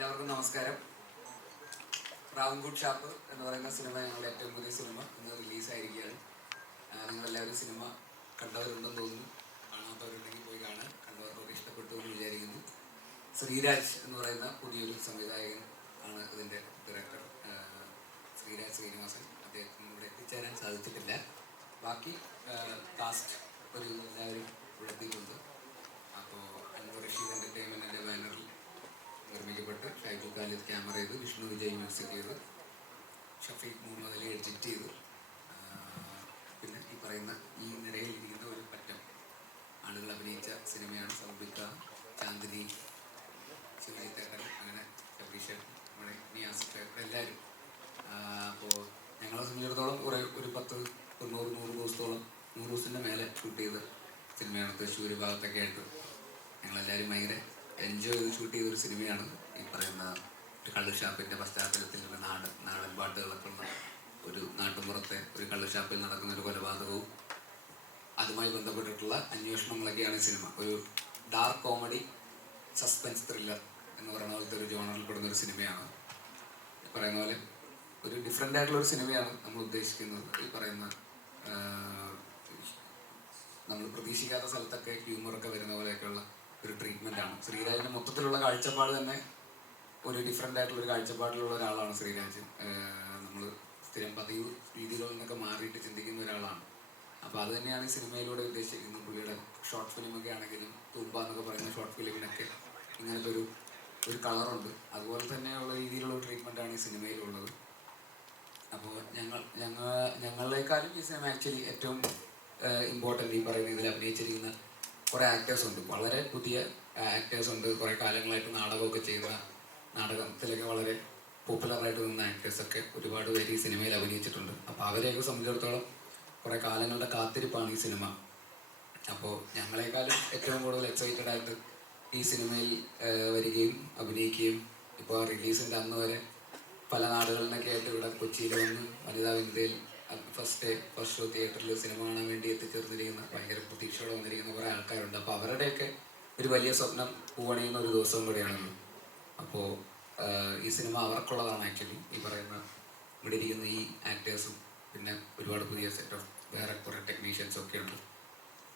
എല്ലാവർക്കും നമസ്കാരം. റാവുൻകൂട്ട് ഷാപ്പ് എന്ന് പറയുന്ന സിനിമ ഞങ്ങളുടെ ഏറ്റവും പുതിയ സിനിമ ഇന്ന് റിലീസായിരിക്കുകയാണ്. നിങ്ങളെല്ലാവരും സിനിമ കണ്ടവരുണ്ടെന്ന് തോന്നുന്നു. കാണാത്തവരുണ്ടെങ്കിൽ പോയി കാണാൻ. കണ്ടവർക്കൊക്കെ ഇഷ്ടപ്പെട്ടു എന്ന് വിചാരിക്കുന്നു. ശ്രീരാജ് എന്ന് പറയുന്ന പുതിയൊരു സംവിധായകൻ ആണ് ഇതിൻ്റെ ഡയറക്ടർ. ശ്രീരാജ് ശ്രീനിവാസൻ. അദ്ദേഹത്തിന് ഇവിടെ എത്തിച്ചേരാൻ സാധിച്ചിട്ടില്ല. ബാക്കി കാസ്റ്റ് ഒരു എല്ലാവരും ഉഴത്തിയിട്ടുണ്ട്. അപ്പോൾ അൻവർ റഷീദ് എൻ്റർടൈൻമെൻറ്റിൻ്റെ ബാനറിൽ നിർമ്മിക്കപ്പെട്ട് ഷൈജു ഖാലിദ് ക്യാമറ ചെയ്ത്, വിഷ്ണു വിജയ് മ്യൂസിക് ചെയ്ത്, ഷഫീഖ് മുഹമ്മദ് അലി എഡിറ്റ് ചെയ്ത്, പിന്നെ ഈ പറയുന്ന ഈ നിരയിലിരിക്കുന്ന ഒരു പറ്റം ആളുകൾ അഭിനയിച്ച സിനിമയാണ്. സൗബിക്ക, ചാന്ദിനി, ശിവജിത്തേട്ടൻ, അങ്ങനെ ശബരീഷ്, നമ്മുടെ നിയാസ്, എല്ലാവരും. അപ്പോൾ ഞങ്ങളെ സംബന്ധിച്ചിടത്തോളം ഒരു 10-100 ദിവസത്തോളം 100 ദിവസത്തിൻ്റെ മേലെ ഷൂട്ട് ചെയ്ത സിനിമയാണ്. തൃശ്ശൂർ ഭാഗത്തൊക്കെ ആയിട്ട് ഞങ്ങളെല്ലാവരും ഭയങ്കര എൻജോയ് ചെയ്ത് ഷൂട്ട് ചെയ്തൊരു സിനിമയാണ്. ഈ പറയുന്ന ഒരു കള്ളുഷാപ്പിൻ്റെ പശ്ചാത്തലത്തിലുള്ള നാടൻ പാട്ടുകളൊക്കെ ഉള്ള ഒരു നാട്ടുമ്പുറത്തെ ഒരു കള്ളുഷാപ്പിൽ നടക്കുന്ന ഒരു കൊലപാതകവും അതുമായി ബന്ധപ്പെട്ടിട്ടുള്ള അന്വേഷണങ്ങളൊക്കെയാണ് സിനിമ. ഒരു ഡാർക്ക് കോമഡി സസ്പെൻസ് ത്രില്ലർ എന്ന് പറയുന്ന പോലത്തെ ഒരു ജോണറിൽ പെടുന്ന ഒരു സിനിമയാണ്. ഈ പറയുന്ന പോലെ ഒരു ഡിഫറെൻ്റ് ആയിട്ടുള്ളൊരു സിനിമയാണ് നമ്മൾ ഉദ്ദേശിക്കുന്നത്. ഈ പറയുന്ന നമ്മൾ പ്രതീക്ഷിക്കാത്ത സ്ഥലത്തൊക്കെ ഹ്യൂമറൊക്കെ വരുന്ന പോലെയൊക്കെയുള്ള ഒരു ട്രീറ്റ്മെൻറ്റാണ്. ശ്രീരാജിൻ്റെ മൊത്തത്തിലുള്ള കാഴ്ചപ്പാട് തന്നെ ഒരു ഡിഫറെൻ്റ് ആയിട്ടുള്ളൊരു കാഴ്ചപ്പാടിലുള്ള ഒരാളാണ് ശ്രീരാജ്. നമ്മൾ സ്ഥിരം പതിവ് രീതികളിൽ നിന്നൊക്കെ മാറിയിട്ട് ചിന്തിക്കുന്ന ഒരാളാണ്. അപ്പോൾ അത് തന്നെയാണ് ഈ സിനിമയിലൂടെ ഉദ്ദേശിക്കുന്നത്. പുള്ളിയുടെ ഷോർട്ട് ഫിലിമൊക്കെ ആണെങ്കിലും തൂമ്പ എന്നൊക്കെ പറയുന്ന ഷോർട്ട് ഫിലിമിനൊക്കെ ഇങ്ങനത്തെ ഒരു കളറുണ്ട്. അതുപോലെ തന്നെയുള്ള രീതിയിലുള്ള ഒരു ട്രീറ്റ്മെൻറ്റാണ് ഈ സിനിമയിലുള്ളത്. അപ്പോൾ ഞങ്ങളെക്കാളും ഈ സിനിമ ആക്ച്വലി ഏറ്റവും ഇമ്പോർട്ടൻ്റ് ഈ പറയുന്ന ഇതിൽ അഭിനയിച്ചിരിക്കുന്ന കുറേ ആക്ടേഴ്സ് ഉണ്ട്. വളരെ പുതിയ ആക്ടേഴ്സ് ഉണ്ട്. കുറേ കാലങ്ങളായിട്ട് നാടകമൊക്കെ ചെയ്യുന്ന, നാടകത്തിലൊക്കെ വളരെ പോപ്പുലറായിട്ട് നിന്ന ആക്ടേഴ്സൊക്കെ ഒരുപാട് പേര് ഈ സിനിമയിൽ അഭിനയിച്ചിട്ടുണ്ട്. അപ്പോൾ അവരെയൊക്കെ സംബന്ധിച്ചിടത്തോളം കുറേ കാലങ്ങളുടെ കാത്തിരിപ്പാണ് ഈ സിനിമ. അപ്പോൾ ഞങ്ങളെക്കാളും ഏറ്റവും കൂടുതൽ എക്സൈറ്റഡ് ആയിട്ട് ഈ സിനിമയിൽ വരികയും അഭിനയിക്കുകയും ഇപ്പോൾ റിലീസിൻ്റെ അന്ന് വരെ പല നാടുകളിൽ നിന്നൊക്കെ ആയിട്ട് ഇവിടെ കൊച്ചിയിൽ വന്ന് വനിതാ വിന്ധ്യയിൽ ഫസ്റ്റ് ഷോ തിയേറ്ററിൽ സിനിമ കാണാൻ വേണ്ടി എത്തിച്ചേർന്നിരിക്കുന്ന, ഭയങ്കര പ്രതീക്ഷയോടെ വന്നിരിക്കുന്ന കുറേ ആൾക്കാരുണ്ട്. അപ്പോൾ അവരുടെയൊക്കെ ഒരു വലിയ സ്വപ്നം പൂവണിയുന്ന ഒരു ദിവസം കൂടെയാണല്ലോ. അപ്പോൾ ഈ സിനിമ അവർക്കുള്ളതാണ് ആക്ച്വലി. ഈ പറയുന്ന ഇവിടെ ഇരിക്കുന്ന ഈ ആക്ടേഴ്സും പിന്നെ ഒരുപാട് പുതിയ സെറ്റ് ഓഫ് വേറെ കുറേ ടെക്നീഷ്യൻസും ഒക്കെ ഉണ്ട്.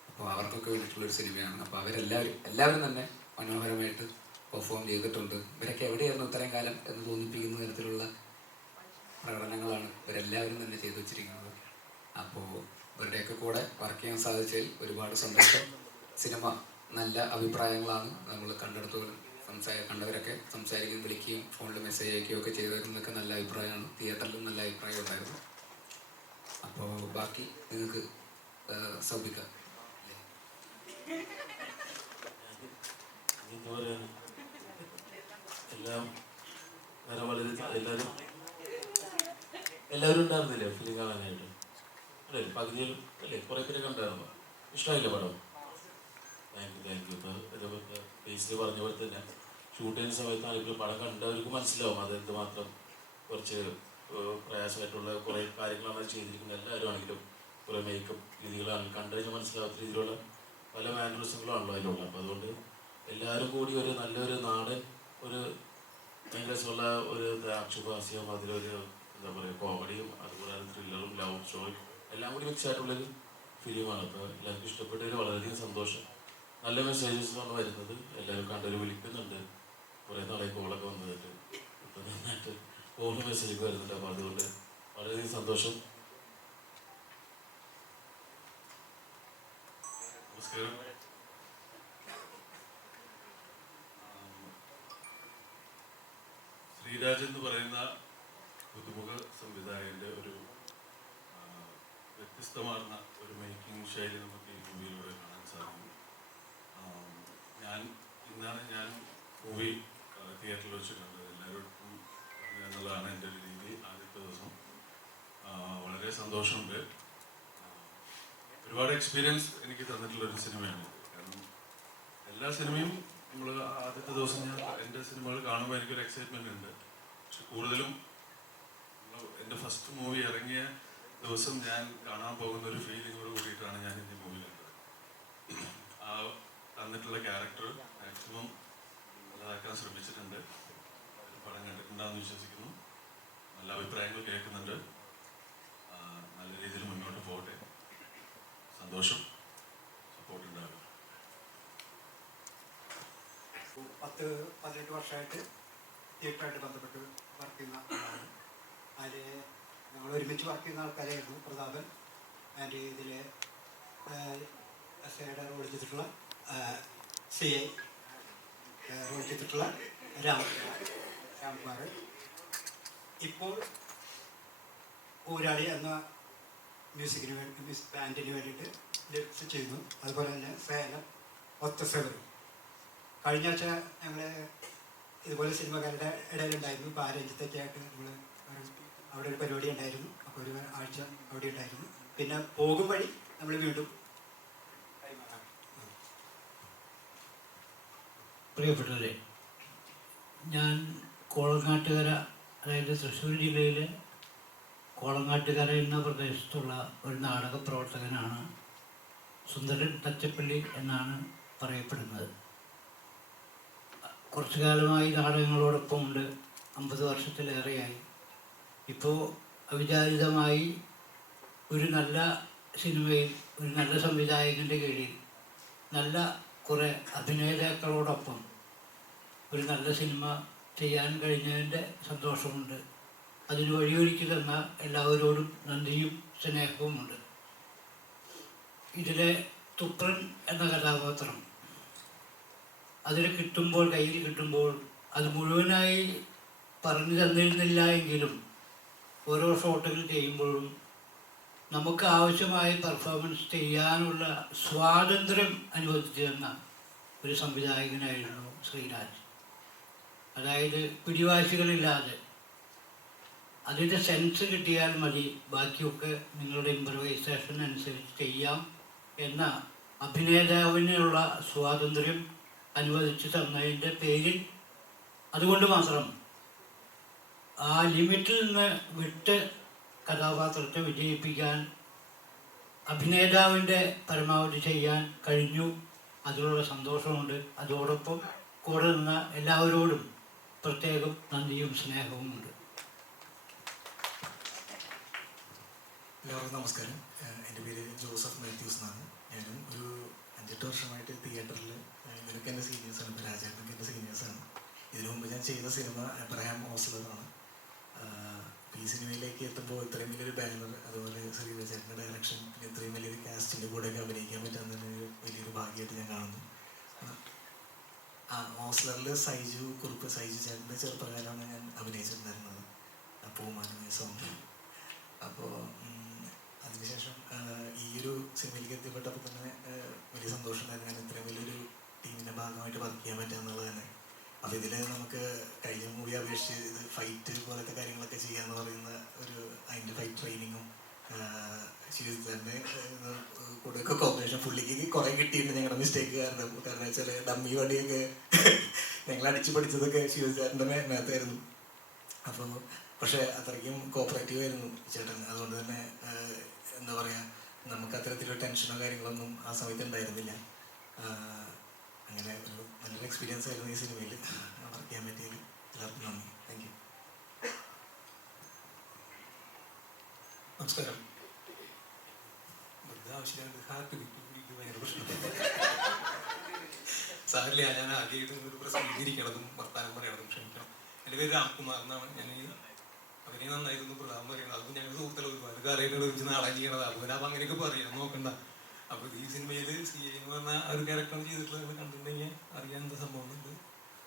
അപ്പോൾ അവർക്കൊക്കെ വേണ്ടിയിട്ടുള്ളൊരു സിനിമയാണ്. അപ്പോൾ എല്ലാവരും തന്നെ മനോഹരമായിട്ട് പെർഫോം ചെയ്തിട്ടുണ്ട്. ഇവരൊക്കെ എവിടെയായിരുന്നു ഇത്രയും കാലം എന്ന് തോന്നിപ്പിക്കുന്ന തരത്തിലുള്ള പ്രകടനങ്ങളാണ് ഇവരെല്ലാവരും തന്നെ ചെയ്തു വച്ചിരിക്കുന്നത്. അപ്പോൾ ഇവരുടെയൊക്കെ കൂടെ വർക്ക് ചെയ്യാൻ സാധിച്ചതിൽ ഒരുപാട് സന്തോഷം. സിനിമ നല്ല അഭിപ്രായങ്ങളാണ് നമ്മൾ കണ്ടെടുത്തോളം കണ്ടവരൊക്കെ സംസാരിക്കുകയും വിളിക്കുകയും ഫോണിൽ മെസ്സേജ് അയക്കുകയും ഒക്കെ ചെയ്തവരുന്നൊക്കെ നല്ല അഭിപ്രായമാണ്. തിയേറ്ററിലും നല്ല അഭിപ്രായം ഉണ്ടായിരുന്നു. അപ്പോൾ ബാക്കി നിങ്ങൾക്ക് സൗബിക്കാം. എല്ലാവരും ഉണ്ടായിരുന്നില്ലേ ഫിലിം കാണാനായിട്ട്? അല്ലേ, പകുതിയിൽ അല്ലേ കുറേ പേര് കണ്ടായിരുന്നു. ഇഷ്ടമായില്ലേ പടം? Thank you. ഇപ്പോൾ ബേസിൽ പറഞ്ഞ പോലെ തന്നെ ഷൂട്ട് ചെയ്യുന്ന സമയത്ത് ആണെങ്കിലും പടം കണ്ടവർക്ക് മനസ്സിലാവും അതെന്തുമാത്രം കുറച്ച് പ്രയാസമായിട്ടുള്ള കുറേ കാര്യങ്ങളാണ് ചെയ്തിരിക്കുന്നത്. എല്ലാവരും ആണെങ്കിലും കുറേ മേക്കപ്പ് രീതികളാണെങ്കിലും കണ്ടു കഴിഞ്ഞാൽ മനസ്സിലാവാത്ത രീതിയിലുള്ള പല മാനറിസങ്ങളാണല്ലോ അതിലുള്ള. അപ്പോൾ അതുകൊണ്ട് എല്ലാവരും കൂടി ഒരു നല്ലൊരു നാടൻ ഒരു ഭയങ്കര രസമുള്ള ഒരു ആക്ഷേപഹാസ്യവും അതിലൊരു എന്താ പറയുക കോമഡിയും അതുപോലെ ത്രില്ലറും ലവ് സ്റ്റോറിയും എല്ലാം കൂടി മിക്സ് ആയിട്ടുള്ളൊരു ഫിലിമാണ്. അപ്പോൾ എല്ലാവർക്കും ഇഷ്ടപ്പെട്ടതിൽ വളരെയധികം സന്തോഷം. നല്ല മെസ്സേജസ് ആണ് വരുന്നത്. എല്ലാവരും കണ്ടവർ വിളിക്കുന്നുണ്ട്. കുറേ നാളെ കോളൊക്കെ വന്നിട്ട് ഇപ്പം നന്നായിട്ട് കോള് മെസ്സേജൊക്കെ വരുന്നുണ്ട്. അപ്പോൾ അതുകൊണ്ട് വളരെയധികം സന്തോഷം. നമസ്കാരം. ശ്രീരാജ് എന്ന് പറയുന്ന പുതുമുഖ സംവിധായകൻ്റെ ഒരു വ്യത്യസ്തമാർന്ന ഒരു മേക്കിംഗ് ശൈലി നമുക്ക് ഈ മൂവിയിലൂടെ കാണാൻ സാധിക്കും. ഞാൻ മൂവി തിയേറ്ററിൽ വെച്ചിട്ടുണ്ട്. എല്ലാവരോടും എന്നുള്ളതാണ് എൻ്റെ ഒരു രീതി. ആദ്യത്തെ ദിവസം വളരെ സന്തോഷമുണ്ട്. ഒരുപാട് എക്സ്പീരിയൻസ് എനിക്ക് തന്നിട്ടുള്ളൊരു സിനിമയാണ്. കാരണം എല്ലാ സിനിമയും നമ്മൾ ആദ്യത്തെ ദിവസം എൻ്റെ സിനിമകൾ കാണുമ്പോൾ എനിക്കൊരു എക്സൈറ്റ്മെൻ്റ് ഉണ്ട്. പക്ഷെ കൂടുതലും എൻ്റെ ഫസ്റ്റ് മൂവി ഇറങ്ങിയ ദിവസം ഞാൻ കാണാൻ പോകുന്ന ഒരു ഫീലിങ്ങോട് കൂടിയിട്ടാണ് ഞാൻ എൻ്റെ മൂവി കണ്ടത്. തന്നിട്ടുള്ള ക്യാരക്ടർ മാക്സിമം നല്ലതാക്കാൻ ശ്രമിച്ചിട്ടുണ്ട്. ഇഷ്ടമാണെന്ന് വിശ്വസിക്കുന്നു. നല്ല അഭിപ്രായങ്ങൾ കേൾക്കുന്നുണ്ട്. നല്ല രീതിയിൽ മുന്നോട്ട് പോകട്ടെ. സന്തോഷം. സപ്പോർട്ട് ഉണ്ടാകും. 10-18 വർഷമായിട്ട് തിയേറ്ററായിട്ട് ബന്ധപ്പെട്ട് വർക്ക് ചെയ്യുന്ന ആളാണ്. അതിൽ ഞങ്ങൾ ഒരുമിച്ച് വർക്ക് ചെയ്യുന്ന ആൾക്കാരായിരുന്നു പ്രതാപൻ ആൻഡ് ഇതിലെ എസ് ഐയുടെ റോൾ ചെയ്തിട്ടുള്ള CA റോൾ ചെയ്തിട്ടുള്ള രാംകുമാർ. ഇപ്പോൾ ഊരാളി എന്ന മ്യൂസിക്കിന് വേണ്ടി മ്യൂസിക് ബാൻഡിന് വേണ്ടിയിട്ട് ലിറിക്സ് ചെയ്യുന്നു. അതുപോലെ തന്നെ സേലം ഒത്തസവരും. കഴിഞ്ഞ ആഴ്ച ഞങ്ങൾ ഇതുപോലെ സിനിമക്കാരുടെ ഇടയിലുണ്ടായിരുന്നു. പാരഞ്ചത്തൊക്കെ ആയിട്ട് നമ്മൾ അവിടെ ഒരു പരിപാടി ഉണ്ടായിരുന്നു. അപ്പോൾ ഒരു ആഴ്ച അവിടെ ഉണ്ടായിരുന്നു. പിന്നെ പോകും വഴി നമ്മൾ വീണ്ടും പ്രിയപ്പെട്ടവരെ, ഞാൻ കോളങ്ങാട്ടുകര, അതായത് തൃശ്ശൂർ ജില്ലയിലെ കോളങ്ങാട്ടുകര എന്ന പ്രദേശത്തുള്ള ഒരു നാടക പ്രവർത്തകനാണ്. സുന്ദരൻ തച്ചപ്പള്ളി എന്നാണ് പറയപ്പെടുന്നത്. കുറച്ചു കാലമായി നാടകങ്ങളോടൊപ്പം ഉണ്ട്. 50 വർഷത്തിലേറെയായി. ഇപ്പോൾ അവിചാരിതമായി ഒരു നല്ല സിനിമയിൽ ഒരു നല്ല സംവിധായകൻ്റെ കീഴിൽ നല്ല കുറേ അഭിനേതാക്കളോടൊപ്പം ഒരു നല്ല സിനിമ ചെയ്യാൻ കഴിഞ്ഞതിൻ്റെ സന്തോഷമുണ്ട്. അതിന് വഴിയൊരുക്കി തന്ന എല്ലാവരോടും നന്ദിയും സ്നേഹവുമുണ്ട്. ഇതിലെ തുപ്രൻ എന്ന കഥാപാത്രം അതിൽ കിട്ടുമ്പോൾ, കയ്യിൽ കിട്ടുമ്പോൾ അത് മുഴുവനായി പറഞ്ഞു തന്നിരുന്നില്ല എങ്കിലും ഓരോ ഷോട്ടുകൾ ചെയ്യുമ്പോഴും നമുക്ക് ആവശ്യമായ പെർഫോമൻസ് ചെയ്യാനുള്ള സ്വാതന്ത്ര്യം അനുവദിച്ചു തന്ന ഒരു സംവിധായകനായിരുന്നു ശ്രീരാജ്. അതായത് പിടിവാശികളില്ലാതെ അതിൻ്റെ സെൻസ് കിട്ടിയാൽ മതി, ബാക്കിയൊക്കെ നിങ്ങളുടെ ഇംപ്രവൈസേഷൻ അനുസരിച്ച് ചെയ്യാം എന്ന അഭിനേതാവിനുള്ള സ്വാതന്ത്ര്യം അനുവദിച്ചു തന്നതിൻ്റെ പേരിൽ അതുകൊണ്ട് മാത്രം ആ ലിമിറ്റിൽ നിന്ന് വിട്ട് കഥാപാത്രത്തെ വിജയിപ്പിക്കാൻ അഭിനേതാവിൻ്റെ പരമാവധി ചെയ്യാൻ കഴിഞ്ഞു. അതിലുള്ള സന്തോഷമുണ്ട്. അതോടൊപ്പം കൂടെ നിന്ന എല്ലാവരോടും പ്രത്യേകം നന്ദിയും സ്നേഹവും ഉണ്ട്. എല്ലാവർക്കും നമസ്കാരം. എൻ്റെ പേര് ജോസഫ് മാത്യൂസ് എന്നാണ്. ഞാനും ഒരു 5-8 വർഷമായിട്ട് തിയേറ്ററിൽ, ഇവരൊക്കെ എൻ്റെ സീനിയേഴ്സാണ്. ഇപ്പോൾ രാജേട്ടനൊക്കെ എൻ്റെ സീനിയേഴ്സാണ്. ഇതിനു മുമ്പ് ഞാൻ ചെയ്ത സിനിമ എബ്രഹാം ഓസ്ലറാണ്. ഈ സിനിമയിലേക്ക് എത്തുമ്പോൾ ഇത്രയും വലിയൊരു ബാനർ, അതുപോലെ ശ്രീരാജേട്ടൻ്റെ ഡയറക്ഷൻ, പിന്നെ ഇത്രയും വലിയൊരു കാസ്റ്റിൻ്റെ കൂടെയൊക്കെ അഭിനയിക്കാൻ പറ്റാൻ തന്നെ വലിയൊരു ഭാഗ്യമായിട്ട് ഞാൻ കാണുന്നു. ഓസ്ലറിൽ സൈജു ചേട്ടൻ്റെ ചെറുപ്പകാലമാണ് ഞാൻ അഭിനയിച്ചിട്ടുണ്ടായിരുന്നത്, പൂമാനമായ സോങ്. അപ്പോൾ അതിനുശേഷം ഈ ഒരു സിനിമയിലേക്ക് എത്തിപ്പെട്ടപ്പോൾ തന്നെ വലിയ സന്തോഷമുണ്ടായിരുന്നു. ഞാൻ ഇത്രയും വലിയൊരു ടീമിൻ്റെ ഭാഗമായിട്ട് വർക്ക് ചെയ്യാൻ പറ്റുക എന്നുള്ളത് തന്നെ. അപ്പോൾ ഇതിൽ നമുക്ക് കഴിഞ്ഞ മൂവി അപേക്ഷിച്ച് ഇത് ഫൈറ്റ് പോലത്തെ കാര്യങ്ങളൊക്കെ ചെയ്യാന്ന് പറയുന്ന അതിൻ്റെ ഫൈറ്റ് ട്രെയിനിങ്ങും ശിവന്റെ കൂടെയൊക്കെ കോമ്പിനേഷൻ പുള്ളിക്ക് കുറേ കിട്ടിയിട്ടുണ്ട്. ഞങ്ങളുടെ മിസ്റ്റേക്ക് കാരണം വെച്ചാൽ ഡമ്മി വണ്ടിയൊക്കെ ഞങ്ങൾ അടിച്ചു പഠിച്ചതൊക്കെ ശിവചാരൻ്റെ മേത്തായിരുന്നു. അപ്പോൾ പക്ഷേ അത്രയ്ക്കും കോപ്പറേറ്റീവ് ആയിരുന്നു ചേട്ടൻ. അതുകൊണ്ട് തന്നെ എന്താ പറയുക, നമുക്ക് അത്തരത്തിലുള്ള ടെൻഷനോ കാര്യങ്ങളൊന്നും ആ സമയത്ത് ഉണ്ടായിരുന്നില്ല. അങ്ങനെ ഒരു നല്ലൊരു എക്സ്പീരിയൻസ് ആയിരുന്നു ഈ സിനിമയിൽ വർക്ക് ചെയ്യാൻ പറ്റിയതിൽ. എല്ലാവർക്കും നന്ദി. Thank you. നമസ്കാരം. ഭയങ്കര പ്രശ്നം സാറില്ല. ഞാൻ ആദ്യമായിട്ട് ഒരു പ്രസംഗിച്ചിരിക്കണതും വർത്താനം പറയണതും ക്ഷമിക്കണം. എൻ്റെ പേര് രാംകുമാർ എന്നാണ്. ഞാൻ അവരെ നന്നായിരുന്നു പ്രധാനം പറയണത്. അതും ഞങ്ങൾ സുഹൃത്തുക്കൾ ഒരുപാട് കാലമായിട്ട് ഒരുമിച്ച് നാടകം ചെയ്യണത്. അതുപോലെ അപ്പം അങ്ങനെയൊക്കെ പറയാൻ നോക്കണ്ട. അപ്പോൾ ഈ സിനിമയിൽ CA എന്ന് പറഞ്ഞ ഒരു ക്യാരക്ടറാണ് ചെയ്തിട്ടുള്ളത്. കണ്ടിട്ടുണ്ടെങ്കിൽ അറിയാൻ എന്താ സംഭവം ഉണ്ട്.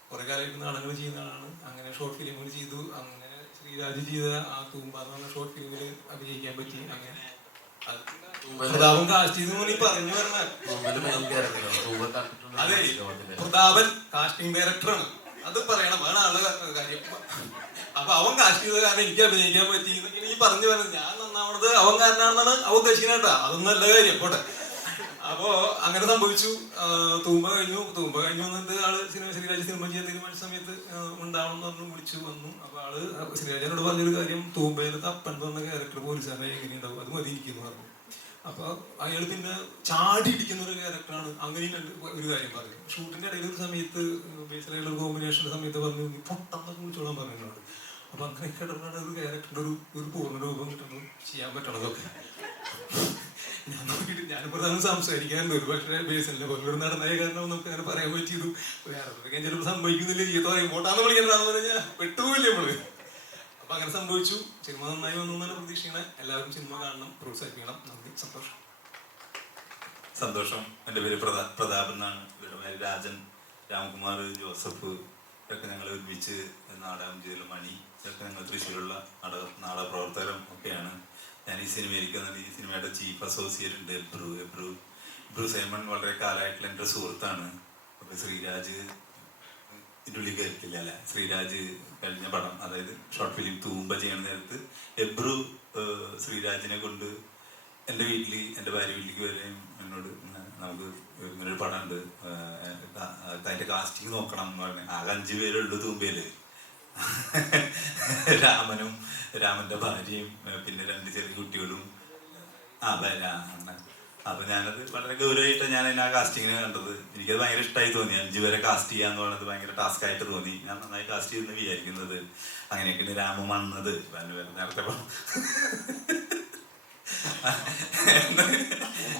കുറേ കാലമായിട്ട് നാടകങ്ങൾ ചെയ്യുന്ന ആളാണ്. അങ്ങനെ ഷോർട്ട് ഫിലിമുകൾ ചെയ്തു. അങ്ങനെ ശ്രീരാജ് ചെയ്ത ആ തൂമ്പ എന്ന് പറഞ്ഞ ഷോർട്ട് ഫിലിമിൽ അഭിനയിക്കാൻ പറ്റി. അങ്ങനെ പ്രതാപൻ കാസ്റ്റ് ചെയ്തു നീ പറഞ്ഞു പറഞ്ഞ അതെ, പ്രതാപൻ കാസ്റ്റിംഗ് ഡയറക്ടറാണ്. അത് പറയണം, വേണം ആളുടെ കാര്യം. അപ്പൊ അവൻ കാസ്റ്റ് ചെയ്ത കാരണം എനിക്ക് അഭിനയിക്കാൻ പറ്റി എന്നൊക്കെയാണ് ഈ പറഞ്ഞു വരുന്നത്. ഞാൻ നന്നാവണത് അവൻ കാരനാണെന്നാണ് അവൻ ഉദ്ദേശിക്കുന്നത് കേട്ടോ. അതൊന്നും നല്ല കാര്യം പോട്ടെ. അപ്പോ അങ്ങനെ സംഭവിച്ചു. തൂമ്പ കഴിഞ്ഞു വന്നിട്ട് ആള് ശ്രീരാജ് സിനിമ ചെയ്യാൻ തീരുമാനിച്ച സമയത്ത് ഉണ്ടാവണം എന്ന് പറഞ്ഞു വിളിച്ചു വന്നു. അപ്പൊ ആള് ശ്രീരാജനോട് പറഞ്ഞൊരു കാര്യം, തൂമ്പയിലെ തപ്പൻ പറഞ്ഞ ക്യാരക്ടർ പോലീസുകാരനെ എങ്ങനെയുണ്ടാവും, അത് മതി എനിക്കെന്ന് പറഞ്ഞു. അപ്പൊ അയാൾ പിന്നെ ചാടി ഇടിക്കുന്ന ഒരു ക്യാരക്ടറാണ്. അങ്ങനെ ഒരു കാര്യം പറഞ്ഞു. ഷൂട്ടിന്റെ ഇടയിൽ ഒരു സമയത്ത് ബേസിലായുള്ള ഒരു കോമ്പിനേഷന്റെ സമയത്ത് പറഞ്ഞു, നീ പൊട്ടെന്നൊക്കെ വിളിച്ചോളാൻ പറഞ്ഞു എന്നോട്. അപ്പൊ അങ്ങനെ കിടന്നാണ് ഒരു ക്യാരക്ടറിന്റെ ഒരു പൂർണ്ണ രൂപം കിട്ടുന്നത്, ചെയ്യാൻ പറ്റണതൊക്കെ. ഞാൻ നോക്കിയിട്ട് ഞാനിപ്പോൾ തന്നെ സംസാരിക്കാറുണ്ട്. ഒരു പക്ഷേ ബേസിലെ പോലൊരു നടനായ കാരണം നമുക്ക് അങ്ങനെ പറയാൻ പറ്റിയതു. വേറെ ചിലപ്പോൾ സംഭവിക്കുന്നില്ല, ചീത്ത പറയും പോട്ടാന്ന് വിളിക്കണ്ടെന്ന് പറഞ്ഞാൽ പെട്ടുപോയില്ലേ നമ്മള്. അപ്പൊ അങ്ങനെ സംഭവിച്ചു. സിനിമ നന്നായി വന്നു എന്നാണ് പ്രതീക്ഷിക്കണേ. എല്ലാവരും സിനിമ കാണണം, പ്രോത്സാഹിപ്പിക്കണം. നന്ദി, സന്തോഷം. സന്തോഷം. എൻ്റെ പേര് പ്രതാപ് എന്നാണ്. ഇവരുടെ പേര് രാജൻ, രാംകുമാർ, ജോസഫ് ഇതൊക്കെ ഞങ്ങൾ ഒരുമിച്ച് നാടകം ചെയ്തൽ മണി ഇതൊക്കെ ഞങ്ങൾ തൃശ്ശൂരുള്ള നാടക പ്രവർത്തകരും ഒക്കെയാണ്. ഞാൻ ഈ സിനിമയിലിരിക്കുന്നത്. ഈ സിനിമയുടെ ചീഫ് അസോസിയേറ്റ് ഉണ്ട് എബ്രു സൈമൺ. വളരെ കാലമായിട്ടുള്ള എൻ്റെ സുഹൃത്താണ്. അപ്പോൾ ശ്രീരാജ് ഇതിൻ്റെ ഉള്ളിൽ കയറിയിട്ടില്ല അല്ലേ? ശ്രീരാജ് കഴിഞ്ഞ പടം, അതായത് ഷോർട്ട് ഫിലിം തൂമ്പ ചെയ്യുന്ന നേരത്ത് എബ്രു ശ്രീരാജിനെ കൊണ്ട് എൻ്റെ വീട്ടിൽ, എൻ്റെ ഭാര്യ വീട്ടിലേക്ക് വരെയും എന്നോട് നമുക്ക് ഇങ്ങനൊരു പടം ഉണ്ട്, അതിൻ്റെ കാസ്റ്റിംഗ് നോക്കണം എന്ന് പറഞ്ഞു. ആകെ 5 പേരുള്ളൂ തൂമ്പയിൽ. രാമൻ്റെ ഭാര്യയും പിന്നെ 2 ചെറിയ കുട്ടികളും. അപ്പൊ ഞാനത് വളരെ ഗൗരവമായിട്ട് ഞാൻ ആ കാസ്റ്റിങ്ങിനെ കണ്ടത്. എനിക്കത് ഭയങ്കര ഇഷ്ടമായി തോന്നി. 5 പേരെ കാസ്റ്റ് ചെയ്യാന്ന് പറയുന്നത് ഭയങ്കര ടാസ്ക് ആയിട്ട് തോന്നി. ഞാൻ നന്നായി കാസ്റ്റ് ചെയ്യുന്ന വിചാരിക്കുന്നത്. അങ്ങനെയൊക്കെയാണ് രാമൻ വന്നത്. നേരത്തെ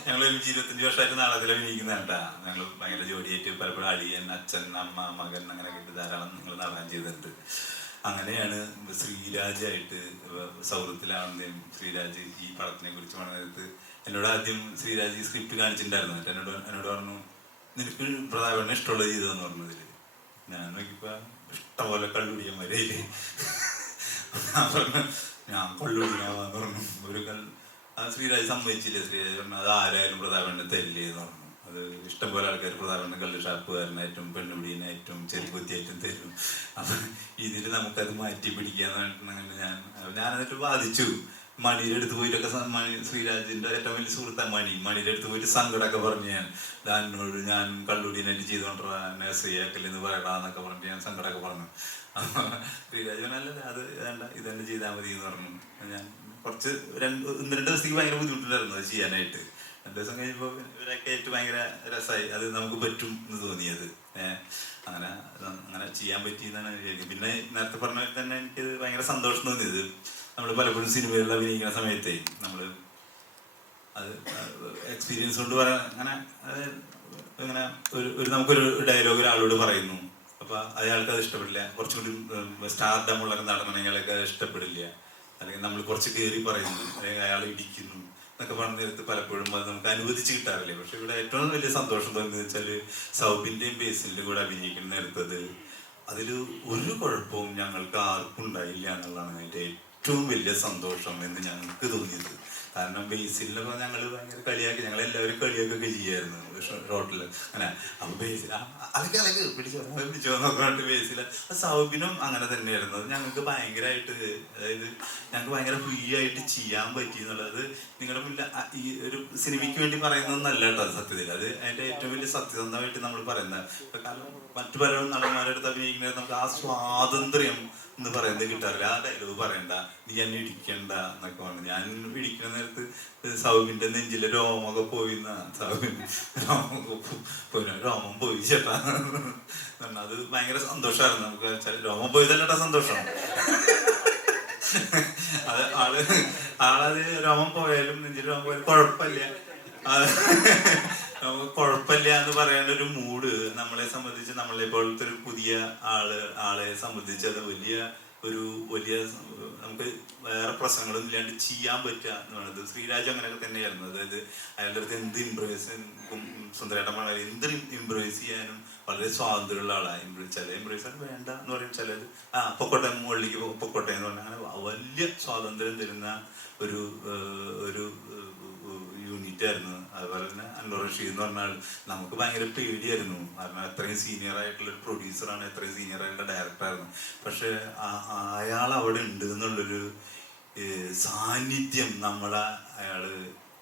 ഞങ്ങൾ 25 വർഷമായിട്ട് നാടകത്തിൽ അഭിനയിക്കുന്നതാണ്ടാ. ഞങ്ങൾ ഭയങ്കര ജോഡിയായിട്ട് പലപ്പോഴും അടിയൻ, അച്ഛൻ, അമ്മ, മകൻ അങ്ങനെയൊക്കെ ഇട്ട് ധാരാളം നിങ്ങൾ നാടകം ചെയ്തിട്ടുണ്ട്. അങ്ങനെയാണ് ശ്രീരാജായിട്ട് സൗഹൃദത്തിലാവുന്നതും. ശ്രീരാജ് ഈ പടത്തിനെ കുറിച്ച് പറഞ്ഞത് എന്നോട് ആദ്യം ശ്രീരാജ് സ്ക്രിപ്റ്റ് കാണിച്ചിട്ടുണ്ടായിരുന്നു. എന്നിട്ട് എന്നോട് പറഞ്ഞു, നിനക്ക് പ്രതാപനെ ഇഷ്ടമുള്ള ചെയ്തതെന്ന് പറഞ്ഞതിൽ. ഞാൻ നോക്കിയപ്പോൾ ഇഷ്ടംപോലെ കള്ളുടിയന്മാരേല്. ഞാൻ കള്ളുടിയാവാന്ന് പറഞ്ഞു. ശ്രീരാജ് സമ്മതിച്ചില്ല. ശ്രീരാജ് പറഞ്ഞു അത് ആരായാലും പ്രതാപനെ തരില്ലേ എന്ന് പറഞ്ഞു. അത് ഇഷ്ടംപോലെ ആൾക്കാർ പ്രതാപന്റെ കള്ള് ഷാപ്പുകാരനായിട്ടും പെണ്ണുപിടിയനായിട്ടും ചെറുപ്പത്തിയായിട്ടും തരും. അപ്പം ഇതിൽ നമുക്കത് മാറ്റി പിടിക്കാന്ന് ഞാനതിട്ട് വാദിച്ചു. മണിയുടെ അടുത്ത് പോയിട്ടൊക്കെ ശ്രീരാജിന്റെ ഏറ്റവും വലിയ സുഹൃത്താണ് മണിയുടെ അടുത്ത് പോയിട്ട് സങ്കടമൊക്കെ പറഞ്ഞു. എന്നോട് ഞാൻ കള്ളുടിയനായിട്ട് ചെയ്തോണ്ടാ ശ്രീയാക്കല്ലെന്ന് പറയടാന്നൊക്കെ പറഞ്ഞിട്ട് ഞാൻ സങ്കടമൊക്കെ പറഞ്ഞു. ശ്രീരാജ് നല്ലത് അത് വേണ്ട, ഇതെന്നെ ചെയ്താൽ മതി എന്ന് പറഞ്ഞു. ഞാൻ കുറച്ച് 1-2 ദിവസത്തേക്ക് ഭയങ്കര ബുദ്ധിമുട്ടില്ലായിരുന്നു അത് ചെയ്യാനായിട്ട്. 2 ദിവസം കഴിയുമ്പോൾ ഇവരൊക്കെ ആയിട്ട് ഭയങ്കര രസമായി. അത് നമുക്ക് പറ്റും എന്ന് തോന്നിയത്. അങ്ങനെ ചെയ്യാൻ പറ്റിയെന്നാണ് വിചാരിക്കുന്നത്. പിന്നെ നേരത്തെ പറഞ്ഞ പോലെ തന്നെ എനിക്ക് ഭയങ്കര സന്തോഷം തോന്നിയത്, നമ്മൾ പലപ്പോഴും സിനിമകളിൽ അഭിനയിക്കുന്ന സമയത്തേ നമ്മൾ അത് എക്സ്പീരിയൻസ് കൊണ്ട് പറയാൻ അങ്ങനെ നമുക്കൊരു ഡയലോഗ് ഒരാളോട് പറയുന്നു. അപ്പോൾ അയാൾക്ക് അത് ഇഷ്ടപ്പെടില്ല. കുറച്ചുകൂടി സ്റ്റാർഡമുള്ള നടനങ്ങളൊക്കെ ഇഷ്ടപ്പെടില്ല. അല്ലെങ്കിൽ നമ്മൾ കുറച്ച് കയറി പറയുന്നു, അല്ലെങ്കിൽ അയാൾ ഇടിക്കുന്നു എന്നൊക്കെ പറഞ്ഞ നേരത്ത് പലപ്പോഴും അത് നമുക്ക് അനുവദിച്ച് കിട്ടാറില്ല. പക്ഷെ ഇവിടെ ഏറ്റവും വലിയ സന്തോഷം തോന്നുന്നത് വെച്ചാൽ സൗബിൻ്റെയും ബേസിലിൻ്റെയും കൂടെ അഭിനയിക്കുന്ന നേരത്തത് അതിൽ ഒരു കുഴപ്പവും ഞങ്ങൾക്ക് ആർക്കും ഉണ്ടായില്ല എന്നുള്ളതാണ് അതിൻ്റെ ഏറ്റവും വലിയ സന്തോഷം എന്ന് ഞങ്ങൾക്ക് തോന്നിയത്. കാരണം ബേസിലൊക്കെ ഞങ്ങൾ ഭയങ്കര കളിയാക്കി, ഞങ്ങളെല്ലാവരും കളിയാക്കൊക്കെ ചെയ്യായിരുന്നു റോട്ടിൽ. അങ്ങനെ അപ്പൊ ബേസിൽ അതൊക്കെ പിടിച്ചോ എന്നൊക്കെ പറഞ്ഞിട്ട് ബേസിൽ സൗബിനും അങ്ങനെ തന്നെയായിരുന്നു. ഞങ്ങൾക്ക് ഭയങ്കരമായിട്ട്, അതായത് ഞങ്ങൾക്ക് ഭയങ്കര ഫ്രീ ആയിട്ട് ചെയ്യാൻ പറ്റി എന്നുള്ളത് നിങ്ങളുടെ മുന്നിൽ ഈ ഒരു സിനിമയ്ക്ക് വേണ്ടി പറയുന്നതെന്നല്ല കേട്ടോ അത് സത്യത്തിൽ. അത് അതിൻ്റെ ഏറ്റവും വലിയ സത്യസന്ധമായിട്ട് നമ്മൾ പറയുന്നത്. കാരണം മറ്റു പല നടന്മാരുടെ അടുത്ത് അഭിനയിക്കുന്നത് നമുക്ക് ആ സ്വാതന്ത്ര്യം എന്ന് പറയുന്നത് കിട്ടാറില്ല. ആ ഡയലോഗ് പറയണ്ട, നീ എന്നെ ഇടിക്കണ്ട എന്നൊക്കെ പറഞ്ഞു. ഞാൻ ഇടിക്കുന്ന നേരത്ത് സൗബിന്റെ നെഞ്ചിലെ രോമൊക്കെ പോയിന്ന രോമം പോയി ചേട്ടാ. അത് ഭയങ്കര സന്തോഷമായിരുന്നു നമുക്ക്. രോമം പോയതല്ലട്ടാ സന്തോഷം. അത് ആളത് രോമം പോയാലും നെഞ്ചിൽ രോമം പോയാലും കുഴപ്പമില്ല, കുഴപ്പമില്ല എന്ന് പറയേണ്ട ഒരു മൂഡ് നമ്മളെ സംബന്ധിച്ച്, നമ്മളെ പോലത്തെ ഒരു പുതിയ ആളെ സംബന്ധിച്ച് അത് വലിയ നമുക്ക് വേറെ പ്രശ്നങ്ങളൊന്നും ഇല്ലാണ്ട് ചെയ്യാൻ പറ്റുക എന്ന് പറയുന്നത്. ശ്രീരാജ് അങ്ങനെയൊക്കെ തന്നെയായിരുന്നു. അതായത് അയാളുടെ അടുത്ത് എന്ത് ഇംപ്രവൈസ്, സുന്ദരേട്ടന്മാർ എന്ത് ഇംപ്രവൈസ് ചെയ്യാനും വളരെ സ്വാതന്ത്ര്യമുള്ള ആളാണ്. ചില ഇംപ്രവൈസ് വേണ്ട എന്ന് പറയും, ചിലത് പൊക്കോട്ടെ മുകളിലേക്ക് പൊക്കോട്ടെ എന്ന് പറഞ്ഞാൽ അങ്ങനെ വലിയ സ്വാതന്ത്ര്യം തരുന്ന ഒരു യൂണിറ്റ് ആയിരുന്നു. അതുപോലെ തന്നെ അൻവർ റഷീദ് എന്ന് പറഞ്ഞാൽ നമുക്ക് ഭയങ്കര പേടിയായിരുന്നു. കാരണം അത്രയും സീനിയർ ആയിട്ടുള്ള ഒരു പ്രൊഡ്യൂസറാണ്, അത്രയും സീനിയർ ആയിട്ടുള്ള ഡയറക്ടറായിരുന്നു. പക്ഷെ അയാൾ അവിടെ ഉണ്ട് എന്നുള്ളൊരു സാന്നിധ്യം അയാള്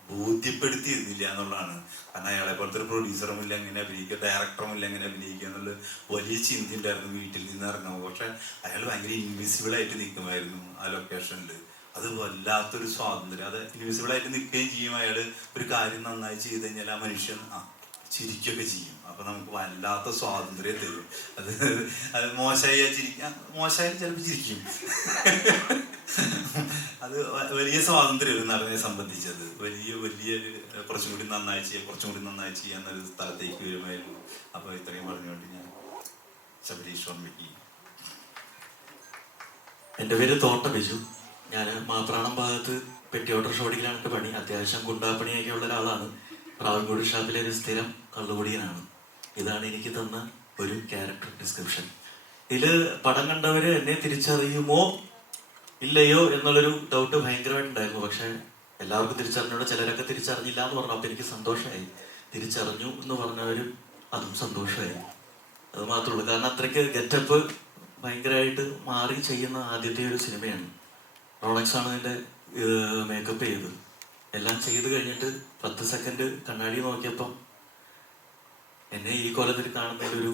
ബോധ്യപ്പെടുത്തിയിരുന്നില്ല എന്നുള്ളതാണ്. കാരണം അയാളെ പോലത്തെ ഒരു പ്രൊഡ്യൂസറും ഇല്ല എങ്ങനെ അഭിനയിക്കുക, ഡയറക്ടറും ഇല്ല എങ്ങനെ അഭിനയിക്കുക എന്നുള്ള വലിയ ചിന്ത ഉണ്ടായിരുന്നു വീട്ടിൽ നിന്ന് ഇറങ്ങുമ്പോൾ. പക്ഷെ അയാൾ ഭയങ്കര ഇൻവിസിബിളായിട്ട് നിൽക്കുമായിരുന്നു ആ ലൊക്കേഷനിൽ. അത് വല്ലാത്തൊരു സ്വാതന്ത്ര്യം. അത് ഇൻവിസിബിളായിട്ട് നിൽക്കുകയും ചെയ്യും. അയാൾ ഒരു കാര്യം നന്നായി ചെയ്ത് കഴിഞ്ഞാൽ ആ മനുഷ്യൻ ചിരിക്കുകയൊക്കെ ചെയ്യും. അപ്പൊ നമുക്ക് വല്ലാത്ത സ്വാതന്ത്ര്യം തരും. അത് മോശമായി ചിരിക്കാൻ, മോശമായാലും ചിലപ്പോൾ ചിരിക്കും. അത് വലിയ സ്വാതന്ത്ര്യം ഒരു നടനെ സംബന്ധിച്ചത്. വലിയ കുറച്ചും കൂടി നന്നായി ചെയ്യുക എന്നൊരു സ്ഥലത്തേക്ക് വരുമായിരുന്നു. അപ്പോൾ ഇത്രയും പറഞ്ഞുകൊണ്ട് ഞാൻ ശബരീഷ് വർമ്മയ്ക്ക്. എൻ്റെ പേര് തോട്ട ബിജു. ഞാൻ മാപ്രാണം ഭാഗത്ത് പെട്ടി ഓട്ടോറിക്ഷ ഓടിക്കലാണ് എൻ്റെ പണി. അത്യാവശ്യം ഗുണ്ടാപ്പണിയൊക്കെ ഉള്ള ഒരാളാണ്. പ്രാവൻകൂട് ഷാപ്പിലെ ഒരു സ്ഥിരം കള്ളുകുടിയനാണ്. ഇതാണ് എനിക്ക് തന്ന ഒരു ക്യാരക്ടർ ഡിസ്ക്രിപ്ഷൻ. ഇതിൽ പടം കണ്ടവർ എന്നെ തിരിച്ചറിയുമോ ഇല്ലയോ എന്നുള്ളൊരു ഡൗട്ട് ഭയങ്കരമായിട്ടുണ്ടായിരുന്നു. പക്ഷേ എല്ലാവർക്കും തിരിച്ചറിഞ്ഞോടെ ചിലരൊക്കെ തിരിച്ചറിഞ്ഞില്ല എന്ന് പറഞ്ഞു. അപ്പോൾ എനിക്ക് സന്തോഷമായി. തിരിച്ചറിഞ്ഞു എന്ന് പറഞ്ഞവരും അതും സന്തോഷമായി. അത് മാത്രമേ ഉള്ളൂ. കാരണം അത്രയ്ക്ക് ഗെറ്റപ്പ് ഭയങ്കരമായിട്ട് മാറി ചെയ്യുന്ന ആദ്യത്തെ ഒരു സിനിമയാണ്. റോളക്സ് ആണ് ഇതിൻ്റെ മേക്കപ്പ് ചെയ്തത്. എല്ലാം ചെയ്ത് കഴിഞ്ഞിട്ട് 10 സെക്കൻഡ് കണ്ണാടി നോക്കിയപ്പം എന്നെ ഈ കോലത്തിൽ കാണുന്നതിലൊരു,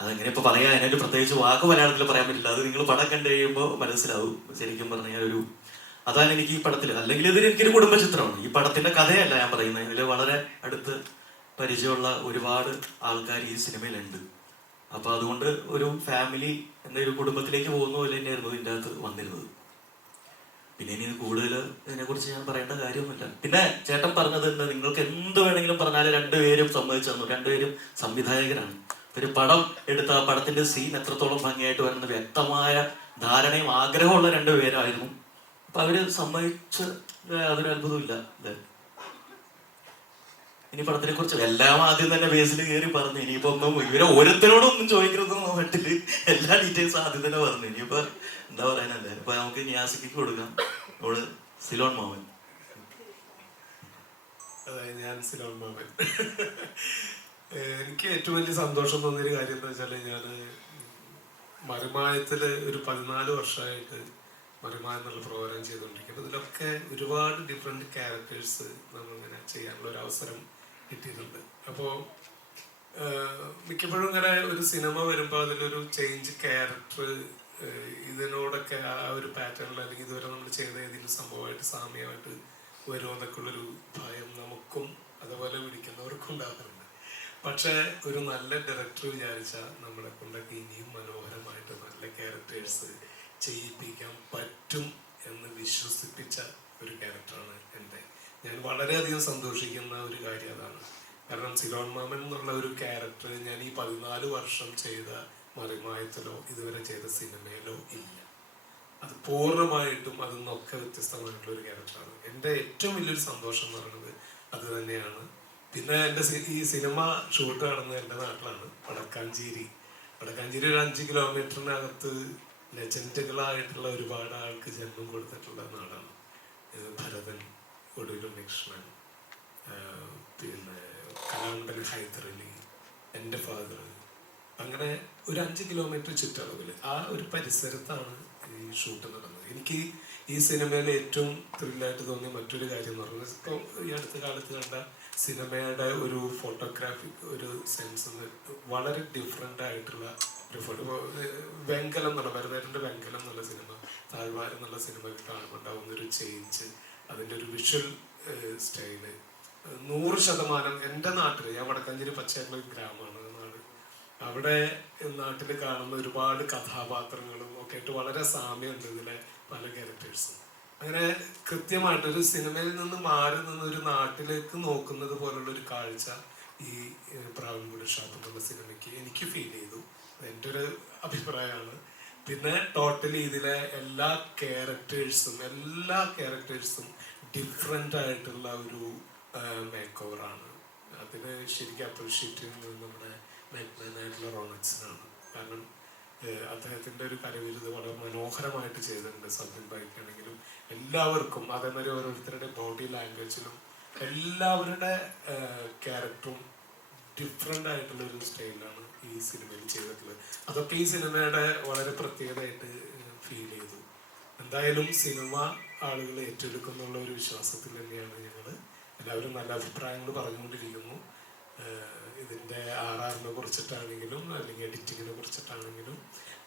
അതെങ്ങനെ ഇപ്പോൾ പറയാം, അതിനൊരു പ്രത്യേകിച്ച് വാക്ക് മലയാളത്തിൽ പറയാൻ പറ്റില്ല. അത് നിങ്ങൾ പടം കണ്ടു കഴിയുമ്പോൾ മനസ്സിലാവും. ശരിക്കും പറഞ്ഞാൽ അതാണ് എനിക്ക് ഈ പടത്തിൽ, അല്ലെങ്കിൽ ഇതിൽ എനിക്കൊരു കുടുംബ ചിത്രമാണ്. ഈ പടത്തിന്റെ കഥയല്ല ഞാൻ പറയുന്നത്. ഇതിൽ വളരെ അടുത്ത് പരിചയമുള്ള ഒരുപാട് ആൾക്കാർ ഈ സിനിമയിലുണ്ട്. അപ്പൊ അതുകൊണ്ട് ഒരു ഫാമിലി എന്ന ഒരു കുടുംബത്തിലേക്ക് പോകുന്ന പോലെ തന്നെയായിരുന്നു ഇതിൻ്റെ അകത്ത് വന്നിരുന്നത്. പിന്നെ ഇനി കൂടുതൽ ഇതിനെക്കുറിച്ച് ഞാൻ പറയേണ്ട കാര്യമൊന്നുമില്ല. പിന്നെ ചേട്ടൻ പറഞ്ഞത് എന്താ, നിങ്ങൾക്ക് എന്ത് വേണമെങ്കിലും പറഞ്ഞാൽ രണ്ടുപേരും സമ്മതിച്ചു തന്നു. രണ്ടുപേരും സംവിധായകരാണ്. ഒരു പടം എടുത്ത ആ പടത്തിന്റെ സീൻ എത്രത്തോളം ഭംഗിയായിട്ട് വരുന്ന വ്യക്തമായ ധാരണയും ആഗ്രഹമുള്ള രണ്ടുപേരായിരുന്നു. അപ്പൊ അവര് സമ്മതിച്ച് അതൊരു അത്ഭുതമില്ല. ഇനി പടത്തിനെ കുറിച്ച് എല്ലാം ആദ്യം തന്നെ ബേസിൽ കയറി പറഞ്ഞു. ഇനിയിപ്പോ ഒന്നും ഇവരെ ഓരോരുത്തരോടും ഒന്നും ചോദിക്കരുതെന്ന് മട്ടില് എല്ലാ ഡീറ്റെയിൽസും ആദ്യം തന്നെ പറഞ്ഞു. ഇനിയിപ്പോ എന്താ പറയാനല്ലേ. ഇപ്പൊ നമുക്ക് നിയാസിക്ക് കൊടുക്കാം. അവള് സിലോൺ മാമൻ. അതായത് ഞാൻ സിലോൺ മാമൻ. എനിക്ക് ഏറ്റവും വലിയ സന്തോഷം തോന്നിയൊരു കാര്യം എന്താ വെച്ചാല്, ഞാൻ മറിമായത്തില് ഒരു 14 വർഷമായിട്ട് മറിമായ എന്നുള്ള പ്രോഗ്രാം ചെയ്തുകൊണ്ടിരിക്കുന്നത്. ഇതിലൊക്കെ ഒരുപാട് ഡിഫറെന്റ് ക്യാരക്ടേഴ്സ് നമ്മളിങ്ങനെ ചെയ്യാനുള്ള ഒരു അവസരം കിട്ടിയിട്ടുണ്ട്. അപ്പോൾ മിക്കപ്പോഴും ഇങ്ങനെ ഒരു സിനിമ വരുമ്പോൾ അതിലൊരു ചേഞ്ച് ക്യാരക്ടർ ഇതിനോടൊക്കെ ആ ഒരു പാറ്റേണിൽ അല്ലെങ്കിൽ ഇതുവരെ നമ്മൾ ചെയ്ത ഏതെങ്കിലും സംഭവമായിട്ട് സാമ്യമായിട്ട് വരുമോ എന്നൊക്കെ ഉള്ളൊരു ഭയം നമുക്കും അതുപോലെ വിളിക്കുന്നവർക്കും ഉണ്ടാകുന്നുണ്ട്. പക്ഷേ ഒരു നല്ല ഡയറക്ടർ വിചാരിച്ചാൽ നമ്മളെ കൊണ്ടൊക്കെ ഇനിയും മനോഹരമായിട്ട് നല്ല ക്യാരക്ടേഴ്സ് ചെയ്യിപ്പിക്കാൻ പറ്റും എന്ന് വിശ്വസിപ്പിച്ച ഒരു ക്യാരക്ടറാണ് എൻ്റെ. ഞാൻ വളരെയധികം സന്തോഷിക്കുന്ന ഒരു കാര്യം അതാണ്. കാരണം സിലോൺ മാമൻ എന്നുള്ള ഒരു ക്യാരക്ടർ ഞാൻ ഈ 14 വർഷം ചെയ്ത മറിമായത്തിലോ ഇതുവരെ ചെയ്ത സിനിമയിലോ ഇല്ല. അത് പൂർണ്ണമായിട്ടും അതിൽ നിന്നൊക്കെ വ്യത്യസ്തമായിട്ടുള്ള ഒരു ക്യാരക്ടറാണ്. എൻ്റെ ഏറ്റവും വലിയൊരു സന്തോഷം എന്ന് പറയുന്നത് അത് തന്നെയാണ്. പിന്നെ എൻ്റെ ഈ സിനിമ ഷൂട്ട് നടന്നത് എൻ്റെ നാട്ടിലാണ്, വടക്കാഞ്ചേരി. വടക്കാഞ്ചേരി ഒരു 5 കിലോമീറ്ററിനകത്ത് ലെജൻഡുകളായിട്ടുള്ള ഒരുപാട് ആൾക്ക് ജന്മം കൊടുത്തിട്ടുള്ള നാടാണ്. ഭരതൻ, ഒടുവിൽ ലക്ഷ്മൺ, പിന്നെ കലാണ്ടൻ ഹൈദരലി, എൻ്റെ ഫാദർ, അങ്ങനെ ഒരു 5 കിലോമീറ്റർ ചുറ്റളവിൽ ആ ഒരു പരിസരത്താണ് ഈ ഷൂട്ട് നടന്നത്. എനിക്ക് ഈ സിനിമയിൽ ഏറ്റവും ത്രില്ലായിട്ട് തോന്നിയ മറ്റൊരു കാര്യം എന്ന് പറയുന്നത്, ഇപ്പോൾ ഈ അടുത്ത കാലത്ത് കണ്ട സിനിമയുടെ ഒരു ഫോട്ടോഗ്രാഫിക് ഒരു സെൻസ് വളരെ ഡിഫറെൻ്റ് ആയിട്ടുള്ള ഒരു ഫോട്ടോ. വെങ്കലം എന്നുള്ള ഭരതേട്ടൻ്റെ വെങ്കലം എന്നുള്ള സിനിമ, താഴ്വാരം എന്നുള്ള സിനിമ കാണുമ്പോൾ ഉണ്ടാവുന്ന ഒരു ചേഞ്ച്, അതിൻ്റെ ഒരു വിഷ്വൽ സ്റ്റൈല് 100% എൻ്റെ നാട്ടിൽ, ഞാൻ വടക്കാഞ്ചേരി പച്ചയായിട്ടുള്ള ഒരു ഗ്രാമമാണ് നാട്. അവിടെ നാട്ടിൽ കാണുന്ന ഒരുപാട് കഥാപാത്രങ്ങളും ഒക്കെ ആയിട്ട് വളരെ സാമ്യമുണ്ട് ഇതിലെ പല ക്യാരക്ടേഴ്സും. അങ്ങനെ കൃത്യമായിട്ട് ഒരു സിനിമയിൽ നിന്ന് മാറി നിന്ന് ഒരു നാട്ടിലേക്ക് നോക്കുന്നത് പോലുള്ള ഒരു കാഴ്ച ഈ പ്രാവൻകൂട് ഷാപ്പ് എന്നുള്ള സിനിമയ്ക്ക് എനിക്ക് ഫീൽ ചെയ്തു. എൻ്റെ ഒരു അഭിപ്രായമാണ്. പിന്നെ ടോട്ടലി ഇതിലെ എല്ലാ ക്യാരക്ടേഴ്സും ഡിഫറെൻ്റ് ആയിട്ടുള്ള ഒരു മേക്ക് ഓവറാണ്. അതിന് ശരിക്കും അപ്രീഷിയേറ്റ് ചെയ്യുന്നത് നമ്മുടെ ആയിട്ടുള്ള റോണക്സിനാണ്. കാരണം അദ്ദേഹത്തിൻ്റെ ഒരു കരവിരുത് വളരെ മനോഹരമായിട്ട് ചെയ്തിട്ടുണ്ട്. സബ്ജിൻ ബൈക്കാണെങ്കിലും എല്ലാവർക്കും, അതേമാതിരി ഓരോരുത്തരുടെ ബോഡി ലാംഗ്വേജിലും എല്ലാവരുടെ ക്യാരക്ടറും ഡിഫറെൻ്റ് ആയിട്ടുള്ള ഒരു സ്റ്റൈലാണ് ഈ സിനിമയിൽ ചെയ്തിട്ടുള്ളത്. അതൊക്കെ ഈ സിനിമയുടെ വളരെ പ്രത്യേകതയായിട്ട് ഫീൽ ചെയ്തു. എന്തായാലും സിനിമ ആളുകൾ ഏറ്റെടുക്കുന്നുള്ള ഒരു വിശ്വാസത്തിൽ തന്നെയാണ് ഞങ്ങൾ. എല്ലാവരും നല്ല അഭിപ്രായങ്ങൾ പറഞ്ഞുകൊണ്ടിരിക്കുന്നു. ഇതിൻ്റെ RRനെ കുറിച്ചിട്ടാണെങ്കിലും അല്ലെങ്കിൽ എഡിറ്റിങ്ങിനെ കുറിച്ചിട്ടാണെങ്കിലും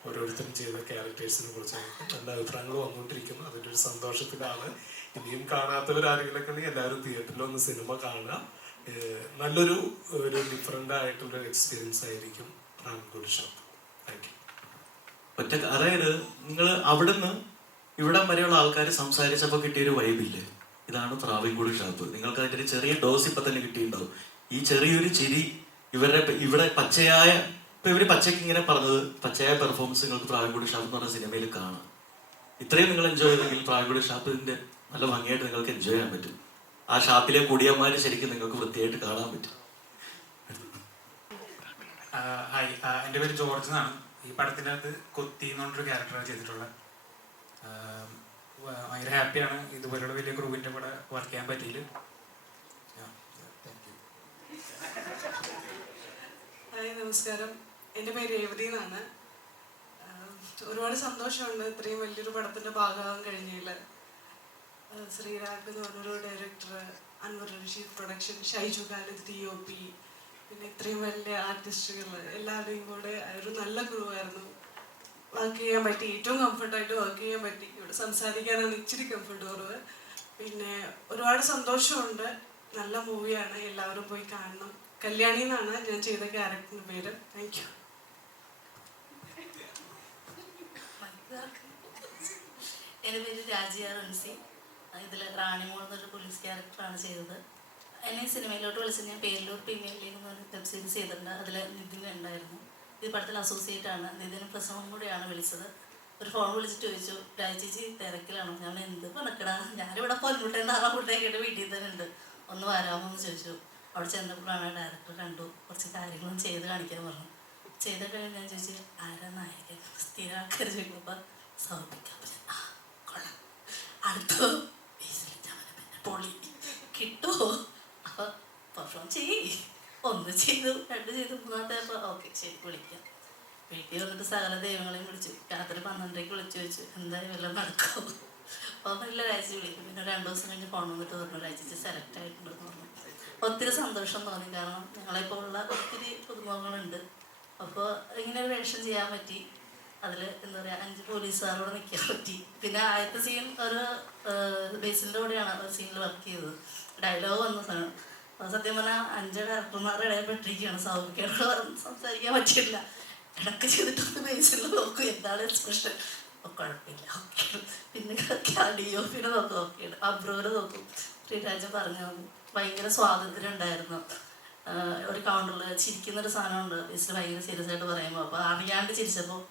ഓരോരുത്തരും ചെയ്ത ക്യാരക്ടേഴ്സിനെ കുറിച്ചാണെങ്കിലും നല്ല അഭിപ്രായങ്ങൾ വന്നുകൊണ്ടിരിക്കുന്നു. അതിൻ്റെ ഒരു സന്തോഷത്തിലാണ്. ഇനിയും കാണാത്തവരാരെങ്കിലൊക്കെ ഉണ്ടെങ്കിൽ എല്ലാവരും തിയേറ്ററിൽ ഒന്ന് സിനിമ കാണുക. നല്ലൊരു ഡിഫറെൻ്റ് ആയിട്ടുള്ളൊരു എക്സ്പീരിയൻസ് ആയിരിക്കും പ്രാവൻകൂടി ഷാപ്പ്. Thank you. ഒറ്റ അതായത് നിങ്ങൾ അവിടുന്ന് ഇവിടം വരെയുള്ള ആൾക്കാർ സംസാരിച്ചപ്പോൾ കിട്ടിയൊരു വൈബില്ലേ, ഇതാണ് പ്രാവൻകൂടി ഷാപ്പ്. നിങ്ങൾക്ക് അതിൻ്റെ ഒരു ചെറിയ ഡോസ് ഇപ്പം തന്നെ കിട്ടിയിട്ടുണ്ടാവും. ഈ ചെറിയൊരു ചിരി ഇവിടെ പച്ചയായ ഇപ്പം ഇവർ പച്ചയ്ക്ക് ഇങ്ങനെ പറഞ്ഞത് പച്ചയായ പെർഫോമൻസ് നിങ്ങൾക്ക് പ്രാവൻകൂടി ഷാപ്പ് എന്ന് പറഞ്ഞ സിനിമയിൽ കാണാം. ഇത്രയും നിങ്ങൾ എൻജോയ് ചെയ്തെങ്കിൽ പ്രാവൻകൂടി ഷാപ്പിൻ്റെ നല്ല ഭംഗിയായിട്ട് നിങ്ങൾക്ക് എൻജോയ് ചെയ്യാൻ പറ്റും. ആ ഷാപ്പിലെ കുടിയന്മാർ ശരിക്കും നിങ്ങൾക്ക് വൃത്തിയായിട്ട് കാണാൻ പറ്റും. ഹായ്, എൻ്റെ പേര് ജോർജ് എന്നാണ്. ഈ പടത്തിനകത്ത് കൊത്തി എന്ന് പറഞ്ഞൊരു ക്യാരക്ടറാണ് ചെയ്തിട്ടുള്ളത്. ഭയങ്കര ഹാപ്പിയാണ് ഇതുപോലെയുള്ള വലിയ ക്രൂവിൻ്റെ കൂടെ വർക്ക് ചെയ്യാൻ പറ്റിയില്ല. ഹായ്, നമസ്കാരം. എൻ്റെ പേര് രേവതി എന്നാണ്. ഒരുപാട് സന്തോഷമുണ്ട് ഇത്രയും വലിയൊരു പടത്തിൻ്റെ ഭാഗമാകാൻ കഴിഞ്ഞില്ല. ശ്രീരാഗ് എന്ന് പറഞ്ഞൊരു director, Anwar Rasheed production, Shaiju Khalid DOP, പിന്നെ ഇത്രയും വലിയ ആർട്ടിസ്റ്റുകൾ എല്ലാവരുടെയും കൂടെ ഒരു നല്ല ക്രൂ ആയിരുന്നു. വർക്ക് ചെയ്യാൻ പറ്റി, ഏറ്റവും കംഫർട്ടായിട്ട് വർക്ക് ചെയ്യാൻ പറ്റി. ഇവിടെ സംസാരിക്കാനാണ് ഇച്ചിരി കംഫർട്ട് കുറവ്. പിന്നെ ഒരുപാട് സന്തോഷമുണ്ട്. നല്ല മൂവിയാണ്, എല്ലാവരും പോയി കാണണം. കല്യാണി എന്നാണ് ഞാൻ ചെയ്ത ക്യാരക്ടറിൻ്റെ പേര്. Thank you. എൻ്റെ പേര് രാജിയ റൻസി. ഇതിൽ റാണിമോൾ എന്നൊരു പോലീസ് ക്യാരക്ടറാണ് ചെയ്തത്. എന്നെ സിനിമയിലോട്ട് വിളിച്ചത് ഞാൻ പേരിലൂർ പ്രീമിയർ ലീഗ് എന്ന് പറഞ്ഞ വെബ് സീരീസ് ചെയ്തിട്ടുണ്ട്. അതിൽ നിതിൻ ഉണ്ടായിരുന്നു. ഈ പടത്തിൽ അസോസിയേറ്റ് ആണ്. നിതിനും പ്രസവം കൂടെയാണ് വിളിച്ചത്. ഒരു ഫോൺ വിളിച്ചിട്ട് ചോദിച്ചു, രാജേച്ചി തിരക്കിലാണോ? ഞാൻ എന്ത് പണക്കടാ, ഞാനിവിടെ പൊന്മുട്ടേന്ന് ആറാമുട്ടേക്കിട്ട് വീട്ടിൽ തന്നെ ഉണ്ട്, ഒന്ന് വരാമോ എന്ന് ചോദിച്ചു. അവിടെ ചെന്നപ്പോഴാണ് ഡയറക്ടർ കണ്ടു, കുറച്ച് കാര്യങ്ങളും ചെയ്ത് കാണിക്കാൻ പറഞ്ഞു. ചെയ്ത് കഴിഞ്ഞ് ഞാൻ ചോദിച്ചു ആരാ നായകൻ, സ്ഥിര ആൾക്കാർ ചോദിക്കുമ്പോൾ സമർപ്പിക്കാൻ പറ്റും. ആ കൊള്ളാം, അടുത്തോ പൊളി കിട്ടുമോ? അപ്പോൾ പെർഫോം ചെയ്യേ. ഒന്ന് ചെയ്തു, രണ്ട് ചെയ്തു, മൂന്നാമത്തെ ഓക്കെ ശരി വിളിക്കാം. വീട്ടിൽ വന്നിട്ട് സകല ദൈവങ്ങളെയും വിളിച്ചു. രാത്രി 12:00 വിളിച്ചു ചോദിച്ചു എന്തായാലും വല്ലതും നടക്കും. അപ്പോൾ നല്ല രാജ്യം വിളിക്കും. പിന്നെ 2 ദിവസം കഴിഞ്ഞ് ഫോൺ വന്നിട്ട് പറഞ്ഞു രാജ്യത്ത് സെലക്ട് ആയിട്ടുണ്ടെന്ന് പറഞ്ഞു. ഒത്തിരി സന്തോഷം തോന്നി. കാരണം ഞങ്ങളെപ്പോൾ ഉള്ള ഒത്തിരി പുതുമുഖങ്ങളുണ്ട്. അപ്പോൾ ഇങ്ങനെ ഒരു വേഷം ചെയ്യാൻ പറ്റി. അതിൽ എന്താ പറയുക, 5 പോലീസുകാരോട് നിൽക്കാൻ പറ്റി. പിന്നെ ആദ്യത്തെ സീൻ ഒരു ബേസിൻ്റെ കൂടെയാണ് ഒരു സീനിൽ വർക്ക് ചെയ്തത്. ഡയലോഗ് വന്ന സാധനം. അപ്പോൾ സത്യം പറഞ്ഞാൽ 5 ഡയറക്ടർമാരുടെ ഇടയിൽ പെട്ടിരിക്കുകയാണ്. സൗഖ്യത്തോട് സംസാരിക്കാൻ പറ്റില്ല. ഇടയ്ക്ക് ചെയ്തിട്ടൊന്ന് ബേസിൽ നോക്കും എന്താണ് എക്സ്പ്രഷൻ. അപ്പോൾ കുഴപ്പമില്ല, ഓക്കെ. പിന്നെ DOP നോക്കും, ഓക്കെ. അബ്രോര് നോക്കും. ശ്രീരാജൻ പറഞ്ഞു തന്നു. ഭയങ്കര സ്വാതന്ത്ര്യം ഉണ്ടായിരുന്നു. ഒരു കൗണ്ടറിൽ ചിരിക്കുന്നൊരു സാധനമുണ്ട് ബേസിൽ ഭയങ്കര സീരിയസ് ആയിട്ട് പറയുമ്പോൾ. അപ്പോൾ അറിയാണ്ട് ചിരിച്ചപ്പോൾ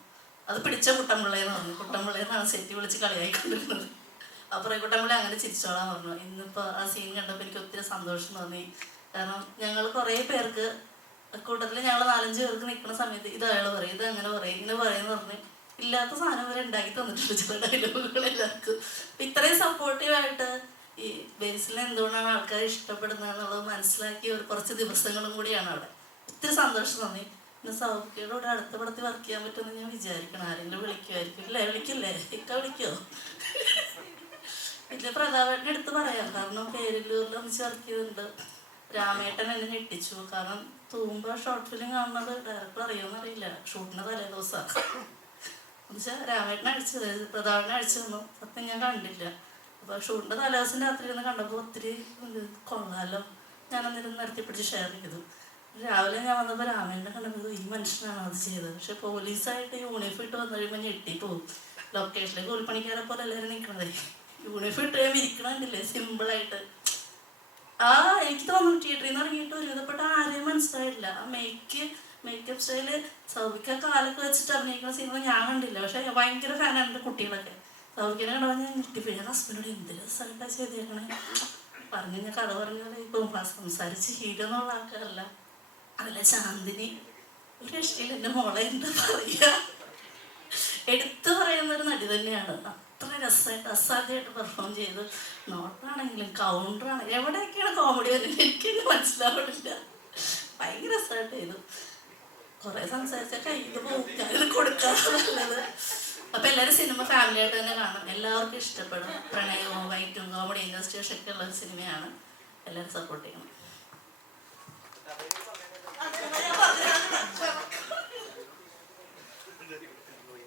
അത് പിടിച്ച കുട്ടമ്പിള്ളയെന്ന് പറഞ്ഞു. കുട്ടമ്പിള്ളയെന്നാണ് സെറ്റ് വിളിച്ച് കളിയായിക്കൊണ്ടിരുന്നത്. അപ്പോൾ കുട്ടമ്പിള്ള അങ്ങനെ ചിരിച്ചോളാൻ പറഞ്ഞു. ഇന്നിപ്പോൾ ആ സീൻ കണ്ടപ്പോൾ എനിക്ക് ഒത്തിരി സന്തോഷം തോന്നി. കാരണം ഞങ്ങൾ കുറേ പേർക്ക് കൂട്ടത്തിൽ ഞങ്ങൾ 4-5 പേർക്ക് നിൽക്കുന്ന സമയത്ത് ഇത് അയാൾ പറയും, ഇത് അങ്ങനെ പറയും, ഇങ്ങനെ പറയുമെന്ന് പറഞ്ഞ് ഇല്ലാത്ത സാധനം വരെ ഉണ്ടാക്കി തന്നിട്ടുണ്ട് ചില ഡയലോഗുകൾ എല്ലാവർക്കും. ഇത്രയും സപ്പോർട്ടീവായിട്ട് ഈ ബേസിൽ എന്തുകൊണ്ടാണ് ആൾക്കാർ ഇഷ്ടപ്പെടുന്നത് എന്നുള്ളത് മനസ്സിലാക്കിയ ഒരു കുറച്ച് ദിവസങ്ങളും കൂടിയാണ് അവിടെ. ഒത്തിരി സന്തോഷം തോന്നി. പിന്നെ സൗഖ്യയുടെ കൂടെ അടുത്ത പടത്തിൽ വർക്ക് ചെയ്യാൻ പറ്റുമെന്ന് ഞാൻ വിചാരിക്കണം. ആരെങ്കിലും വിളിക്കുമായിരിക്കും. ഇല്ലേ, വിളിക്കില്ലേ? ഇക്ക വിളിക്കോ? പിന്നെ പ്രതാപേട്ടനെ എടുത്ത് പറയാം. കാരണം പേരിലൂരിൽ ഒന്നിച്ച് വർക്ക് ചെയ്തിട്ടുണ്ട്. രാമേട്ടൻ എന്നെ ഞെട്ടിച്ചു. കാരണം തൂമ്പ ഷോർട്ട് ഫിലിം കാണുന്നത് ഡയറക്ടർ അറിയുമെന്നറിയില്ല. ഷൂട്ടിന് തലേ ദിവസമാണ് എന്നുവെച്ചാൽ രാമേട്ടനെ അടിച്ചത്, പ്രതാപനെ അടിച്ചു തന്നു. സത്യം ഞാൻ കണ്ടില്ല. അപ്പോൾ ഷൂട്ടിൻ്റെ തലേ ദിവസം രാത്രി ഇരുന്ന് കണ്ടപ്പോൾ ഒത്തിരി കൊള്ളാമല്ലോ. ഞാനന്നിരുന്ന് നടത്തിപ്പിടിച്ച് ഷെയർ ചെയ്തു. രാവിലെ ഞാൻ വന്നപ്പോൾ രാമേട്ടനെ കണ്ടപ്പോൾ ഈ മനുഷ്യനാണ് അത് ചെയ്തത്. പക്ഷെ പോലീസായിട്ട് യൂണിഫോം ഇട്ട് വന്നു കഴിയുമ്പോൾ ഞെട്ടിപ്പോവും. ലൊക്കേഷനിൽ കൂലിപ്പണിക്കാരെ പോലെ എല്ലാവരും നിൽക്കണതേ. യൂണിഫോം ഇട്ട് കഴിയുമ്പോൾ ഇരിക്കണമെന്നില്ലേ, സിമ്പിളായിട്ട്. എനിക്ക് തോന്നുന്നു തിയേറ്ററിൽ നിന്ന് ഇറങ്ങിയിട്ട് ഒരുവിധപ്പെട്ട ആരെയും മനസ്സിലായില്ല. ആ മേക്കപ്പ് സ്റ്റൈല് സൗഭിക്ക കാലൊക്കെ വെച്ചിട്ട് അഭിനയിക്കുന്ന സിനിമ ഞാൻ കണ്ടില്ല. പക്ഷെ ഭയങ്കര ഫാനാണ് എൻ്റെ കുട്ടികളൊക്കെ. സൗഭിക്കനെ കണ്ടപ്പോൾ ഞാൻ ഞെട്ടിപ്പോയി. ഹസ്ബൻഡോട് എന്ത് രസമായിട്ടാണ് ചെയ്തേക്കണേ പറഞ്ഞു. ഞാൻ കഥ പറഞ്ഞാൽ ഇപ്പം സംസാരിച്ച് ഹീരോന്നുള്ള ആൾക്കാരല്ല. അതിലെ ചാന്ദിനി ഒരു രക്ഷയിൽ എൻ്റെ മോളെ എന്താ പറയുക, എടുത്തു പറയുന്നൊരു നടി തന്നെയാണ്. അത്ര രസമായിട്ട് അസാധ്യമായിട്ട് പെർഫോം ചെയ്തു. നോട്ടാണെങ്കിലും കൗണ്ടറാണ് എവിടെയൊക്കെയാണ് കോമഡി വരുന്നത് എനിക്കെന്നെ മനസ്സിലാവില്ല. ഭയങ്കര രസമായിട്ട് ചെയ്തു. കുറേ സംസാരിച്ചാൽ കയ്യിൽ പോകും. ഞാനിത് കൊടുക്കാറുള്ളത്. അപ്പോൾ എല്ലാവരും സിനിമ ഫാമിലിയായിട്ട് തന്നെ കാണും. എല്ലാവർക്കും ഇഷ്ടപ്പെടും. പ്രണയവും വൈറ്റും കോമഡി ഇൻഡസ്ട്രീസ് ഒക്കെ ഉള്ള ഒരു സിനിമയാണ്. എല്ലാവരും സപ്പോർട്ട് ചെയ്യണം.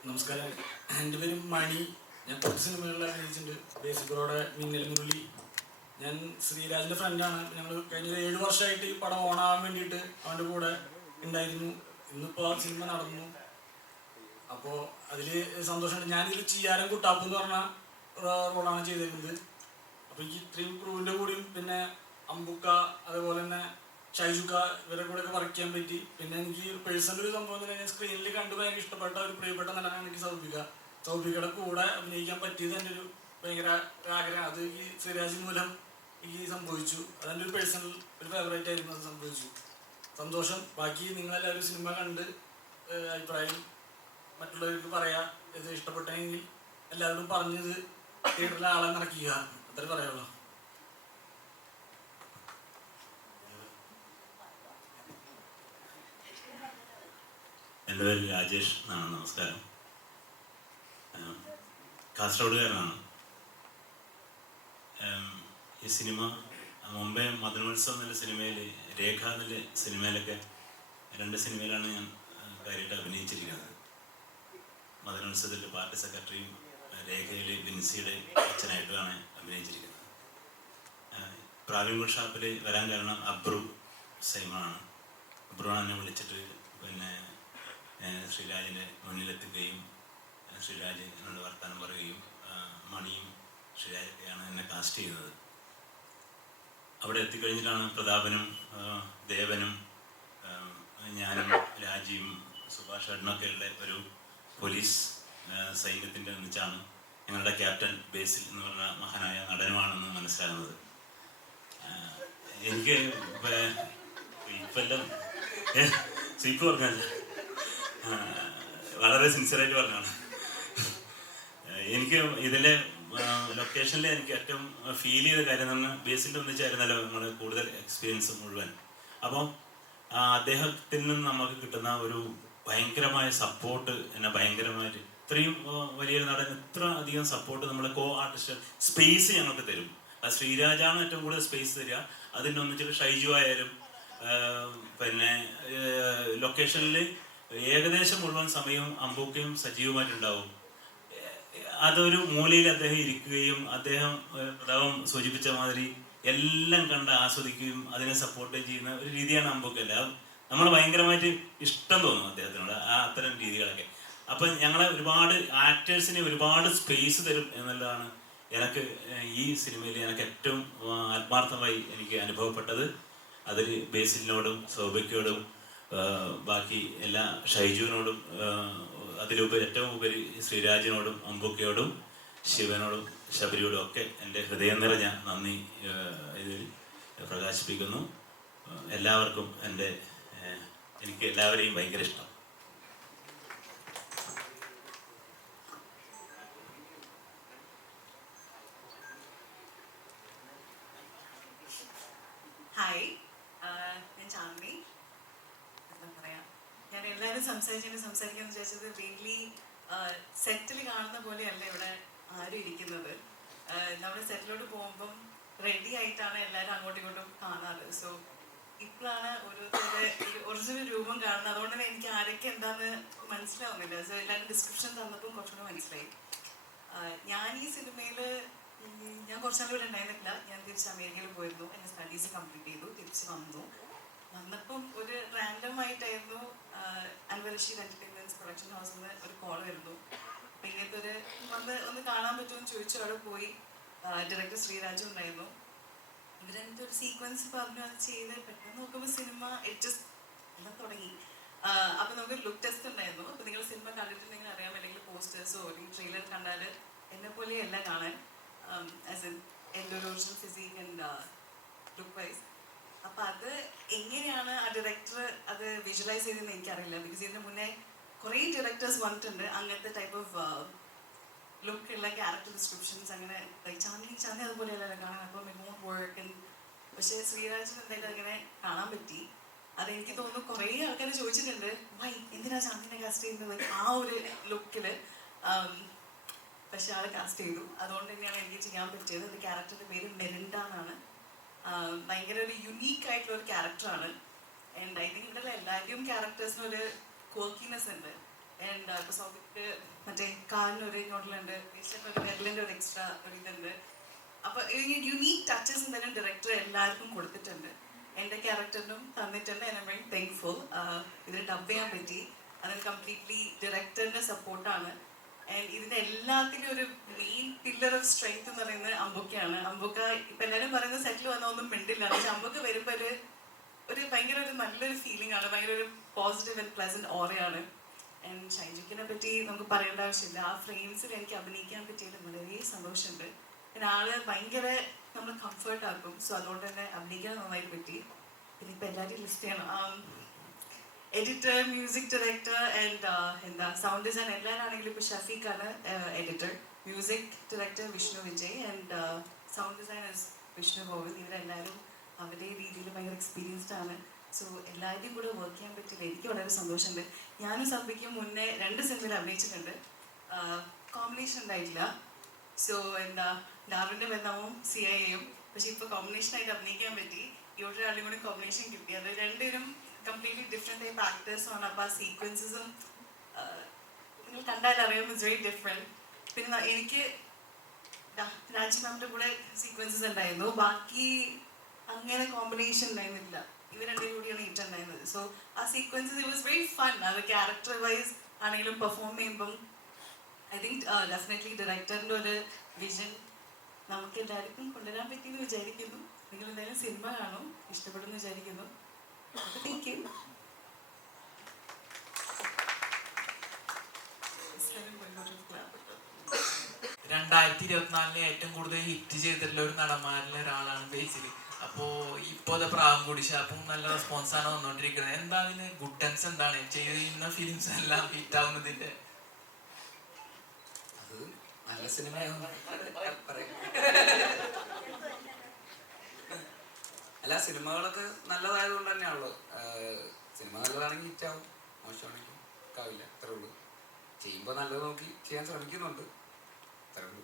നമസ്കാരം, എൻ്റെ പേര് മണി. ഞാൻ കുറച്ച് സിനിമകളിൽ അഭിനയിച്ചിട്ടുണ്ട്. ബേസിക്കോടെ മിന്നൽ മുരളി, ഞാൻ ശ്രീരാജിൻ്റെ ഫ്രണ്ടാണ്. ഞങ്ങൾ കഴിഞ്ഞ 7 വർഷമായിട്ട് ഈ പടം ഓണാവാൻ വേണ്ടിയിട്ട് അവൻ്റെ കൂടെ ഉണ്ടായിരുന്നു. ഇന്നിപ്പോൾ ആ സിനിമ നടന്നു. അപ്പോൾ അതിൽ സന്തോഷമുണ്ട്. ഞാനിതിൽ ചിയാരം കുട്ടാപ്പ് എന്ന് പറഞ്ഞ റോളാണ് ചെയ്തിരുന്നത്. അപ്പോൾ ഈ ഇത്രയും ക്രൂവിൻ്റെ കൂടിയും പിന്നെ അമ്പുക്ക അതേപോലെ തന്നെ ഷൈജുക്ക ഇവരെ കൂടെയൊക്കെ വർക്ക് ചെയ്യാൻ പറ്റി. പിന്നെ എനിക്ക് പേഴ്സണൽ ഒരു സംഭവം തന്നെ സ്ക്രീനിൽ കണ്ടു ഭയങ്കര ഇഷ്ടപ്പെട്ട ഒരു പ്രിയപ്പെട്ട നടനാണ് എനിക്ക് സൗബികയുടെ കൂടെ അഭിനയിക്കാൻ പറ്റിയത് എൻ്റെ ഒരു ഭയങ്കര ആഗ്രഹം. അത് ഈ ശ്രീരാജ് മൂലം എനിക്ക് സംഭവിച്ചു. അതെൻ്റെ ഒരു പേഴ്സണൽ ഒരു ഫേവറേറ്റ് ആയിരുന്നു. അത് സംഭവിച്ചു. സന്തോഷം. ബാക്കി നിങ്ങളെല്ലാവരും സിനിമ കണ്ട് അഭിപ്രായം മറ്റുള്ളവർക്ക് പറയാം. ഇത് ഇഷ്ടപ്പെട്ടെങ്കിൽ എല്ലാവരോടും പറഞ്ഞത് തിയേറ്ററിലെ ആളെ നടക്കുക. അത്രേ പറയാനുള്ളൂ. എൻ്റെ പേര് രാജേഷ് എന്നാണ്. നമസ്കാരം. കാസർഗോഡുകാരനാണ്. ഈ സിനിമ മുമ്പേ മദനോത്സവം എന്നുള്ള സിനിമയിൽ, രേഖ എന്നുള്ള സിനിമയിലൊക്കെ 2 സിനിമയിലാണ് ഞാൻ കാര്യമായിട്ട് അഭിനയിച്ചിരിക്കുന്നത്. മദനോത്സവത്തിൻ്റെ പാർട്ടി സെക്രട്ടറിയും രേഖയിൽ വിൻസിയുടെ അച്ഛനായിട്ടുമാണ് അഭിനയിച്ചിരിക്കുന്നത്. പ്രാവീൺകുൾ ഷാപ്പിൽ വരാൻ കാരണം അബ്രു സൈമാണ്. അബ്രുവാണ് എന്നെ വിളിച്ചിട്ട് പിന്നെ ശ്രീരാജിൻ്റെ മുന്നിലെത്തുകയും ശ്രീരാജ് എന്നോട് വർത്തമാനം പറയുകയും മണിയും ശ്രീരാജൊക്കെയാണ് എന്നെ കാസ്റ്റ് ചെയ്യുന്നത്. അവിടെ എത്തിക്കഴിഞ്ഞിട്ടാണ് പ്രതാപനും ദേവനും ഞാനും രാജിയും സുഭാഷ് ഏട്ടനൊക്കെയുള്ള ഒരു പോലീസ് സൈന്യത്തിൻ്റെ ഒന്നിച്ചാണ് ഞങ്ങളുടെ ക്യാപ്റ്റൻ ബേസിൽ എന്ന് പറഞ്ഞ മഹാനായ നടനുമാണെന്ന് മനസ്സിലാകുന്നത്. എനിക്ക് ഇപ്പെല്ലാം സീപ്പ് പറഞ്ഞാൽ വളരെ സിൻസിയറായിട്ട് പറഞ്ഞാണ്. എനിക്ക് ഇതിലെ ലൊക്കേഷനിൽ എനിക്ക് ഏറ്റവും ഫീൽ ചെയ്ത കാര്യം എന്ന് പറഞ്ഞാൽ ബേസിൻ്റെ ഒന്നിച്ചായിരുന്നല്ലോ നമ്മൾ കൂടുതൽ എക്സ്പീരിയൻസ് മുഴുവൻ. അപ്പം അദ്ദേഹത്തിൽ നിന്ന് നമുക്ക് കിട്ടുന്ന ഒരു ഭയങ്കരമായ സപ്പോർട്ട് എന്നെ ഭയങ്കരമായിട്ട്, ഇത്രയും വലിയൊരു നടൻ ഇത്ര അധികം സപ്പോർട്ട് നമ്മളെ കോ ആർട്ടിസ്റ്റ് സ്പേസ് ഞങ്ങൾക്ക് തരും. അത് ശ്രീരാജാണ് ഏറ്റവും കൂടുതൽ സ്പേസ് തരിക. അതിൻ്റെ ഒന്നിച്ചിട്ട് ഷൈജു ആയാലും പിന്നെ ലൊക്കേഷനിൽ ഏകദേശം മുഴുവൻ സമയവും അമ്പൂക്കയും സജീവമായിട്ടുണ്ടാവും. അതൊരു മൂലയിൽ അദ്ദേഹം ഇരിക്കുകയും അദ്ദേഹം പ്രതാപം സൂചിപ്പിച്ച മാതിരി എല്ലാം കണ്ട് ആസ്വദിക്കുകയും അതിനെ സപ്പോർട്ട് ചെയ്യുന്ന ഒരു രീതിയാണ് അമ്പൂക്കല്ല. നമ്മൾ ഭയങ്കരമായിട്ട് ഇഷ്ടം തോന്നും അദ്ദേഹത്തിനോട് അത്തരം രീതികളൊക്കെ. അപ്പം ഞങ്ങളെ ഒരുപാട് ആക്ടേഴ്സിന് ഒരുപാട് സ്പേസ് തരും എന്നുള്ളതാണ് എനിക്ക് ഈ സിനിമയിൽ എനിക്ക് ഏറ്റവും ആത്മാർത്ഥമായി എനിക്ക് അനുഭവപ്പെട്ടത്. അതിൽ ബേസിലിനോടും സൗബിക്കയോടും ബാക്കി എല്ലാ ഷൈജുവിനോടും അതിലുപരി ഏറ്റവും ഉപരി ശ്രീരാജിനോടും അമ്പുക്കയോടും ശിവനോടും ശബരിയോടും ഒക്കെ എൻ്റെ ഹൃദയം നിറഞ്ഞ നന്ദി ഇതിൽ പ്രകാശിപ്പിക്കുന്നു. എല്ലാവർക്കും എനിക്ക് എല്ലാവരെയും ഭയങ്കര ഇഷ്ടം. ഹായ്, ഞാൻ ചാന്ദിനി. എന്താ പറയാ, ഞാൻ എല്ലാവരും സംസാരിക്കാൻ വിചാരിച്ചത് റിയലി സെറ്റിൽ കാണുന്ന പോലെയല്ല ഇവിടെ ആരും ഇരിക്കുന്നത്. നമ്മൾ സെറ്റിലോട്ട് പോകുമ്പം റെഡി ആയിട്ടാണ് എല്ലാവരും അങ്ങോട്ടും ഇങ്ങോട്ടും കാണാറ്. സോ ഇപ്പോഴാണ് ഓരോരുത്തരുടെ ഒറിജിനൽ രൂപം കാണുന്നത്. അതുകൊണ്ട് തന്നെ എനിക്ക് ആരൊക്കെ എന്താണെന്ന് മനസ്സിലാവുന്നില്ല. സോ എല്ലാവരും ഡിസ്ക്രിപ്ഷൻ തന്നപ്പം കുറച്ചുകൂടെ മനസ്സിലായി. ഞാൻ ഈ സിനിമയിൽ ഞാൻ കുറച്ചാൾ ഇവിടെ ഉണ്ടായിരുന്നില്ല. ഞാൻ തിരിച്ച് അമേരിക്കയിൽ പോയിരുന്നു. എൻ്റെ സ്റ്റഡീസ് കംപ്ലീറ്റ് ചെയ്തു. തിരിച്ച് വന്നപ്പം ഒരു റാൻഡം ആയിട്ടായിരുന്നു അൻവർ റഷീദ് എൻ്റർടൈൻമെൻറ്റ്സ് പ്രൊഡക്ഷൻ ഹൗസിൽ നിന്ന് ഒരു കോൾ വരുന്നു. അപ്പം ഇങ്ങനത്തെ ഒരു ഒന്ന് കാണാൻ പറ്റുമെന്ന് ചോദിച്ചു. അവിടെ പോയി. ഡയറക്ടർ ശ്രീരാജും ഉണ്ടായിരുന്നു. ഇവരെൻ്റെ ഒരു സീക്വൻസ് പറഞ്ഞു അത് ചെയ്ത് പെട്ടെന്ന് നോക്കുമ്പോൾ സിനിമ എല്ലാം തുടങ്ങി. അപ്പം നമുക്ക് ലുക്ക് ടെസ്റ്റ് ഉണ്ടായിരുന്നു. അപ്പം നിങ്ങൾ സിനിമ കണ്ടിട്ടുണ്ടെങ്കിൽ അറിയാം, അല്ലെങ്കിൽ പോസ്റ്റേഴ്സോ അല്ലെങ്കിൽ ട്രെയിലർ കണ്ടാൽ എന്നെ പോലെയല്ല കാണാൻ. ആസ് എൻ എൻ്റെ ഒരു original physique and look wise. അപ്പം അത് എങ്ങനെയാണ് ആ ഡയറക്ടർ അത് വിഷ്വലൈസ് ചെയ്തതെന്ന് എനിക്കറിയില്ല. ബിക്കോസ് ഇതിന് മുന്നേ കുറേ ഡയറക്ടേഴ്സ് വന്നിട്ടുണ്ട് അങ്ങനത്തെ ടൈപ്പ് ഓഫ് ലുക്കുള്ള ക്യാരക്ടർ ഡിസ്ക്രിപ്ഷൻസ്. അങ്ങനെ ചാന്ദി അതുപോലെയല്ല കാണാൻ. അപ്പം മോർ വർക്ക്. പക്ഷേ ശ്രീരാജിന് എന്തായാലും അങ്ങനെ കാണാൻ പറ്റി. അതെനിക്ക് തോന്നുന്നു കുറേ ആൾക്കാർ ചോദിച്ചിട്ടുണ്ട്, വൈ എന്തിനാ ചാന്ദിനെ കാസ്റ്റ് ചെയ്യുന്നത് ആ ഒരു ലുക്കിൽ. പക്ഷെ ആൾ കാസ്റ്റ് ചെയ്തു. അതുകൊണ്ട് തന്നെയാണ് എനിക്ക് ചെയ്യാൻ പറ്റിയത്. അത് ക്യാരക്ടറിൻ്റെ പേര് മെരിൻഡ എന്നാണ്. ഭയങ്കര ഒരു യുണീക്ക് ആയിട്ടുള്ള ഒരു ക്യാരക്ടറാണ്. ആൻഡ് ഐ തിങ്ക് ഇവിടെ എല്ലാവരുടെയും ക്യാരക്ടേഴ്സിന് ഒരു ക്വർക്കിനെസ് ഉണ്ട്. ആൻഡ് ഇപ്പോൾ സൗബിക്ക് മറ്റേ കാലിനൊരു മോഡലുണ്ട്, ഒരു വിരലിൻ്റെ ഒരു എക്സ്ട്രാ ഒരു ഇതുണ്ട്. അപ്പോൾ യുണീക്ക് ടച്ചസ് എന്തായാലും ഡയറക്ടർ എല്ലാവർക്കും കൊടുത്തിട്ടുണ്ട്. എൻ്റെ ക്യാരക്ടറിനും തന്നിട്ടുണ്ട്. I am very thankful. ഇതിന് ഡബ് ചെയ്യാൻ പറ്റി. അത് കംപ്ലീറ്റ്ലി ഡയറക്ടറിൻ്റെ സപ്പോർട്ടാണ്. ആൻഡ് ഇതിൻ്റെ എല്ലാത്തിനും ഒരു മെയിൻ പില്ലർ ഓഫ് സ്ട്രെങ്ത് എന്ന് പറയുന്നത് അമ്പുക്കയാണ്. അമ്പുക്ക ഇപ്പം എല്ലാവരും പറയുന്നത് സെറ്റിൽ വന്നാൽ ഒന്നും മിണ്ടില്ല. പക്ഷെ അമ്പുക്ക വരുമ്പോൾ ഒരു ഭയങ്കര ഒരു നല്ലൊരു ഫീലിംഗ് ആണ്. ഭയങ്കര ഒരു പോസിറ്റീവ് ആൻഡ് പ്ലസൻറ്റ് ഓറയാണ്. ആൻഡ് ഷൈജുക്കിനെ പറ്റി നമുക്ക് പറയേണ്ട ആവശ്യമില്ല. ആ ഫ്രെയിംസിൽ എനിക്ക് അഭിനയിക്കാൻ പറ്റിയതിൽ വളരെ സന്തോഷമുണ്ട്. പിന്നെ ആള് ഭയങ്കര നമ്മൾ കംഫർട്ട് ആക്കും. സോ അതുകൊണ്ട് തന്നെ അഭിനയിക്കാൻ നന്നായിട്ട് പറ്റി. പിന്നെ ഇപ്പം എല്ലാവരും ലിസ്റ്റ് ചെയ്യണം. Editor, music director and sound design എല്ലാവരാണെങ്കിലും ഇപ്പോൾ ഷഫീഖാണ് editor, music director Vishnu Vijay and sound designers Vishnu Govind. ഇവരെല്ലാവരും അവരുടെ രീതിയിൽ ഭയങ്കര എക്സ്പീരിയൻസ്ഡ് ആണ്. സോ എല്ലാവരുടെയും കൂടെ വർക്ക് ചെയ്യാൻ പറ്റില്ല. എനിക്ക് വളരെ സന്തോഷമുണ്ട്. ഞാനും സഭയ്ക്കും മുന്നേ 2 സിനിമയിൽ അഭിനയിച്ചിട്ടുണ്ട്. കോമ്പിനേഷൻ ഉണ്ടായിട്ടില്ല. സോ ഡാർവിൻ്റെ ബന്ധവും CIA-യും. പക്ഷെ ഇപ്പോൾ കോമ്പിനേഷനായിട്ട് അഭിനയിക്കാൻ പറ്റി. ഇവിടെ ആളും കൂടി കോമ്പിനേഷൻ കിട്ടി. അത് രണ്ടുപേരും കംപ്ലീറ്റ്ലി ഡിഫറെൻ്റ് ടൈപ്പ് ആക്ടേഴ്സാണ്. അപ്പോൾ ആ സീക്വൻസസും നിങ്ങൾ കണ്ടാൽ അറിയാം, ഇറ്റ്സ് വെരി ഡിഫറെൻറ്റ്. പിന്നെ എനിക്ക് രാജി മാമിൻ്റെ കൂടെ സീക്വൻസസ് ഉണ്ടായിരുന്നു. ബാക്കി അങ്ങനെ കോമ്പിനേഷൻ ഉണ്ടായിരുന്നില്ല. ഇവർ രണ്ടും കൂടിയാണ് ഉണ്ടായിരുന്നത്. സോ ആ sequences it was very fun. അത് ക്യാരക്ടർ വൈസ് ആണെങ്കിലും പെർഫോം ചെയ്യുമ്പം ഐ തിങ്ക് ഡെഫിനറ്റ്ലി ഡയറക്ടറിൻ്റെ ഒരു വിഷൻ നമുക്ക് എല്ലാവർക്കും കൊണ്ടുവരാൻ പറ്റിയെന്ന് വിചാരിക്കുന്നു. നിങ്ങൾ എന്തായാലും സിനിമ കാണും, ഇഷ്ടപ്പെടുമെന്ന് വിചാരിക്കുന്നു. Thank you. 2024 ഏറ്റവും കൂടുതൽ ഹിറ്റ് ചെയ്തിട്ടുള്ള ഒരു നടന്മാരിൽ ഒരാളാണ് ബേസിലി. അപ്പോൾ ഇപ്പോൾ പ്രാവൻകുടി ഷാപ്പും നല്ല റെസ്പോൺസാണ് വന്നുകൊണ്ടിരിക്കുന്നത്. എന്താണ് ഇതിന് ഗുഡൻസ്, എന്താണ് ചെയ്യുന്ന ഫിലിംസ് എല്ലാം ഹിറ്റ് ആവുന്നതിൻ്റെ? അത് നല്ല സിനിമയാവും. അല്ല, സിനിമകളൊക്കെ നല്ലതായതുകൊണ്ട് തന്നെയാണല്ലോ. സിനിമ നല്ലതാണെങ്കിൽ ഹിറ്റാവും, മോശമാണെങ്കിൽ ആവില്ല. അത്രേ ഉള്ളൂ. ചെയ്യുമ്പോൾ നല്ലത് നോക്കി ചെയ്യാൻ ശ്രമിക്കുന്നുണ്ട്. അത്രേ ഉള്ളൂ.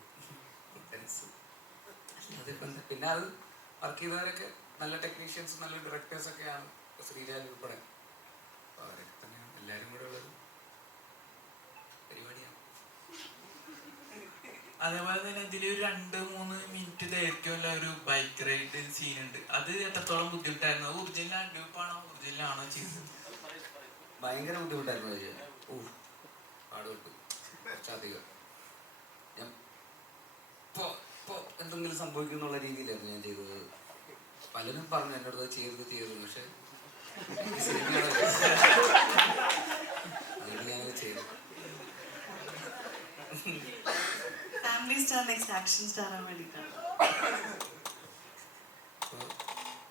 പിന്നെ അത് വർക്ക് ചെയ്തവരൊക്കെ നല്ല ടെക്നീഷ്യൻസും നല്ല ഡയറക്ടേഴ്സൊക്കെയാണ്. ശ്രീരാജ് ഉൾപ്പെടെ. അപ്പോൾ അവരൊക്കെ തന്നെയാണ് എല്ലാവരും കൂടെ ഉള്ളൊരു പരിപാടിയാണ്. അതേപോലെ തന്നെ ഇതിലൊരു 2-3 മിനിറ്റ് ദൈർഘ്യമുള്ള ഒരു ബൈക്ക് റൈഡ് സീനുണ്ട്. അത് എത്രത്തോളം ബുദ്ധിമുട്ടായിരുന്നു? ഒറിജിനലാണോ ചെയ്തത്? ഭയങ്കര ബുദ്ധിമുട്ടായിരുന്നു. പാടുപെട്ടു കുറച്ചധികം. ഞാൻ ഇപ്പോൾ എന്തെങ്കിലും സംഭവിക്കുന്നുള്ള രീതിയിലായിരുന്നു ഞാൻ ചെയ്തത്. പലരും പറഞ്ഞു എന്നോട് ചെയ്തത്. പക്ഷെ അതുകൊണ്ട് ഞാനത് ചെയ്തു. Family star next action star ആവാൻ വേണ്ടിയിട്ടാണ്.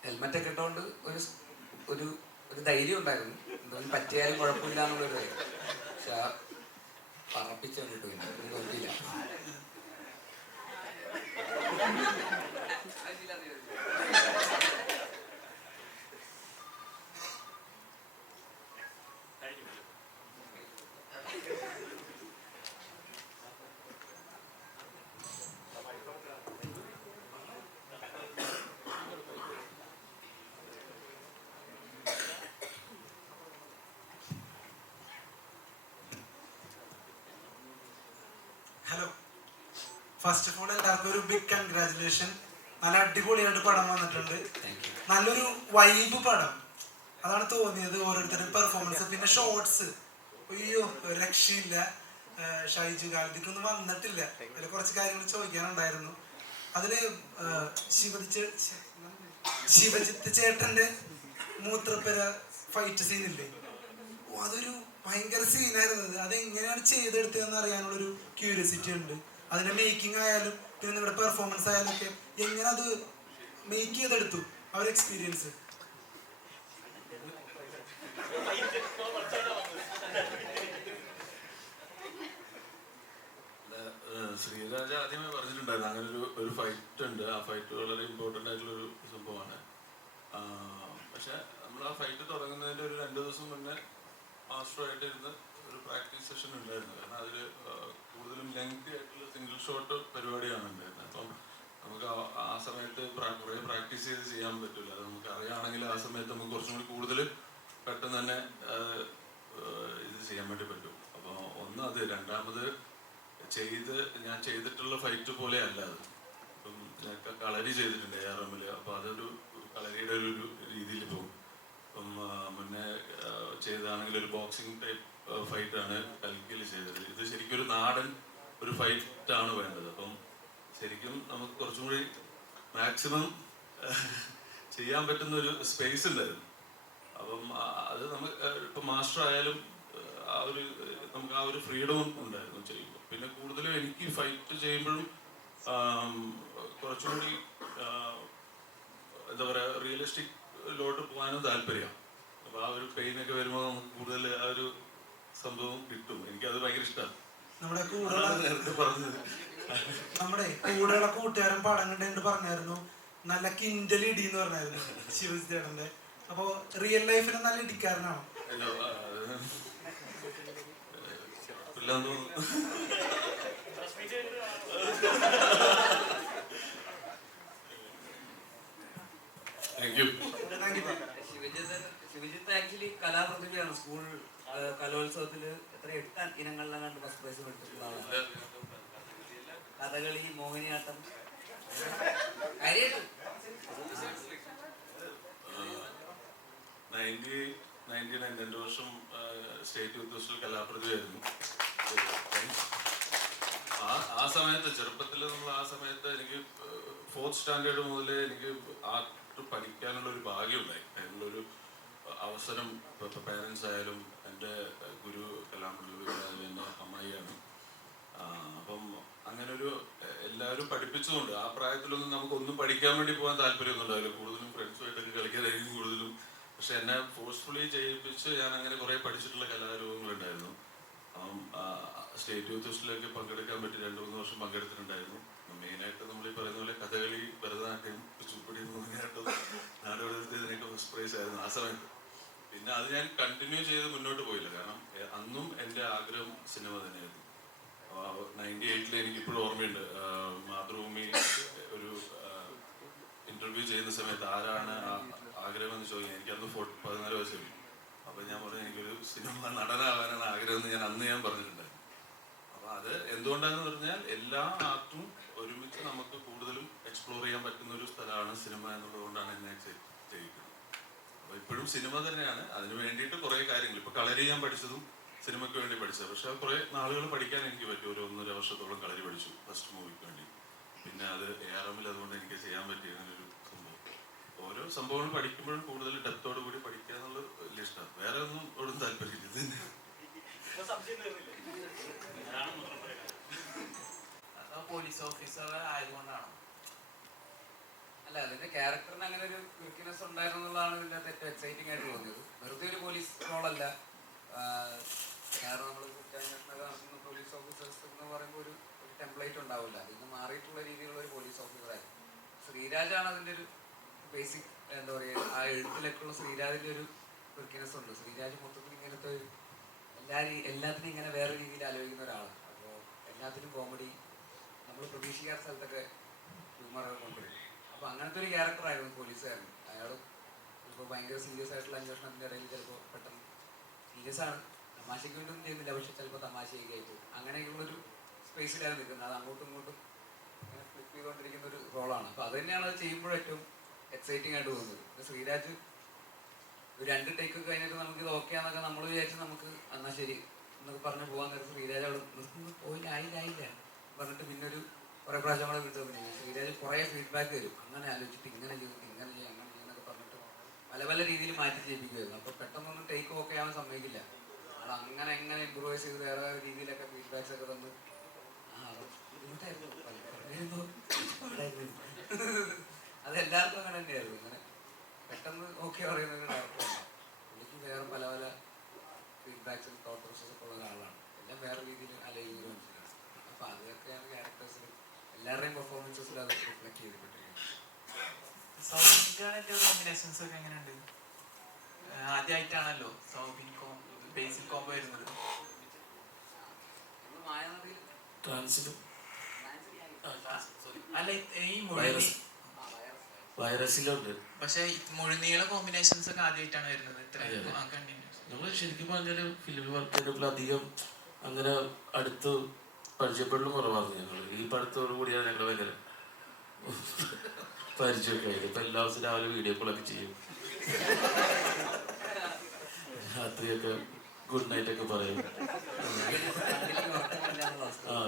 ഹെൽമെറ്റൊക്കെ ഇട്ടുകൊണ്ട് ഒരു ധൈര്യം ഉണ്ടായിരുന്നു. എന്തെങ്കിലും പറ്റിയാലും കുഴപ്പമില്ല എന്നുള്ളൊരു ധൈര്യം. പക്ഷെ പറപ്പിച്ച് കണ്ടിട്ട് പിന്നെ കുഴപ്പമില്ല. ഹലോ, ഫസ്റ്റ് ഓഫ് ഓൾ എല്ലാവർക്കും ഒരു ബിഗ് കൺഗ്രാറ്റുലേഷൻ. നല്ല അടിപൊളിയായിട്ട് പടം വന്നിട്ടുണ്ട്. നല്ലൊരു വൈബ് പടം, അതാണ് തോന്നിയത്. ഓരോരുത്തരുടെ പെർഫോമൻസ്, പിന്നെ ഷോർട്സ്, അയ്യോ രക്ഷയില്ല. ഷൈജു ഗാൽദിക്കൊന്നും വന്നിട്ടില്ല. അതിൽ കുറച്ച് കാര്യങ്ങൾ ചോദിക്കാനുണ്ടായിരുന്നു. അതില് ശിവജിത്ത് ചേട്ടന്റെ മൂത്രപ്പുര ഫൈറ്റ് സീനില്ലേ, അതൊരു ഭയങ്കര സീനായിരുന്നു. അത് എങ്ങനെയാണ് ചെയ്തെടുത്തതെന്ന് അറിയാനുള്ളൊരു ക്യൂരിയോസിറ്റി ഉണ്ട്. അതിന്റെ മേക്കിംഗ് ആയാലും പിന്നെ നിങ്ങളുടെ പെർഫോമൻസ് ആയാലും ഒക്കെ എങ്ങനെ അത് മേക്ക് ചെയ്തെടുത്തു, ആ ഒരു എക്സ്പീരിയൻസ്. ശ്രീരാജ് ആദ്യമേ പറഞ്ഞിട്ടുണ്ടായിരുന്നു അങ്ങനെ ഒരു ഫൈറ്റ് ഉണ്ട്. ആ ഫൈറ്റ് വളരെ ഇമ്പോർട്ടൻ്റ് ആയിട്ടുള്ളൊരു സംഭവമാണ്. പക്ഷെ നമ്മൾ ആ ഫൈറ്റ് തുടങ്ങുന്നതിൻ്റെ ഒരു 2 ദിവസം മുന്നേ മാസ്റ്ററുമായിട്ട് ഇരുന്ന് ഒരു പ്രാക്ടീസ് സെഷൻ ഉണ്ടായിരുന്നു. കാരണം അതിൽ കൂടുതലും ലെങ്തി ആയിട്ടുള്ള സിംഗിൾ ഷോട്ട് പരിപാടിയാണ് ഉണ്ടായിരുന്നത്. അപ്പം നമുക്ക് ആ സമയത്ത് കുറേ പ്രാക്ടീസ് ചെയ്ത് ചെയ്യാൻ പറ്റില്ല. അത് നമുക്ക് അറിയുകയാണെങ്കിൽ ആ സമയത്ത് നമുക്ക് കുറച്ചും കൂടി കൂടുതൽ പെട്ടെന്ന് തന്നെ ഇത് ചെയ്യാൻ വേണ്ടി പറ്റും. അപ്പോൾ ഒന്ന് അത്, രണ്ടാമത് ഞാൻ ചെയ്തിട്ടുള്ള ഫൈറ്റ് പോലെ അല്ല അത്. ഇപ്പം കളരി ചെയ്തിട്ടുണ്ട് ARM-ൽ. അപ്പോൾ അതൊരു കളരിയുടെ ഒരു രീതിയിൽ പോകും. അപ്പം മുന്നേ ചെയ്തതാണെങ്കിൽ ഒരു ബോക്സിംഗ് ടൈപ്പ് ഫൈറ്റാണ് കൽക്കിയിൽ ചെയ്തത്. ഇത് ശരിക്കും ഒരു നാടൻ ഒരു ഫൈറ്റാണ് വേണ്ടത്. അപ്പം ശരിക്കും നമുക്ക് കുറച്ചും കൂടി മാക്സിമം ചെയ്യാൻ പറ്റുന്ന ഒരു സ്പേസ് ഉണ്ടായിരുന്നു. അപ്പം അത് നമുക്ക് ഇപ്പം മാസ്റ്റർ ആയാലും നമുക്ക് ആ ഒരു ഫ്രീഡവും ഉണ്ടായിരുന്നു ചെയ്യുമ്പോൾ. പിന്നെ കൂടുതലും എനിക്ക് ഫൈറ്റ് ചെയ്യുമ്പോഴും കുറച്ചും കൂടി എന്താ പറയുക റിയലിസ്റ്റിക്കിലോട്ട് പോകാനും താല്പര്യമാണ്. അപ്പോൾ ആ ഒരു പെയിനൊക്കെ വരുമ്പോൾ നമുക്ക് കൂടുതൽ ആ ഒരു സംഭവം കിട്ടും. എനിക്കത് ഭയങ്കര ഇഷ്ടമാണ്. നമ്മുടെ നേരത്തെ കൂടെയുള്ള കൂട്ടുകാരൻ പടം കണ്ടു പറഞ്ഞായിരുന്നു നല്ല കിൻഡൽ ഇടി എന്ന് പറഞ്ഞായിരുന്നു ശിവജി ചേട്ടന്റെ. അപ്പോ റിയൽ ലൈഫിൽ നല്ല ഇടിക്കാരനാണോ? ശിവജിത്ത് ആക്ച്വലി കലാപ്രതിഭയാണ്. സ്കൂൾ കലോത്സവത്തിൽ 8 ഇനങ്ങളിലാണ് ഫസ്റ്റ് പ്രൈസ് എടുത്തിട്ടുള്ള ആളാണ്. കഥകളി, മോഹിനിയാട്ടം, കാര്യമായിട്ട് 99 2 വർഷം സ്റ്റേറ്റ് യൂത്ത് ഫെസ്റ്റിവൽ കലാപ്രതിഭയായിരുന്നു. ആ സമയത്ത് ചെറുപ്പത്തിൽ നമ്മൾ ആ സമയത്ത് എനിക്ക് 4th സ്റ്റാൻഡേർഡ് മുതലേ എനിക്ക് ആർട്ട് പഠിക്കാനുള്ള ഒരു ഭാഗ്യം ഉണ്ടായി. അതിനുള്ളൊരു അവസരം ഇപ്പോൾ പേരൻസ് ആയാലും എൻ്റെ ഗുരു കലാമണ്ഡലം എൻ്റെ അമ്മായിയാണ്. അപ്പം അങ്ങനെ ഒരു എല്ലാവരും പഠിപ്പിച്ചുകൊണ്ട് ആ പ്രായത്തിലൊന്നും നമുക്കൊന്നും പഠിക്കാൻ വേണ്ടി പോകാൻ താല്പര്യമൊന്നും ഉണ്ടാവില്ല. കൂടുതലും ഫ്രണ്ട്സുമായിട്ടൊക്കെ കളിക്കാനായിരിക്കും കൂടുതലും. പക്ഷെ എന്നെ ഫോഴ്സ്ഫുള്ളി ചെയ്യിപ്പിച്ച് ഞാൻ അങ്ങനെ കുറേ പഠിച്ചിട്ടുള്ള കലാരൂപങ്ങളുണ്ടായിരുന്നു. അപ്പം സ്റ്റേറ്റ് യൂത്ത് ഫെസ്റ്റിലൊക്കെ പങ്കെടുക്കാൻ പറ്റി 2-3 വർഷം പങ്കെടുത്തിട്ടുണ്ടായിരുന്നു. മെയിനായിട്ട് നമ്മൾ ഈ പറയുന്ന പോലെ കഥകളി, ഭരതനാട്യം, കുച്ചിപ്പുടി, മോഹിനിയാട്ടം, നാടോടി ഇതിനൊക്കെ ഫസ്റ്റ് പ്രൈസ് ആയിരുന്നു ആ സമയത്ത്. പിന്നെ അത് ഞാൻ കണ്ടിന്യൂ ചെയ്ത് മുന്നോട്ട് പോയില്ല. കാരണം അന്നും എൻ്റെ ആഗ്രഹം സിനിമ തന്നെയായിരുന്നു. 98 എനിക്കിപ്പോഴും ഓർമ്മയുണ്ട്. മാതൃഭൂമി ഒരു ഇന്റർവ്യൂ ചെയ്യുന്ന സമയത്ത് ആരാണ് ആഗ്രഹം എന്ന് ചോദിക്കുന്നത്. എനിക്കന്ന് 14 വയസ്സായി. അപ്പോൾ ഞാൻ പറഞ്ഞു എനിക്കൊരു സിനിമ നടനാവാനാണ് ആഗ്രഹം എന്ന് ഞാൻ പറഞ്ഞിട്ടുണ്ടായിരുന്നു. അപ്പോൾ അത് എന്തുകൊണ്ടാണെന്ന് പറഞ്ഞാൽ എല്ലാ ആർട്ടും ഒരുമിച്ച് നമുക്ക് കൂടുതലും എക്സ്പ്ലോർ ചെയ്യാൻ പറ്റുന്ന ഒരു സ്ഥലമാണ് സിനിമ എന്നുള്ളതുകൊണ്ടാണ് എന്നെ ചെയ്യിക്കുന്നത്. അപ്പോൾ ഇപ്പോഴും സിനിമ തന്നെയാണ്. അതിന് വേണ്ടിയിട്ട് കുറേ കാര്യങ്ങൾ, ഇപ്പോൾ കളരി ഞാൻ പഠിച്ചതും സിനിമയ്ക്ക് വേണ്ടി പഠിച്ചത്. പക്ഷെ കുറേ നാളുകൾ പഠിക്കാൻ എനിക്ക് പറ്റും. ഒരു 1.5 വർഷത്തോളം കളരി പഠിച്ചു ഫസ്റ്റ് മൂവിക്ക് വേണ്ടി. പിന്നെ അത് ARM-ൽ അതുകൊണ്ട് എനിക്ക് ചെയ്യാൻ പറ്റിയ അങ്ങനൊരു സംഭവം. ഓരോ സംഭവങ്ങൾ പഠിക്കുമ്പോഴും കൂടുതൽ ഡെപ്തോട് കൂടി പഠിക്കുക എന്നുള്ളത് വലിയ ഇഷ്ടമാണ്. വേറെ ഒന്നും ഒന്നും താല്പര്യമില്ല. ഇത് തന്നെ പോലീസ് ഓഫീസർ ആയതുകൊണ്ടാണ്. അല്ല, അതിന്റെ ക്യാരക്ടറിന് അങ്ങനെ ഒരു ക്വിക്നെസ് ഉണ്ടായിരുന്നു എന്നുള്ളതാണ് ഇതിൻ്റെ ഏറ്റവും എക്സൈറ്റിംഗ് ആയിട്ട് തോന്നിയത്. വെറുതെ ഒരു പോലീസ് റോളല്ല. കാരണം നമ്മൾ നടത്തുന്ന പോലീസ് ഓഫീസേഴ്സ് എന്ന് പറയുമ്പോൾ ഒരു ടെംപ്ലേറ്റ് ഉണ്ടാവില്ല. അതിന് മാറിയിട്ടുള്ള രീതിയിലുള്ള ഒരു പോലീസ് ഓഫീസറായിരുന്നു. ശ്രീരാജാണ് അതിൻ്റെ ഒരു ബേസിക് എന്താ പറയുക, ആ എഴുത്തിലേക്കുള്ള ശ്രീരാജിൻ്റെ ഒരു ക്വിക്നെസ് ഉണ്ട്. ശ്രീരാജ് മൊത്തത്തിൽ ഇങ്ങനത്തെ ഒരു എല്ലാത്തിനും ഇങ്ങനെ വേറെ രീതിയിൽ ആലോചിക്കുന്ന ഒരാളാണ്. അപ്പോൾ എല്ലാത്തിനും കോമഡി, നമ്മൾ പ്രതീക്ഷിക്കാത്ത സ്ഥലത്തൊക്കെ ഹ്യൂമറൊക്കെ കൊണ്ടുവരും. അപ്പോൾ അങ്ങനത്തെ ഒരു ക്യാരക്ടറായിരുന്നു പോലീസുകാരൻ. അയാൾ ഇപ്പോൾ ഭയങ്കര സീരിയസ് ആയിട്ടുള്ള അന്വേഷണത്തിൻ്റെ ഇടയിൽ ചിലപ്പോൾ പെട്ടെന്ന് സീരിയസ് ആണ്, തമാശയ്ക്ക് വേണ്ടി ഒന്നും ചെയ്യുന്നില്ല, പക്ഷെ ചിലപ്പോൾ തമാശയൊക്കെ ആയിട്ട് അങ്ങനെയൊക്കെയുള്ളൊരു സ്പേസിലാണ് നിൽക്കുന്നത്. അത് അങ്ങോട്ടും ഇങ്ങോട്ടും ഇങ്ങനെ ഫ്ലിപ്പ് ചെയ്തുകൊണ്ടിരിക്കുന്ന ഒരു റോളാണ്. അപ്പോൾ അത് തന്നെയാണ് അത് ചെയ്യുമ്പോഴും ഏറ്റവും എക്സൈറ്റിംഗ് ആയിട്ട് തോന്നുന്നത്. പിന്നെ ശ്രീരാജ് ഒരു 2 ടേക്ക് കഴിഞ്ഞിട്ട് നമുക്കിത് ഓക്കെ ആണെന്നൊക്കെ നമ്മൾ വിചാരിച്ച് നമുക്ക് എന്നാൽ ശരി എന്നൊക്കെ പറഞ്ഞ് പോകാൻ നേരം ശ്രീരാജ് അവിടെ പോയില്ല, ആയില്ല പറഞ്ഞിട്ട് പിന്നെ ഒരു കുറേ പ്രാവശ്യം കൂടെ വിട്ടു. പിന്നെ ശ്രീരാജ് കുറേ ഫീഡ്ബാക്ക് തരും. അങ്ങനെ ആലോചിച്ചിട്ട് ഇങ്ങനെ ചെയ്തിട്ട് ഇങ്ങനെ ചെയ്യാം, അങ്ങനെ ചെയ്യാന്നൊക്കെ പറഞ്ഞിട്ട് പല രീതിയിൽ മാറ്റി ചെയ്യിപ്പിക്കുമായിരുന്നു. അപ്പോൾ പെട്ടെന്നൊന്നും ടേക്ക് ഓക്കെ ആവാൻ സമ്മതിക്കില്ല. അത് അങ്ങനെ എങ്ങനെ ഇമ്പ്രൂവൈസ് ചെയ്ത് വേറെ രീതിയിലൊക്കെ ഫീഡ്ബാക്സ് ഒക്കെ തന്ന് അതെല്ലാവർക്കും അങ്ങനെ തന്നെയായിരുന്നു. ഇങ്ങനെ പെട്ടെന്ന് ഓക്കെ പറയുന്നത് ഡയറക്ടറാണ്. എനിക്ക് വേറെ പല ഫീഡ്ബാക്സും തോട്ട് പ്രോസസ്സൊക്കെ ഉള്ള ഒരാളാണ്. എല്ലാം വേറെ രീതിയിൽ ആലോചിക്കുന്നത് മനസ്സിലാണ്. അപ്പോൾ അതൊക്കെയാണ് ക്യാരക്ടേഴ്സിൽ എല്ലാവരുടെയും പെർഫോമൻസസിൽ അത് റിഫ്ലക്ട് ചെയ്തിട്ടുണ്ടെങ്കിൽ. സൗബിൻ്റെ കോമ്പിനേഷൻസ് ഒക്കെ എങ്ങനെയുണ്ട്? ആദ്യമായിട്ടാണല്ലോ സൗബിൻ ബേസിക് കോമ്പോ വരുന്നത്. അല്ല, ഈ വൈറസിലുണ്ട്. പക്ഷെ മുഴുനീള കോമ്പിനേഷൻസ് ഒക്കെ ആദ്യമായിട്ടാണ് വരുന്നത്. നമ്മൾ ശരിക്കും പറഞ്ഞാൽ ഫിലിം വർക്ക് ചെയ്തപ്പോൾ അധികം അങ്ങനെ അടുത്ത് പരിചയപ്പെടലും കുറവായിരുന്നു. ഞങ്ങൾ ഈ പടത്തോടു കൂടിയാണ് ഞങ്ങൾ ഭയങ്കര പരിചയമൊക്കെ ആയിട്ട് ഇപ്പം എല്ലാ ദിവസവും രാവിലെ വീഡിയോ കോളൊക്കെ ചെയ്യും, രാത്രിയൊക്കെ ഗുഡ് നൈറ്റ് ഒക്കെ പറയും.